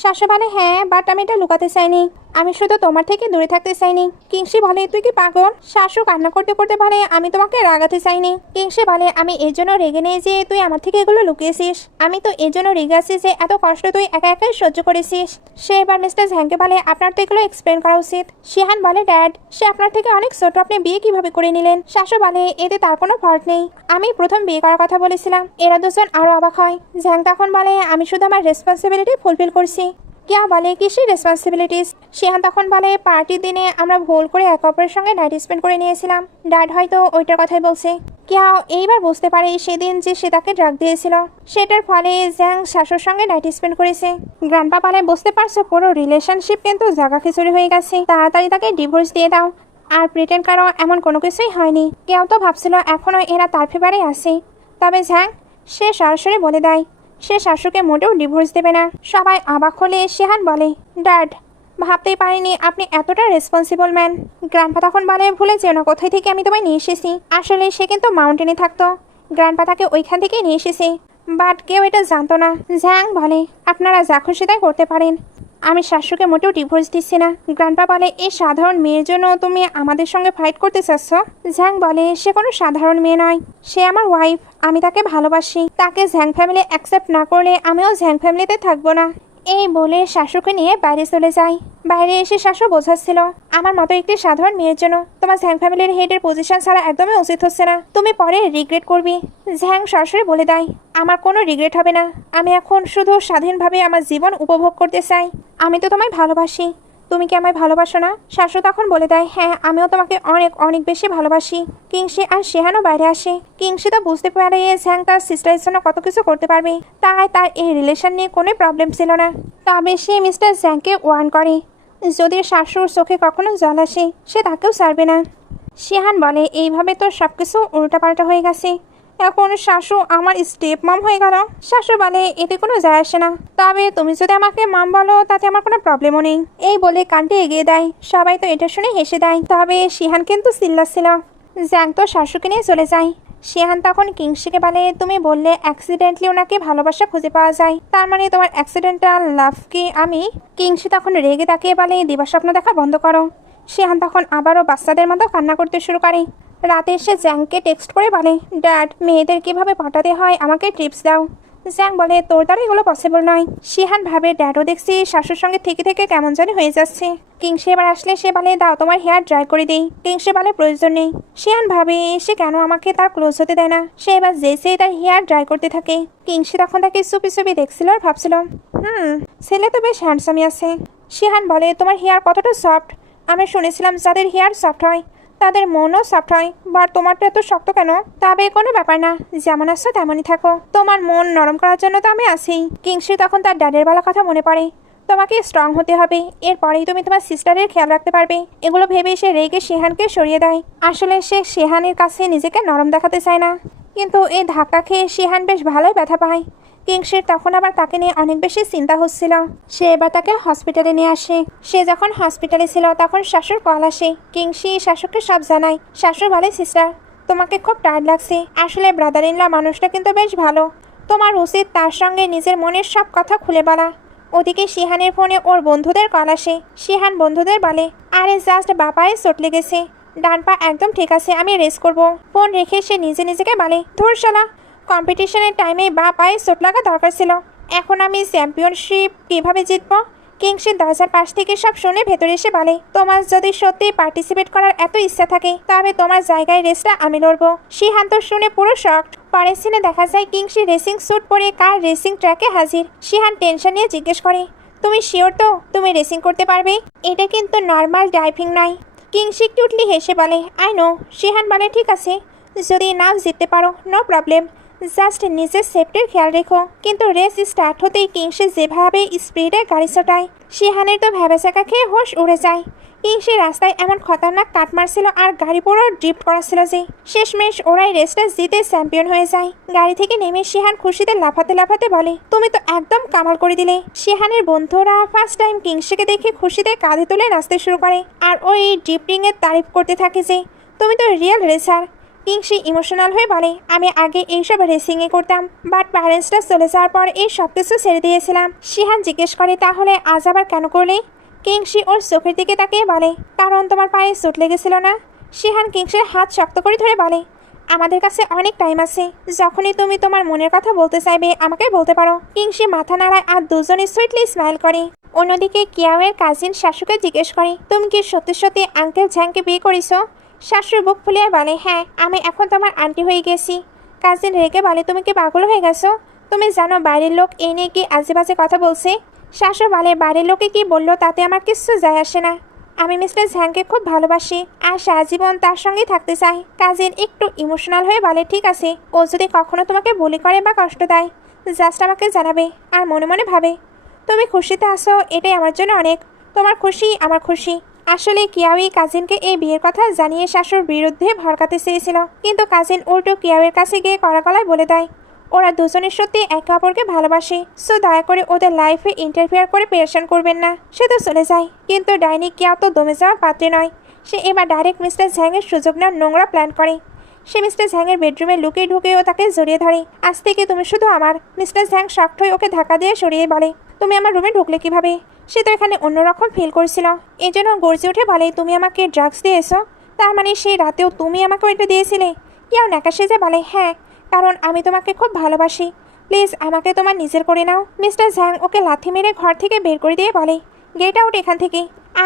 শাশু বলে, হ্যাঁ, বাট আমি এটা লুকাতে চাইনি, আমি শুধু তোমার থেকে দূরে থাকতে চাইনি। কিংসি বলে, তুই কি পাগল? শাশু কান্না করতে করতে বলে, আমি তোমাকে রাগাতে চাইনি। কিংসি বলে, আমি এর জন্য রেগে নেই যে তুই আমার থেকে এগুলো লুকিয়েছিস, আমি তো এর জন্য রেগে আছি যে এত কষ্ট তুই একা একাই সহ্য করেছিস। সে এবার মিস্টার ঝ্যাংকে বলে, আপনার তো এগুলো এক্সপ্লেন করা উচিত। শিহান বলে, ড্যাড, সে আপনার থেকে অনেক ছোট, আপনি বিয়ে কিভাবে করে নিলেন? শাশু বলে, এতে তার কোনো ফল্ট নেই, আমি প্রথম বিয়ে করার কথা বলেছিলাম। এরা দুজন আরো অবাক হয়। ঝ্যাং তখন বলে, আমি শুধু আমার রেসপন্সিবিলিটি ফুলফিল করছি। কিয়া বলে, কিসের রেসপন্সিবিলিটিস? শিহান তখন বলে, পার্টির দিনে আমরা ভুল করে একে অপরের সঙ্গে নাইট স্পেন্ড করে নিয়েছিলাম, ড্যাড হয়তো ওইটার কথাই বলছে। কিয়া এইবার বুঝতে পারে সেদিন যে সে তাকে ড্রাগ দিয়েছিল, সেটার ফলে জ্যাং শাশুর সঙ্গে নাইট স্পেন্ড করেছে। গ্র্যান্ডপা বলে, বুঝতে পারছো, পুরো রিলেশনশিপ কিন্তু জায়গা খিচুড়ি হয়ে গেছে, তাড়াতাড়ি তাকে ডিভোর্স দিয়ে দাও, আর প্রিটেন্ড করো এমন কোনো কিছুই হয়নি। কেউ তো ভাবছিল এখনও এরা তার ফেভারে আছে, তবে জ্যাং সে সরাসরি বলে দেয় সে শাশুকে মোটেও ডিভোর্স দেবে না। সবাই অবাক হলে শিহান বলে, ড্যাড, ভাবতেই পারিনি আপনি এতটা রেসপন্সিবল ম্যান। গ্র্যান্ডপা তখন বলে, ভুলে যেও না কোথায় থেকে আমি তোমায় নিয়ে এসেছি। আসলে সে কিন্তু মাউন্টেনে থাকতো, গ্র্যান্ডপা তাকে ওইখান থেকেই নিয়ে এসেছে, বাট কেউ এটা জানতো না। ঝ্যাং বলে, আপনারা যা খুশি তাই করতে পারেন, আমি শাশুকে মোটেও ডিভোর্স দিচ্ছি না। গ্র্যান্ডপা বলে, এই সাধারণ মেয়ের জন্য তুমি আমাদের সঙ্গে ফাইট করতে চাচ্ছ? ঝ্যাং বলে, সে কোনো সাধারণ মেয়ে নয়, সে আমার ওয়াইফ, আমি তাকে ভালোবাসি। তাকে ঝ্যাং ফ্যামিলি অ্যাকসেপ্ট না করলে আমিও ঝ্যাং ফ্যামিলিতে থাকবো না। এই বলে শাশুকে নিয়ে বাইরে চলে যায়। বাইরে এসে শাশু বোঝাচ্ছিল, আমার মতো একটি সাধারণ মেয়ের জন্য তোমার ঝ্যাং ফ্যামিলির হেডের পজিশন ছাড়া একদমই উচিত হচ্ছে না, তুমি পরে রিগ্রেট করবি। ঝ্যাং সরাসরি বলে দেয়, আমার কোনো রিগ্রেট হবে না, আমি এখন শুধু স্বাধীনভাবে আমার জীবন উপভোগ করতে চাই। আমি তো তোমায় ভালোবাসি, তুমি কি আমায় ভালোবাসো না? শাশু তখন বলে দেয়, হ্যাঁ আমিও তোমাকে অনেক অনেক বেশি ভালোবাসি। কিংসি আর শেহানও বাইরে আসে। কিংসি তো বুঝতে পারে ঝ্যাং তার সিস্টারের জন্য কত কিছু করতে পারবে, তাই তার এই রিলেশন নিয়ে কোনো প্রবলেম ছিল না। তবে সে মিস্টার ঝ্যাংকে ওয়ার্ন করে, যদি শাশুর চোখে কখনো জল আসে সে তাকেও ছাড়বে না। শেহান বলে, এইভাবে তো সব কিছু উল্টাপাল্টা হয়ে গেছে, এখন শাশু আমার স্টেপ মাম হয়ে গেল। শাশু বলে, এতে কোনো যায় আসে না, তবে তুমি যদি আমাকে মাম বলো তাতে আমার কোনো প্রবলেমও নেই। এই বলে কানটি এগিয়ে দেয়। সবাই তো এটা শুনে হেসে দেয়, তবে শিহান কিন্তু চিল্লাচ্ছিল। জ্যাং তো শাশুকে নিয়ে চলে যায়। শিহান তখন কিংসিকে বলে, তুমি বললে অ্যাক্সিডেন্টলি ওনাকে ভালোবাসা খুঁজে পাওয়া যায়, তার মানে তোমার অ্যাক্সিডেন্টাল লাভ কি আমি? কিংসি তখন রেগে তাকিয়ে বলে, দিবাস্বপ্ন দেখা বন্ধ করো। শিহান তখন আবারও বাচ্চাদের মতো কান্না করতে শুরু করে। রাতে এসে জ্যাংকে টেক্সট করে বলে, ড্যাড মেয়েদের কিভাবে পটাতে হয় আমাকে টিপস দাও। জ্যাং বলে, তোর দ্বারা এগুলো পসিবল নয়। শিহান ভাবে, ড্যাডও দেখছি শাশুর সঙ্গে থেকে থেকে কেমন জানি হয়ে যাচ্ছে। কিংসে এবার আসলে সে বলে, দাও তোমার হেয়ার ড্রাই করে দিই। কিংসে বলে, প্রয়োজন নেই। শিহান ভাবে সে কেন আমাকে তার ক্লোজ হতে দেয় না। সে এবার যেই তার হেয়ার ড্রাই করতে থাকে। কিংসে তখন তাকে চুপি চুপি দেখছিল আর ভাবছিল, ছেলে তো বেশ হ্যান্ডসামই আছে। শিহান বলে, তোমার হেয়ার কতটা সফট, আমি শুনেছিলাম যাদের হেয়ার সফট হয় তাদের মনও সফট হয়, বাট তোমারটা এত শক্ত কেন? তবে কোনো ব্যাপার না, যেমন আসছো তেমনই থাকো, তোমার মন নরম করার জন্য তো আমি আছি। কিংসি তখন তার ড্যাডের বেলা কথা মনে পড়ে, তোমাকে স্ট্রং হতে হবে, এরপরেই তুমি তোমার সিস্টারের খেয়াল রাখতে পারবে। এগুলো ভেবে সে রেগে শেহানকে সরিয়ে দেয়। আসলে সে শেহানের কাছে নিজেকে নরম দেখাতে চায় না, কিন্তু এই ধাক্কা খেয়ে শেহান বেশ ভালোই ব্যথা পায়। কিংসির তখন আবার তাকে নিয়ে অনেক বেশি চিন্তা হচ্ছিল। সে এবার তাকে হসপিটালে নিয়ে আসে। সে যখন হসপিটালে ছিল তখন শাশুর কল আসে। কিংসি শাশুকে সব জানায়। শাশু বলে, সিস্টার তোমাকে খুব টায়ার্ড লাগছে, আসলে ব্রাদার ইন ল মানুষটা কিন্তু বেশ ভালো, তোমার উচিত তার সঙ্গে নিজের মনের সব কথা খুলে বলা। ওদিকে শিহানের ফোনে ওর বন্ধুদের কল আসে। শিহান বন্ধুদের বলে, আরে জাস্ট বাপায় চোট লেগেছে, ডান পা একদম ঠিক আছে, আমি রেস্ট করব। ফোন রেখে সে নিজেকে বলে, ধুর শালা, কম্পিটিশনের টাইমে বা পায়ে চোট লাগা দরকার ছিল, এখন আমি চ্যাম্পিয়নশিপ কিভাবে জিতবো? কিংসির দরজার পাশ থেকে সব শুনে ভেতরে এসে বলে, তোমার যদি সত্যি পার্টিসিপেট করার এত ইচ্ছা থাকে তবে তোমার জায়গায় রেসটা আমি লড়বো। শিহান তো শুনে পুরো শকড। পরের সিনে দেখা যায় কিংসি রেসিং স্যুট পরে কার রেসিং ট্র্যাকে হাজির। শিহান টেনশন নিয়ে জিজ্ঞেস করে, তুমি শিওর তো তুমি রেসিং করতে পারবে? এটা কিন্তু নর্মাল ড্রাইভিং নয়। কিংসি কিউটলি হেসে বলে, আই নো। শিহান বলে, ঠিক আছে, যদি না জিততে পারো নো প্রবলেম, জাস্ট নিজের সেফটির খেয়াল রেখো। কিন্তু রেস স্টার্ট হতেই কিংসি যেভাবে স্পিডে গাড়ি চালায়, শিহানের তো ভ্যাবাচাকা খেয়ে হোশ উড়ে যায়। কিংসি রাস্তায় এমন খতরনাক কাট মারছিল আর গাড়ি পুরো ড্রিফট করাচ্ছিল যে শেষমেশ ওরাই রেসটা জিতে চ্যাম্পিয়ন হয়ে যায়। গাড়ি থেকে নেমে শিহান খুশিতে লাফাতে লাফাতে বলে, তুমি তো একদম কামাল করে দিলে। শিহানের বন্ধুরা ফার্স্ট টাইম কিংসিকে দেখে খুশিতে কাঁধে তুলে নাচতে শুরু করে আর ওই ড্রিফটিং এর তারিফ করতে থাকে যে তুমি তো রিয়েল রেসার। কিংসি ইমোশনাল হয়ে বলে, আমি আগে এইসব রেসিংয়ে করতাম, বাট প্যারেন্টসরা চলে যাওয়ার পর এই সব কিছু ছেড়ে দিয়েছিলাম। শিহান জিজ্ঞেস করে, তাহলে আজ আবার কেন করলে? কিংসি ওর চোখের দিকে তাকিয়ে বলে, কারণ তোমার পায়ে চোট লেগেছিল না। শিহান কিংসির হাত শক্ত করে ধরে বলে, আমাদের কাছে অনেক টাইম আছে, যখনই তুমি তোমার মনের কথা বলতে চাইবে আমাকে বলতে পারো। কিংসি মাথা নাড়ায় আর দুজনে সুইটলি স্মাইল করে। অন্যদিকে কিয়াওয়ের কাজিন শাশুকে জিজ্ঞেস করে, তুমি কি সত্যি সত্যি আঙ্কেল ঝ্যাংকে বিয়ে করেছো? শাশুর বুক ফুলিয়ে বলে, হ্যাঁ, আমি এখন তোমার আন্টি হয়ে গেছি। কাজিন রেগে বলে, তুমি কি পাগল হয়ে গেছো? তুমি জানো বাইরের লোক এই নিয়ে কি আজে বাজে কথা বলছে? শাশু বলে, বাড়ির লোকে কি বললো তাতে আমার কিচ্ছু যায় আসে না, আমি মিস্টার ঝ্যাংকে খুব ভালোবাসি আর সারাজীবন তার সঙ্গেই থাকতে চাই। কাজিন একটু ইমোশনাল হয়ে বলে, ঠিক আছে, ও যদি কখনো তোমাকে বলি করে বা কষ্ট দেয় জাস্ট আমাকে জানাবে। আর মনে মনে ভাবে, তুমি খুশিতে আসো এটাই আমার জন্য অনেক, তোমার খুশি আমার খুশি। আসলে কিয়াওই কাজিনকে এই বিয়ের কথা জানিয়ে শাশুর বিরুদ্ধে ভড়কাতে চেয়েছিল, কিন্তু কাজিন উল্টো কিয়াওয়ের কাছে গিয়ে কড়া গলায় বলে দেয় ওরা দুজনের সত্যি একে অপরকে ভালোবাসে, সো দয়া করে ওদের লাইফে ইন্টারফেয়ার করে পেরেশান করবেন না। সে তো চলে যায়, কিন্তু ডাইনি কিয়াও তো দমে যাওয়ার পাত্রে নয়। সে এবার ডাইরেক্ট মিস্টার ঝ্যাংয়ের সুযোগ নেওয়ার নোংরা প্ল্যান করে। সে মিস্টার ঝ্যাংয়ের বেডরুমে লুকিয়ে ঢুকেও তাকে জড়িয়ে ধরে। আজ থেকে তুমি শুধু আমার। মিস্টার ঝ্যাং শক্ট হয়ে ওকে ধাক্কা দিয়ে সরিয়ে বলে, তুমি আমার রুমে ঢুকলে কিভাবে? সে তো এখানে অন্যরকম ফিল করছিল, এই জন্য গর্জে উঠে বলে তুমি আমাকে ড্রাগস দিয়েছো, তার মানে সেই রাতেও তুমি আমাকে ওইটা দিয়েছিলে। কেউ নাকা সেজে বলে হ্যাঁ, কারণ আমি তোমাকে খুব ভালোবাসি, প্লিজ আমাকে তোমার নিজের করে নাও। মিস্টার ঝ্যাং ওকে লাথি মেরে ঘর থেকে বের করে দিয়ে বলে গেট আউট এখান থেকে,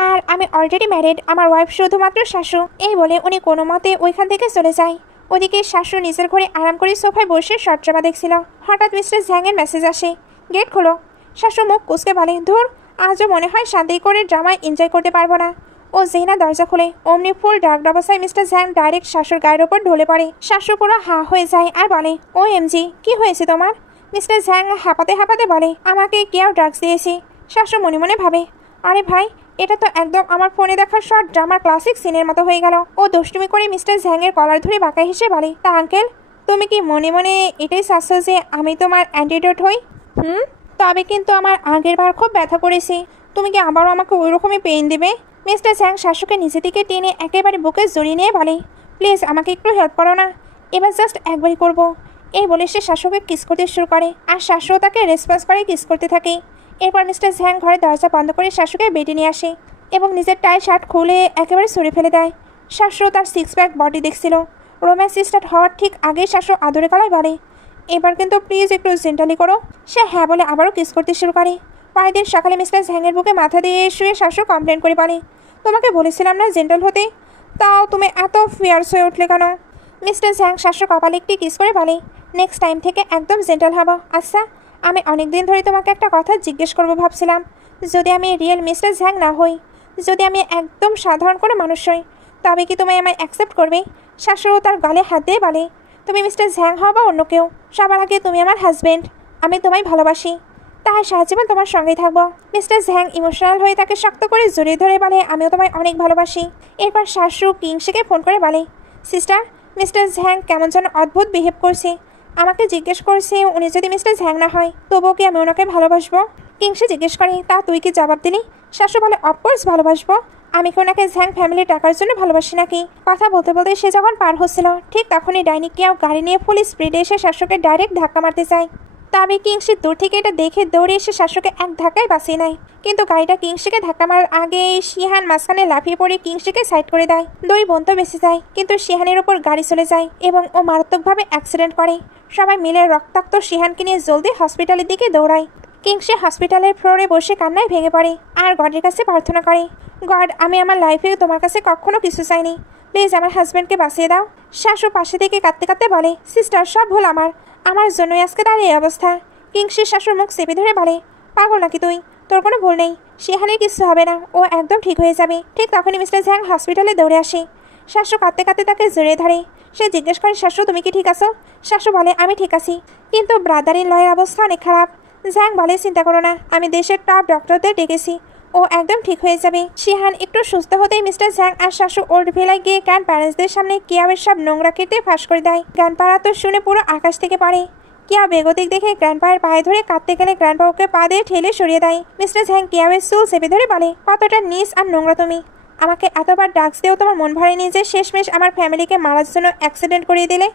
আর আমি অলরেডি ম্যারিড, আমার ওয়াইফ শুধুমাত্র শাশু। এই বলে উনি কোনো মতে ওইখান থেকে চলে যায়। ওদিকে শাশু নিজের ঘরে আরাম করে সোফায় বসে শর্ট ড্রামা দেখছিল। হঠাৎ মিস্টার ঝ্যাংয়ের মেসেজ আসে, গেট খোলো। শাশু মুখ কুচকে বলে ধুর, আজও মনে হয় শান্তি করে ড্রামায় এনজয় করতে পারবো না। ও যেই না দরজা খোলে অমনি ফুল ডার্ক অবস্থায় মিস্টার ঝ্যাং ডাইরেক্ট শাশুর গায়ের ওপর ঢলে পড়ে। শাশু পুরো হা হয়ে যায় আর বলে ও এমজি, কি হয়েছে তোমার? মিস্টার ঝ্যাং হাঁপাতে হাঁপাতে বলে আমাকে কেউ ড্রাগস দিয়েছে। শাশু মনে মনে ভাবে আরে ভাই, এটা তো একদম আমার ফোনে দেখা শর্ট ড্রামার ক্লাসিক সিনের মতো হয়ে গেল। ও দুষ্টুমি করে মিস্টার ঝ্যাংয়ের কলার ধরে বাঁকা হেসে বলে তা আঙ্কেল, তুমি কি মনে মনে এটাই চাচ্ছ যে আমি তোমার অ্যান্টিডোট হই? তবে কিন্তু আমার আগের বার খুব ব্যথা করেছি, তুমি কি আবারও আমাকে ওই রকমই পেইন দেবে? মিস্টার ঝ্যাং শাশুকে নিজে থেকে টেনে একেবারে বুকে জড়িয়ে নিয়ে বলে প্লিজ আমাকে একটু হেল্প করো না, এবার জাস্ট একবারই করবো। এই বলে সে শাশুকে কিস করতে শুরু করে আর শাশুও তাকে রেসপন্স করে কিস করতে থাকে। এরপর মিস্টার ঝ্যাং ঘরের দরজা বন্ধ করে শাশুকে বেডে নিয়ে আসে এবং নিজের টাই শার্ট খুলে একেবারে সরে ফেলে দেয়। শাশু তার সিক্স প্যাক বডি দেখছিল। রোম্যান্স স্টার্ট হওয়ার ঠিক আগেই শাশু আদরে গলায় বলে এবার কিন্তু প্লিজ একটু জেন্টালি করো। সে হ্যাঁ বলে আবারও কিস করতে শুরু করে। পরের দিন সকালে মিস্টার ঝ্যাংয়ের বুকে মাথা দিয়ে শুয়ে শাশু কমপ্লেন করে বলে তোমাকে বলেছিলাম না জেন্টাল হতে, তাও তুমি এত ফিয়ার্স হয়ে উঠলে কেন? মিস্টার ঝ্যাং শাশু কপালে একটি কিস করে বলে নেক্সট টাইম থেকে একদম জেন্টাল হব। আচ্ছা, আমি অনেক দিন ধরে তোমাকে একটা কথা জিজ্ঞেস করবো ভাবছিলাম, যদি আমি রিয়েল মিস্টার ঝ্যাং না হই, যদি আমি একদম সাধারণ কোনো মানুষ হই, তবে কি তুমি আমায় অ্যাকসেপ্ট করবে? শাশু তার গালে হাত দিয়ে বলে তুমি মিস্টার ঝ্যাং হও বা অন্য কেউ, সবার আগে তুমি আমার হাজব্যান্ড, আমি তোমায় ভালোবাসি, তাই সারা জীবন তোমার সঙ্গেই থাকবো। মিস্টার ঝ্যাং ইমোশনাল হয়ে তাকে শক্ত করে জড়িয়ে ধরে বলে আমিও তোমায় অনেক ভালোবাসি। এরপর শাশু কিংসিকে ফোন করে বলে সিস্টার, মিস্টার ঝ্যাং কেমন যেন অদ্ভুত বিহেভ করছে, আমাকে জিজ্ঞেস করছে উনি যদি মিস্টার ঝ্যাং না হয় তবুও কি আমি ওনাকে ভালোবাসবো? কিংসে জিজ্ঞেস করে তা তুই কি জবাব দিলি? শাশু বলে অফকোর্স ভালোবাসবো, আমি কি ওনাকে ঝ্যাং ফ্যামিলি টাকার জন্য ভালোবাসি নাকি? কথা বলতে বলতে সে যখন পার হচ্ছিল ঠিক তখনই ডাইনি কেউ গাড়ি নিয়ে ফুল স্পিডে এসে শাশুকে ডাইরেক্ট ধাক্কা মারতে চায়। তবে কিংসি দূর থেকে এটা দেখে দৌড়ে এসে শাশুকে এক ধাক্কায় বাঁচিয়ে নেয়, কিন্তু গাড়িটা কিংসিকে ধাক্কা মারার আগে শিহান মাঝখানে লাফিয়ে পড়ে কিংসিকে সাইড করে দেয়। দুই বোন তো বেঁচে যায়, কিন্তু শিহানের ওপর গাড়ি চলে যায় এবং ও মারাত্মকভাবে অ্যাক্সিডেন্ট করে। সবাই মিলে রক্তাক্ত শিহানকে নিয়ে জলদি হসপিটালের দিকে দৌড়ায়। কিংসি হসপিটালের ফ্লোরে বসে কান্নায় ভেঙে পড়ে আর গডের কাছে প্রার্থনা করে গড, আমি আমার লাইফে তোমার কাছে কখনো কিছু চাইনি, প্লিজ আমার হাজব্যান্ডকে বাঁচিয়ে দাও। শাশু পাশে থেকে কাঁদতে কাঁদতে বলে সিস্টার, সব ভুল আমার জন্যই আজকে তার এই অবস্থা। কিংসির শাশুর মুখ চেপে ধরে বলে পাগল নাকি তুই, তোর কোনো ভুল নেই, শিহানের কিছু হবে না, ও একদম ঠিক হয়ে যাবে। ঠিক তখনই মিস্টার ঝ্যাং হসপিটালে দৌড়ে আসে। শাশু কাঁদতে কাঁদতে তাকে জড়িয়ে ধরে। সে জিজ্ঞেস করে শাশু তুমি কি ঠিক আছো? শাশু বলে আমি ঠিক আছি, কিন্তু ব্রাদার ইন লয়ের অবস্থা অনেক খারাপ। ঝ্যাং বলে চিন্তা করো না, আমি দেশের টপ ডক্টরদের ডেকেছি, ও একদম ঠিক হয়ে যাবে। শিহান একটু সুস্থ হতেই মিস্টার ঝ্যাং আর শাশু ওল্ড ভিলায় গিয়ে গ্র্যান্ড প্যারেন্টসদের সামনে কিয়াবের সব নোংরা কেটে ফাঁস করে দেয়। গ্র্যান্ডপারা তো শুনে পুরো আকাশ থেকে পড়ে। কিয়া বেগতিক দেখে গ্র্যান্ডপায়ের পায়ে ধরে কাঁদতে গেলে গ্র্যান্ডপা পা দিয়ে ঠেলে সরিয়ে দেয়। মিস্টার ঝ্যাং কিয়াবের চুল চেপে ধরে বলে কতটা নিচ আর নোংরা তুমি, আমাকে এতবার ড্রাগস দিয়েও তোমার মন ভরেনি যে শেষমেশ আমার ফ্যামিলিকে মারার জন্য অ্যাক্সিডেন্ট করিয়ে দিলে।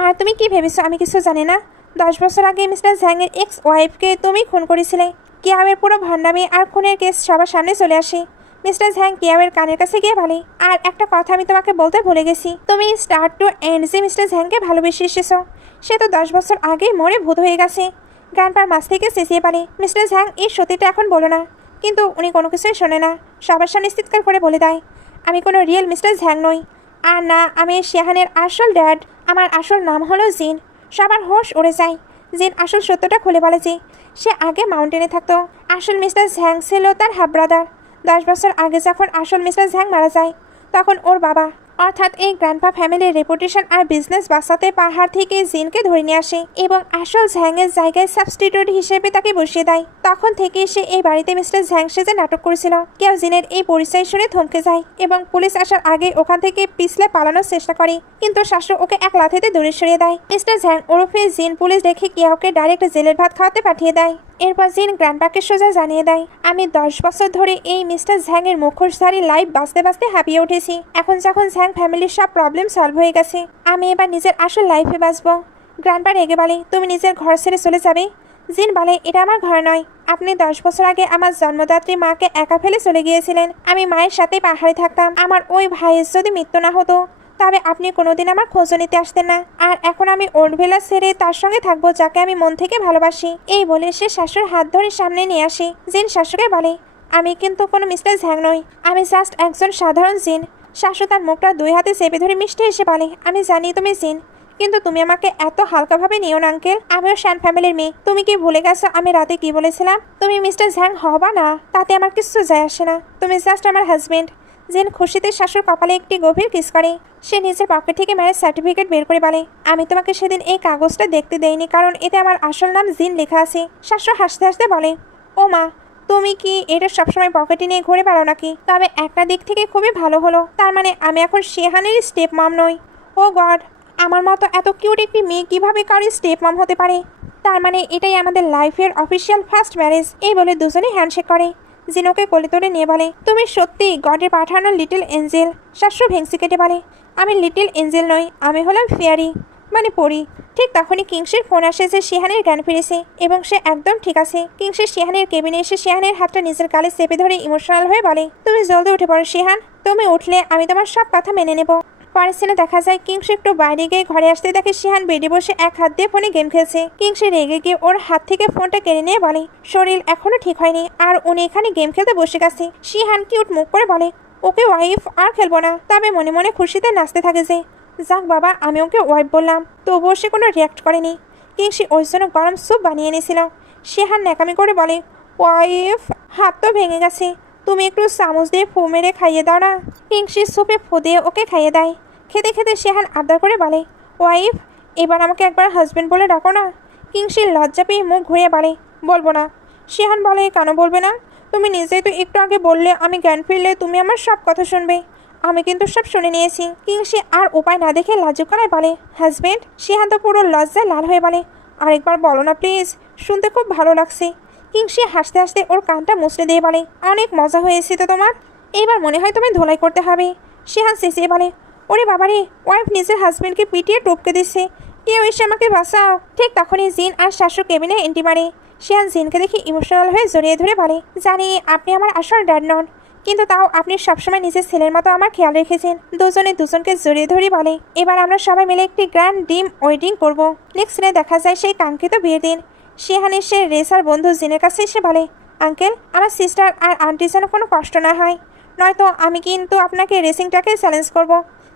আর তুমি কি ভেবেছো আমি কিছু জানি না? 10 বছর আগে মিস্টার ঝ্যাংয়ের এক্স ওয়াইফকে তুমি খুন করেছিলে। কিয়াবের পুরো ভান্ডামি আর খুনের কেস সবার সামনে চলে আসে। মিস্টার ঝ্যাং কিয়াবের কানের কাছে গিয়ে বলে আর একটা কথা আমি তোমাকে বলতে ভুলে গেছি, তুমি স্টার্ট টু এন্ড যে মিস্টার ঝ্যাংকে ভালোবেসে এসেছো, সে তো 10 বছর আগেই মরে ভূত হয়ে গেছে। গ্র্যান্ডপার মাছ থেকে চেঁচিয়ে পারে মিস্টার ঝ্যাং এই সত্যিটা এখন বলো না, কিন্তু উনি কোনো কিছুই শোনে না, সবার সামনে চিৎকার করে বলে দেয় আমি কোনো রিয়েল মিস্টার ঝ্যাং নই, আর না আমি শিহানের আসল ড্যাড, আমার আসল নাম হলো জিন। সবার হোশ উড়ে যায়। জিন আসল সত্যটা খুলে বলে যে সে আগে মাউন্টেনে থাকতো, আসল মিস্টার ঝ্যাং ছিল তার হাফ ব্রাদার। 10 বছর আগে যখন আসল মিস্টার ঝ্যাং মারা যায় তখন ওর বাবা অর্থাৎ এই গ্র্যান্ডপা ফ্যামিলির রেপুটেশন আর বিজনেস বাঁচাতে পাহাড় থেকে জিনকে ধরে নিয়ে আসে এবং আসল ঝ্যাংয়ের জায়গায় সাবস্টিটিউট হিসেবে তাকে বসিয়ে দেয়। তখন থেকে সে এই বাড়িতে মিস্টার ঝ্যাং সেজে নাটক করেছিল। কেউ জিনের এই পরিচয় শুনে থমকে যায় এবং পুলিশ আসার আগে ওখান থেকে পিছলে পালানোর চেষ্টা করে, কিন্তু শাশু ওকে এক লাথিতে দূরে সরিয়ে দেয়। মিস্টার ঝ্যাং ওরফে জিন পুলিশ দেখে কিয়াওকে ডাইরেক্ট জেলের ভাত খাওয়াতে পাঠিয়ে দেয়। এরপর জিন গ্র্যান্ডপাকে সোজা জানিয়ে দেয় আমি 10 বছর ধরে এই মিস্টার ঝ্যাংয়ের মুখোশধারী লাইফ বাঁচতে বাঁচতে হাঁপিয়ে উঠেছি। এখন যখন ঝ্যাং ফ্যামিলির সব প্রবলেম সলভ হয়ে গেছে আমি এবার নিজের আসল লাইফে বাঁচবো। গ্র্যান্ডপা রেগে বলে তুমি নিজের ঘর ছেড়ে চলে যাবে? জিন বলে এটা আমার ঘর নয়, আপনি 10 বছর আগে আমার জন্মদাত্রী মাকে একা ফেলে চলে গিয়েছিলেন। আমি মায়ের সাথে পাহাড়ে থাকতাম। আমার ওই ভাইয়ের যদি মৃত্যু না হতো তবে আপনি কোনোদিন আমার খোঁজও নিতে আসতেন না। আর এখন আমি ওল্ড ভিলা ছেড়ে তার সঙ্গে থাকবো যাকে আমি মন থেকে ভালোবাসি। এই বলে সে শাশুর হাত ধরে সামনে নিয়ে আসে। জিন শাশুকে বলে, আমি কিন্তু কোনো মিস্টার ঝ্যাং নই, আমি জাস্ট একজন সাধারণ জিন। শাশু তার মুখটা 2 হাতে চেপে ধরে মিষ্টি এসে বলে, আমি জানি তুমি জিন, কিন্তু তুমি আমাকে এত হালকাভাবে নিও না আঙ্কেল। আমিও শ্যান ফ্যামিলির মেয়ে। তুমি কি ভুলে গেছো আমি রাতে কি বলেছিলাম? তুমি মিস্টার ঝ্যাং হবা না তাতে আমার কিছু যায় আসে না, তুমি জাস্ট আমার হাজবেন্ড। জিন খুশিতে শাশুর কপালে একটি গভীর কিস করে। সে নিজের পকেট থেকে ম্যারেজ সার্টিফিকেট বের করে বলে, আমি তোমাকে সেদিন এই কাগজটা দেখতে দেইনি কারণ এতে আমার আসল নাম জিন লেখা আছে। শাশু হাসতে হাসতে বলে, ও মা, তুমি কি এটা সবসময় পকেটে নিয়ে ঘুরে বেড়াও নাকি? তবে একটা দিক থেকে খুবই ভালো হলো, তার মানে আমি এখন শেহানের স্টেপ মম নই। ও গড, আমার মতো এত কিউট একটি মেয়ে কিভাবে কারো স্টেপ মম হতে পারে? তার মানে এটাই আমাদের লাইফের অফিসিয়াল ফার্স্ট ম্যারেজ। এই বলে দুজনেই হ্যান্ডশেক করে। জিনোকে কোলে তুলে নিয়ে বলে, তুমি সত্যি গডের পাঠানো লিটল এঞ্জেল। শাশু ভেংসি কেটে বলে, আমি লিটল এঞ্জেল নই, আমি হলাম ফেয়ারি, মানে পড়ি। ঠিক তখনই কিংসের ফোন আসে যে শিহানের জ্ঞান ফিরেছে এবং সে একদম ঠিক আছে। কিংসের শিহানের কেবিনে এসে শিহানের হাতটা নিজের গালে চেপে ধরে ইমোশনাল হয়ে বলে, তুমি জলদি উঠে পড়ো শিহান, তুমি উঠলে আমি তোমার সব কথা মেনে নেব। পরের সিনে দেখা যায় কিংস একটু বাইরে গিয়ে ঘরে আসতে দেখে শিহান বেডে বসে এক হাত দিয়ে ফোনে গেম খেলছে। কিংসে রেগে গিয়ে ওর হাত থেকে ফোনটা কেড়ে নিয়ে বলে, শরীর এখনো ঠিক হয়নি আর উনি এখানে গেম খেলতে বসে গেছে। শিহান কিউট মুখ করে বলে, ওকে ওয়াইফ আর খেলবো না। তবে মনে মনে খুশিতে নাচতে থাকে যে, যাক বাবা, আমি ওকে ওয়াইফ বললাম। তবুও সে কোনো রিয়াক্ট করেনি। কিংসি ওই জন্য গরম স্যুপ বানিয়ে এনেছিল। শিহান ন্যাকামি করে বলে, ওয়াইফ, হাত তো ভেঙে গেছে, তুমি একটু চামচ দিয়ে ফু মেরে খাইয়ে দাও না। কিংসি স্যুপে ফু দিয়ে ওকে খাইয়ে দেয়। খেতে খেতে শিহান আবদার করে বলে, ওয়াইফ, এবার আমাকে একবার হাজবেন্ড বলে ডাকো না। কিংসির লজ্জা পেয়ে মুখ ঘুরিয়ে বলে, বলবো না। শিহান বলে, কেন বলবে না? তুমি নিজেই তো একটু আগে বললে আমি জ্ঞান ফিরলে তুমি আমার সব কথা শুনবে। আমি কিন্তু সব শুনে নিয়েছি। কিংসি আর উপায় না দেখে লাজুক গলায় বলে, হাজবেন্ড। শিহান তো পুরো লজ্জায় লাল হয়ে বলে, আরেকবার বলো না প্লিজ, শুনতে খুব ভালো লাগছে। কিংসি হাসতে হাসতে ওর কানটা মুছড়ে দিয়ে বলে, অনেক মজা হয়েছে তো তোমার, এবার মনে হয় তুমি ধোলাই করতে হবে। শিহান চেঁচিয়ে বলে, ওরে বাবারে, ওয়াইফ নিজের হাজবেন্ডকে পিটিয়ে টপকে দিচ্ছে, কেউ এসে আমাকে বাঁচাও। ঠিক তখনই জিন আর শাশু কেবিনে এন্ট্রি মারে। শিহান জিনকে দেখে ইমোশনাল হয়ে জড়িয়ে ধরে বলে, জানি আপনি আমার আসল ড্যাড নন, কিন্তু তাও আপনি সবসময় নিজের ছেলের মতো আমার খেয়াল রেখেছেন। দুজনে দুজনকে জড়িয়ে ধরে বলে, এবার আমরা সবাই মিলে একটি গ্র্যান্ড ডিম ওয়েডিং করব। নেক্সট সিনে দেখা যায় সেই কাঙ্ক্ষিত বিয়ের দিন। শিহান এসে রেসার বন্ধু জিনের কাছে এসে বলে, আঙ্কেল, আমার সিস্টার আর আন্টি যেন কোনো কষ্ট না হয়, নয়তো আমি কিন্তু আপনাকে রেসিংটাকে চ্যালেঞ্জ করব।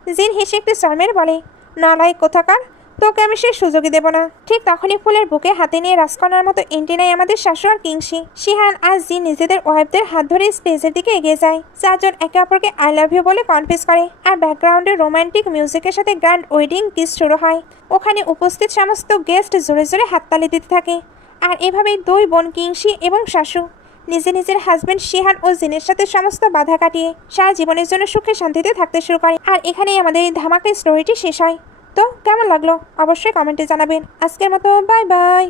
জিন হেসে একটি শর্মের বলে, নালায় কোথাকার, তোকে আমি সে সুযোগই দেব না। ঠিক তখনই ফুলের বুকে হাতে নিয়ে রাজকন্যার মতো এন্ট্রি নেয় আমাদের শাশু আর কিংসি। শিহান আর জিন নিজেদের ওয়াইফদের হাত ধরে স্টেজের দিকে এগিয়ে যায়। চারজন একে অপরকে আই লাভ ইউ বলে কনফেস করে আর ব্যাকগ্রাউন্ডে রোমান্টিক মিউজিকের সাথে গ্র্যান্ড ওয়েডিং কিস শুরু হয়। ওখানে উপস্থিত সমস্ত গেস্ট জোরে জোরে হাততালি দিতে থাকে। আর এভাবেই দুই বোন কিংসি এবং শাশু নিজের হাজবেন্ড শিহান ও জিনের সাথে সমস্ত বাধা কাটিয়ে সারা জীবনের জন্য সুখে শান্তিতে থাকতে শুরু করে। আর এখানেই আমাদের এই ধামাকা স্টোরিটি শেষ হয়। তো কেমন লাগলো অবশ্যই কমেন্টে জানাবেন। আজকের মতো বাই বাই।